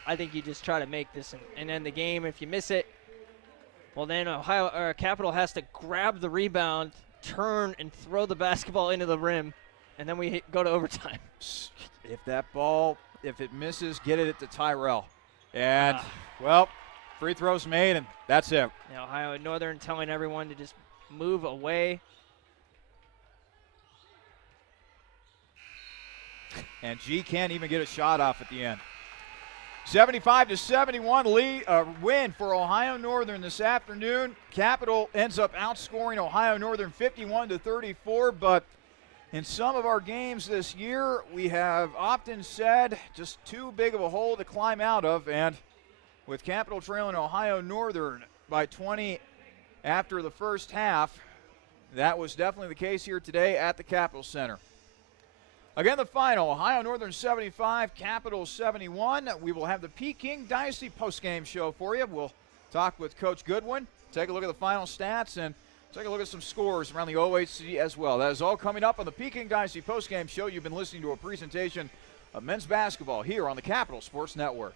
I think you just try to make this and end the game. If you miss it, well, then Capital has to grab the rebound, turn, and throw the basketball into the rim, and then we go to overtime. If that ball, if it misses, get it to Tyrell. And, well, free throws made, and that's it. Ohio Northern telling everyone to just move away. And G can't even get a shot off at the end. 75-71 win for Ohio Northern this afternoon. Capital ends up outscoring Ohio Northern 51-34, but in some of our games this year, we have often said just too big of a hole to climb out of, and with Capital trailing Ohio Northern by 20 after the first half, that was definitely the case here today at the Capitol Center. Again, the final, Ohio Northern 75, Capital 71. We will have the Peking Dynasty postgame show for you. We'll talk with Coach Goodwin, take a look at the final stats, and take a look at some scores around the OHC as well. That is all coming up on the Peking Dynasty postgame show. You've been listening to a presentation of men's basketball here on the Capital Sports Network.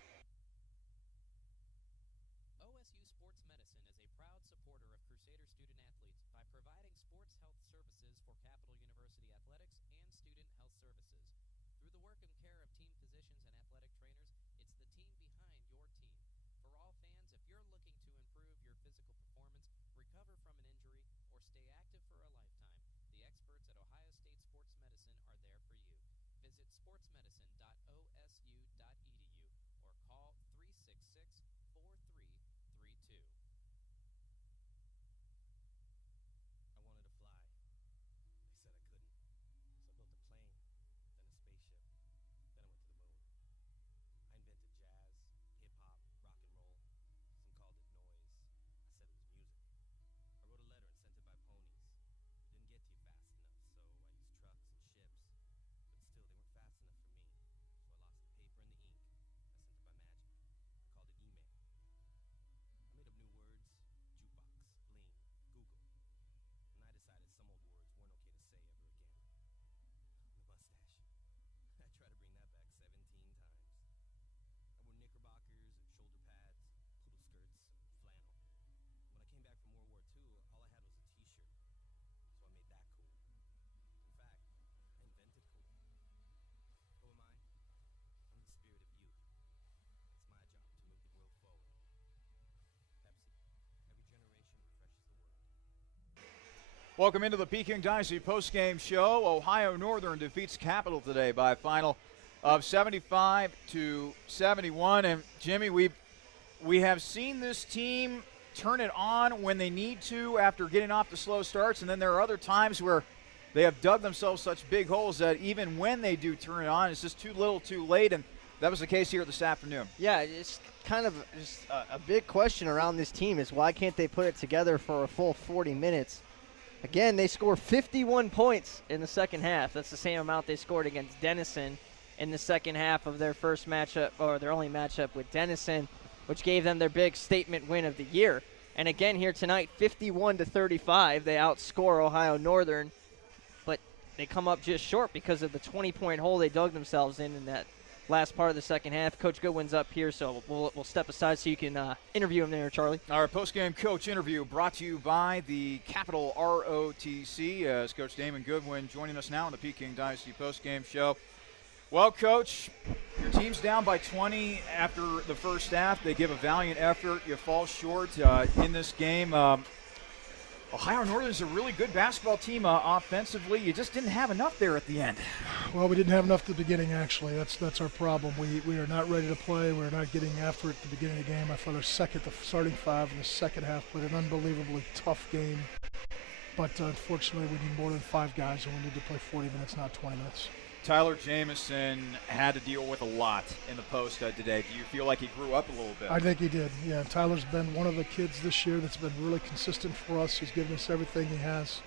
Welcome into the Peking Dynasty postgame show. Ohio Northern defeats Capital today by a final of 75-71. And Jimmy, we have seen this team turn it on when they need to after getting off the slow starts, and then there are other times where they have dug themselves such big holes that even when they do turn it on, it's just too little too late, and that was the case here this afternoon. Yeah, it's kind of just a big question around this team is why can't they put it together for a full 40 minutes? Again, they score 51 points in the second half. That's the same amount they scored against Denison in the second half of their first matchup, or their only matchup with Denison, which gave them their big statement win of the year. And again here tonight, 51-35, they outscore Ohio Northern, but they come up just short because of the 20-point hole they dug themselves in that last part of the second half. Coach Goodwin's up here, so we'll step aside so you can interview him there, Charlie. Our postgame coach interview brought to you by the Capital ROTC, as Coach Damon Goodwin joining us now on the Peking Dynasty postgame show. Well, Coach, your team's down by 20 after the first half. They give a valiant effort. You fall short in this game. Ohio Northern is a really good basketball team offensively. You just didn't have enough there at the end. Well, we didn't have enough at the beginning, actually. That's our problem. We are not ready to play. We're not getting after it at the beginning of the game. I thought the starting five in the second half played an unbelievably tough game. But unfortunately, we need more than 5 guys, and we need to play 40 minutes, not 20 minutes. Tyler Jamison had to deal with a lot in the post today. Do you feel like he grew up a little bit? I think he did, yeah. Tyler's been one of the kids this year that's been really consistent for us. He's given us everything he has,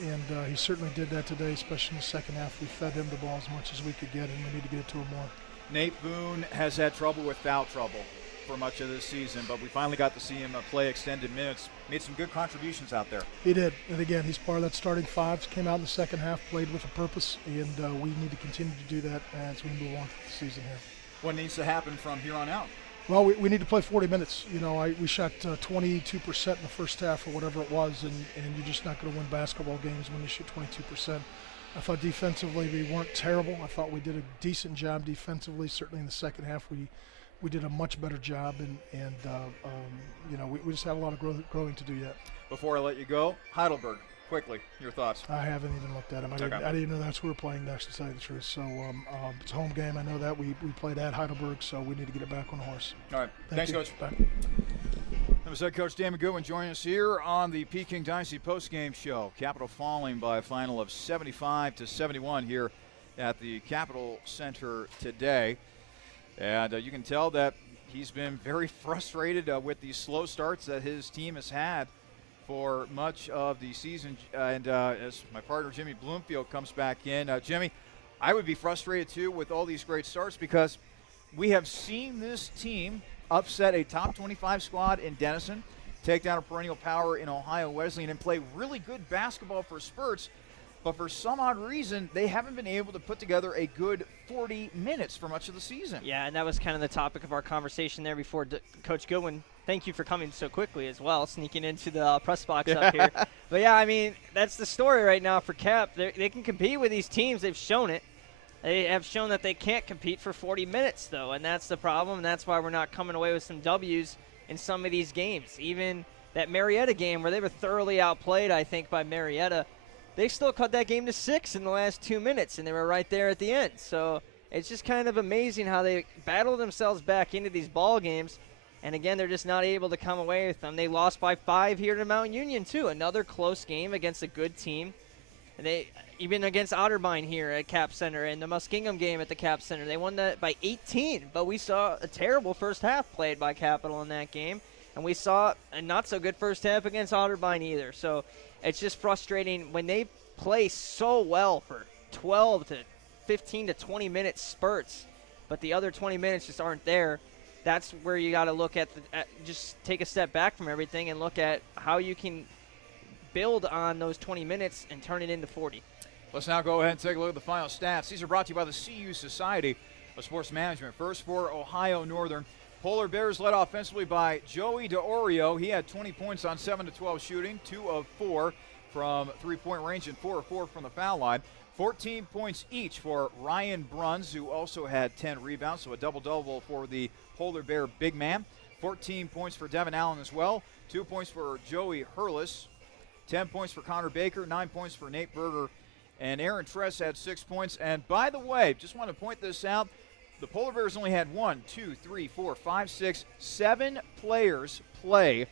and he certainly did that today, especially in the second half. We fed him the ball as much as we could get, and we need to get it to him more. Nate Boone has had trouble with foul trouble for much of this season, but we finally got to see him play extended minutes. Made some good contributions out there. He did, and again, he's part of that starting five. Came out in the second half, played with a purpose, and we need to continue to do that as we move on through the season here. What needs to happen from here on out? Well, we need to play 40 minutes. You know, we shot 22% in the first half or whatever it was, and you're just not going to win basketball games when you shoot 22%. I thought defensively we weren't terrible. I thought we did a decent job defensively. Certainly in the second half we did a much better job, and you know, we just have a lot of growing to do yet. Before I let you go, Heidelberg, quickly, your thoughts. I haven't even looked at them. I didn't even know that's who we're playing next, to tell you the truth. So it's a home game. I know that. We played at Heidelberg, so we need to get it back on the horse. All right. Thanks, Coach. Bye. That was head coach Damon Goodwin joining us here on the Peking Dynasty postgame show. Capital falling by a final of 75-71 here at the Capital Center today. And you can tell that he's been very frustrated with the slow starts that his team has had for much of the season. And as my partner Jimmy Bloomfield comes back in, Jimmy, I would be frustrated too with all these great starts because we have seen this team upset a top 25 squad in Denison, take down a perennial power in Ohio Wesleyan, and play really good basketball for spurts. But for some odd reason, they haven't been able to put together a good 40 minutes for much of the season. Yeah, and that was kind of the topic of our conversation there before. Coach Goodwin, thank you for coming so quickly as well, sneaking into the press box up here. But, yeah, I mean, that's the story right now for Cap. They can compete with these teams. They've shown it. They have shown that they can't compete for 40 minutes, though, and that's the problem, and that's why we're not coming away with some W's in some of these games. Even that Marietta game where they were thoroughly outplayed, I think, by Marietta, they still cut that game to 6 in the last 2 minutes, and they were right there at the end. So it's just kind of amazing how they battle themselves back into these ball games, and again, they're just not able to come away with them. They lost by 5 here to Mount Union, too. Another close game against a good team. And they even against Otterbein here at Cap Center and the Muskingum game at the Cap Center, they won that by 18. But we saw a terrible first half played by Capital in that game, and we saw a not so good first half against Otterbein either. So it's just frustrating when they play so well for 12 to 15 to 20 minute spurts, but the other 20 minutes just aren't there. That's where you got to look at, just take a step back from everything and look at how you can build on those 20 minutes and turn it into 40. Let's now go ahead and take a look at the final stats. These are brought to you by the CU Society of Sports Management. First for Ohio Northern. Polar Bears led offensively by Joey DeOrio. He had 20 points on 7 to 12 shooting, 2 of 4 from three-point range and 4 of 4 from the foul line. 14 points each for Ryan Bruns, who also had 10 rebounds, so a double-double for the Polar Bear big man. 14 points for Devin Allen as well. 2 points for Joey Hurlis. 10 points for Connor Baker, 9 points for Nate Berger, and Aaron Tress had 6 points. And by the way, just want to point this out, the Polar Bears only had 7 players play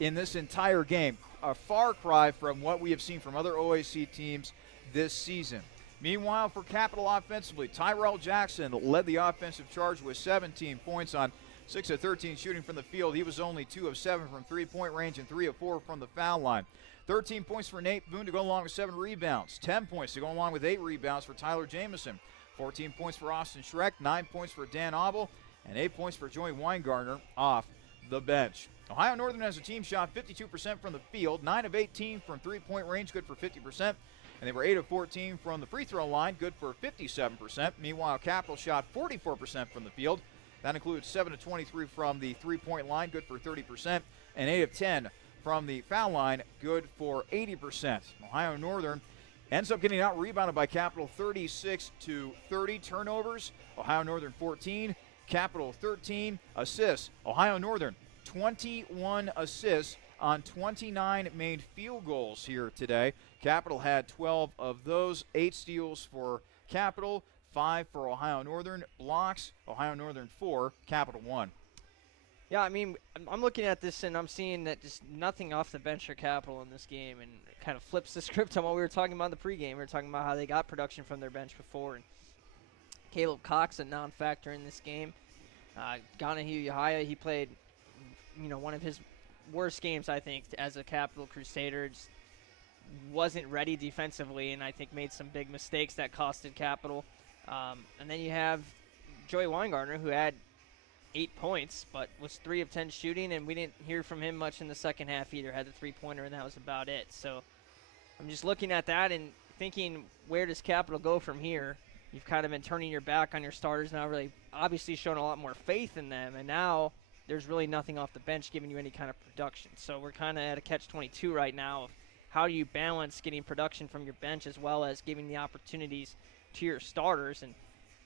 in this entire game. A far cry from what we have seen from other OAC teams this season. Meanwhile, for Capital offensively, Tyrell Jackson led the offensive charge with 17 points on 6 of 13 shooting from the field. He was only 2 of 7 from three-point range and 3 of 4 from the foul line. 13 points for Nate Boone to go along with 7 rebounds. 10 points to go along with 8 rebounds for Tyler Jamison. 14 points for Austin Schreck, 9 points for Dan Abel, and 8 points for Joey Weingartner off the bench. Ohio Northern as a team shot 52% from the field, 9 of 18 from three-point range, good for 50%. And they were 8 of 14 from the free throw line, good for 57%. Meanwhile, Capital shot 44% from the field. That includes 7 of 23 from the three-point line, good for 30%, and 8 of 10 from the foul line, good for 80%. Ohio Northern ends up getting out-rebounded by Capital 36-30. Turnovers, Ohio Northern 14, Capital 13. Assists, Ohio Northern 21 assists on 29 made field goals here today. Capital had 12 of those, 8 steals for Capital, 5 for Ohio Northern. Blocks, Ohio Northern 4, Capital 1. Yeah, I mean, I'm looking at this and I'm seeing that just nothing off the bench for Capital in this game, and it kind of flips the script on what we were talking about in the pregame. We were talking about how they got production from their bench before, and Caleb Cox, a non-factor in this game. Ganahue Yahaya, he played, one of his worst games, I think, as a Capital Crusader. Just wasn't ready defensively, and I think made some big mistakes that costed Capital. And then you have Joey Weingartner, who had 8 points, but was 3 of 10 shooting, and we didn't hear from him much in the second half either. Had the three-pointer, and that was about it. So I'm just looking at that and thinking, where does Capital go from here? You've kind of been turning your back on your starters, now really obviously showing a lot more faith in them, and now there's really nothing off the bench giving you any kind of production. So we're kind of at a catch-22 right now of how do you balance getting production from your bench as well as giving the opportunities to your starters. And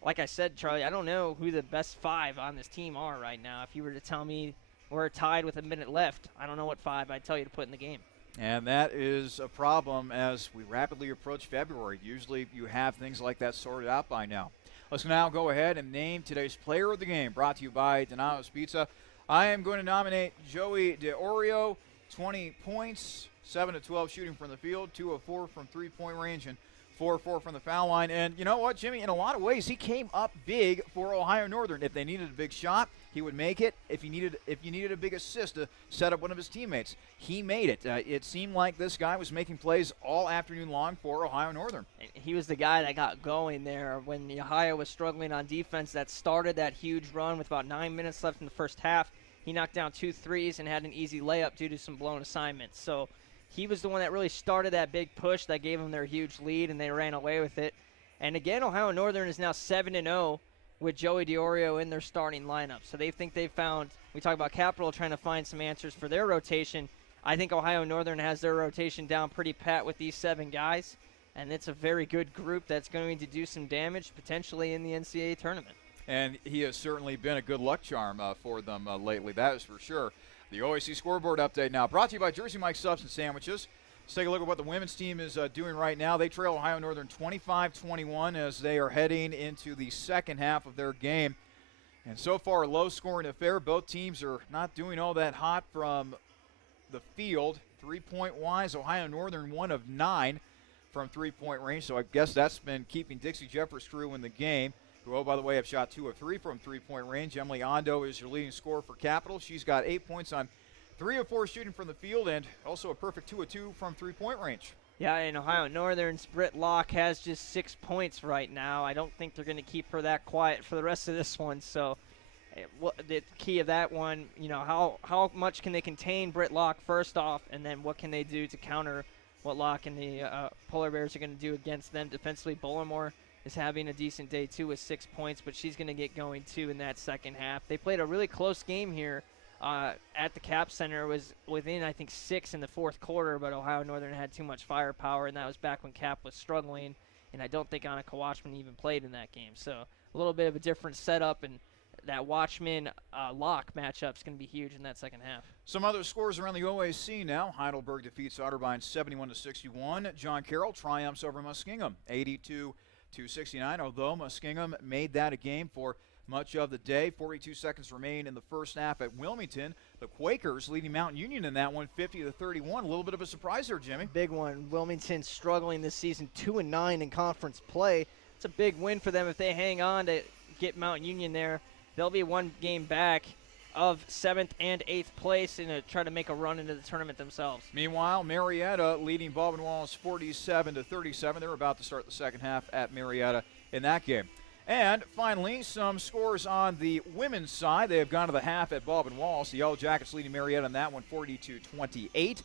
like I said, Charlie, I don't know who the best 5 on this team are right now. If you were to tell me we're tied with a minute left, I don't know what 5 I'd tell you to put in the game. And that is a problem as we rapidly approach February. Usually you have things like that sorted out by now. Let's now go ahead and name today's player of the game, brought to you by Donato's Pizza. I am going to nominate Joey DeOrio, 20 points, 7 of 12 shooting from the field, 2 of 4 from three-point range, and 4 of 4 from the foul line. And you know what, Jimmy? In a lot of ways, he came up big for Ohio Northern. If they needed a big shot, he would make it. If you needed a big assist to set up one of his teammates, he made it. It seemed like this guy was making plays all afternoon long for Ohio Northern. He was the guy that got going there when Ohio was struggling on defense. That started that huge run with about 9 minutes left in the first half. He knocked down 2 threes and had an easy layup due to some blown assignments. So he was the one that really started that big push that gave them their huge lead, and they ran away with it. And again, Ohio Northern is now 7-0 with Joey DeOrio in their starting lineup. So they think they've found, we talk about Capital trying to find some answers for their rotation. I think Ohio Northern has their rotation down pretty pat with these 7 guys, and it's a very good group that's going to do some damage potentially in the NCAA tournament. And he has certainly been a good luck charm for them lately, that is for sure. The OAC scoreboard update now, brought to you by Jersey Mike's Subs and Sandwiches. Let's take a look at what the women's team is doing right now. They trail Ohio Northern 25-21 as they are heading into the second half of their game. And so far, a low-scoring affair. Both teams are not doing all that hot from the field. Three-point-wise, Ohio Northern 1 of 9 from three-point range, so I guess that's been keeping Dixie Jeffers' crew in the game, who, oh, by the way, have shot 2 of 3 from three-point range. Emily Ondo is your leading scorer for Capital. She's got 8 points on 3 of 4 shooting from the field and also a perfect 2 of 2 from three-point range. Yeah, in Ohio Northern's Britt Locke has just 6 points right now. I don't think they're going to keep her that quiet for the rest of this one. So the key of that one, how much can they contain Britt Locke first off, and then what can they do to counter what Locke and the Polar Bears are going to do against them defensively. Bullimore is having a decent day too with 6 points, but she's going to get going too in that second half. They played a really close game here at the Cap Center. It was within, I think, 6 in the fourth quarter, but Ohio Northern had too much firepower, and that was back when Cap was struggling, and I don't think Annika Watchman even played in that game. So a little bit of a different setup, and that Watchman lock matchup is going to be huge in that second half. Some other scores around the OAC now. Heidelberg defeats Otterbein 71-61. John Carroll triumphs over Muskingum 82-69, although Muskingum made that a game for much of the day. 42 seconds remain in the first half at Wilmington. The Quakers leading Mountain Union in that one 50-31. A little bit of a surprise there, Jimmy. Big one. Wilmington struggling this season, 2-9 in conference play. It's a big win for them if they hang on to get Mountain Union there. They'll be one game back of 7th and 8th place and try to make a run into the tournament themselves. Meanwhile, Marietta leading Baldwin Wallace 47-37. They're about to start the second half at Marietta in that game. And finally, some scores on the women's side. They have gone to the half at Baldwin Wallace. The Yellow Jackets leading Marietta in that one 42-28.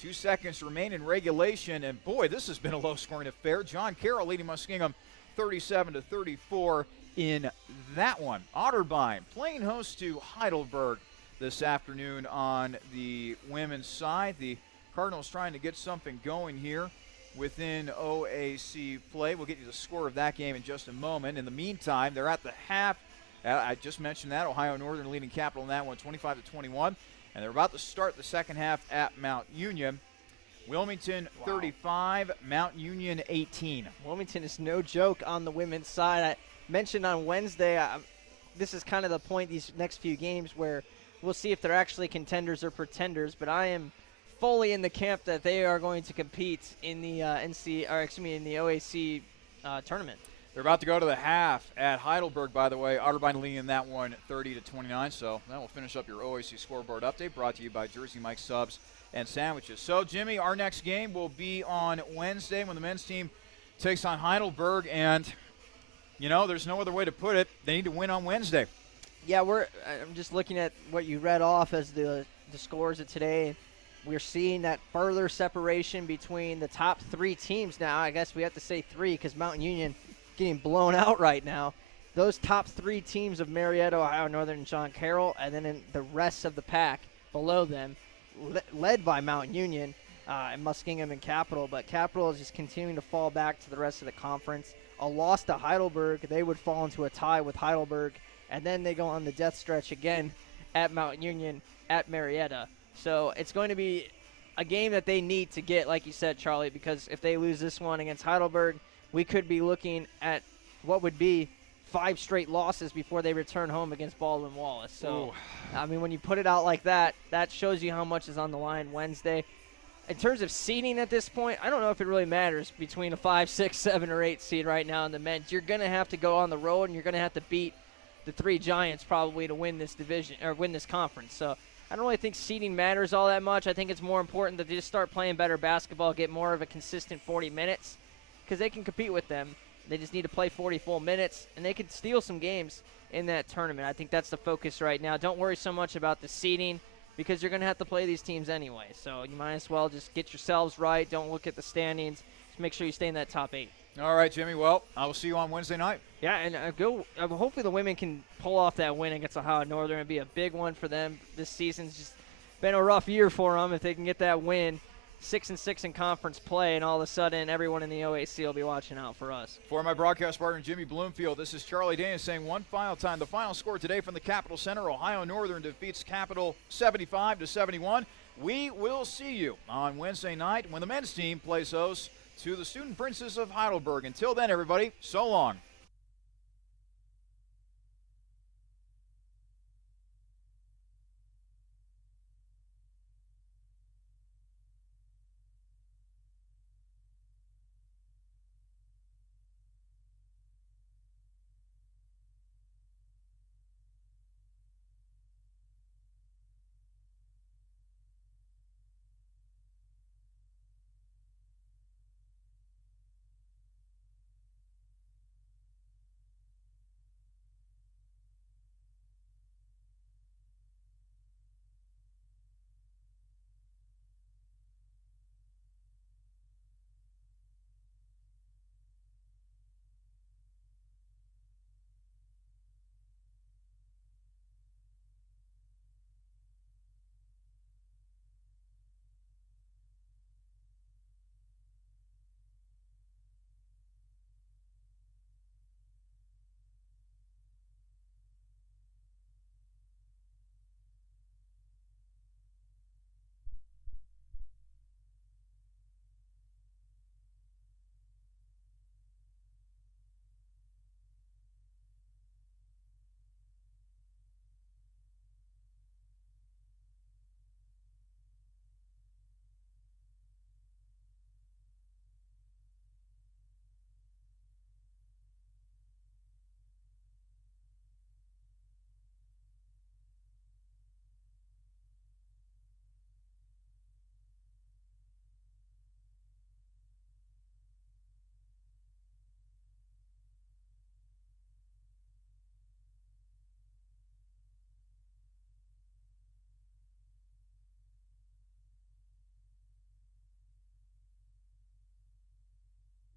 2 seconds remain in regulation, and boy, this has been a low-scoring affair. John Carroll leading Muskingum 37-34 in that one. Otterbein playing host to Heidelberg this afternoon on the women's side. The Cardinals trying to get something going here within OAC play. We'll get you the score of that game in just a moment. In the meantime, they're at the half. I just mentioned that. Ohio Northern leading Capital in that one 25-21. And they're about to start the second half at Mount Union. Wilmington 35, Mount Union 18. Wilmington is no joke on the women's side. I mentioned on Wednesday, this is kind of the point these next few games where we'll see if they're actually contenders or pretenders, but I am fully in the camp that they are going to compete in the in the OAC tournament. They're about to go to the half at Heidelberg, by the way. Otterbein leading in that one 30-29. So that will finish up your OAC scoreboard update, brought to you by Jersey Mike Subs and Sandwiches. So, Jimmy, our next game will be on Wednesday when the men's team takes on Heidelberg. And, you know, there's no other way to put it. They need to win on Wednesday. Yeah, I'm just looking at what you read off as the scores of today. We're seeing that further separation between the top 3 teams now. I guess we have to say 3 because Mountain Union getting blown out right now. Those top 3 teams of Marietta, Ohio Northern, and John Carroll, and then in the rest of the pack below them, led by Mountain Union and Muskingum and Capital. But Capital is just continuing to fall back to the rest of the conference. A loss to Heidelberg, they would fall into a tie with Heidelberg, and then they go on the death stretch again at Mountain Union, at Marietta. So it's going to be a game that they need to get, like you said, Charlie, because if they lose this one against Heidelberg, we could be looking at what would be 5 straight losses before they return home against Baldwin Wallace. So, I mean, when you put it out like that, that shows you how much is on the line Wednesday. In terms of seeding at this point, I don't know if it really matters between a 5, 6, 7, or 8 seed right now in the men's. You're going to have to go on the road, and you're going to have to beat the 3 Giants probably to win this division or win this conference. So I don't really think seeding matters all that much. I think it's more important that they just start playing better basketball, get more of a consistent 40 minutes, because they can compete with them. They just need to play 40 full minutes, and they could steal some games in that tournament. I think that's the focus right now. Don't worry so much about the seeding because you're going to have to play these teams anyway. So you might as well just get yourselves right. Don't look at the standings. Just make sure you stay in that top 8. All right, Jimmy. Well, I will see you on Wednesday night. Yeah, and hopefully the women can pull off that win against Ohio Northern. It'd be a big one for them. This season's just been a rough year for them. If they can get that win, 6-6 in conference play, and all of a sudden everyone in the OAC will be watching out for us. For my broadcast partner, Jimmy Bloomfield, this is Charlie Danis saying one final time. The final score today from the Capital Center, Ohio Northern defeats Capital 75-71. We will see you on Wednesday night when the men's team plays host to the Student Princes of Heidelberg. Until then, everybody, so long.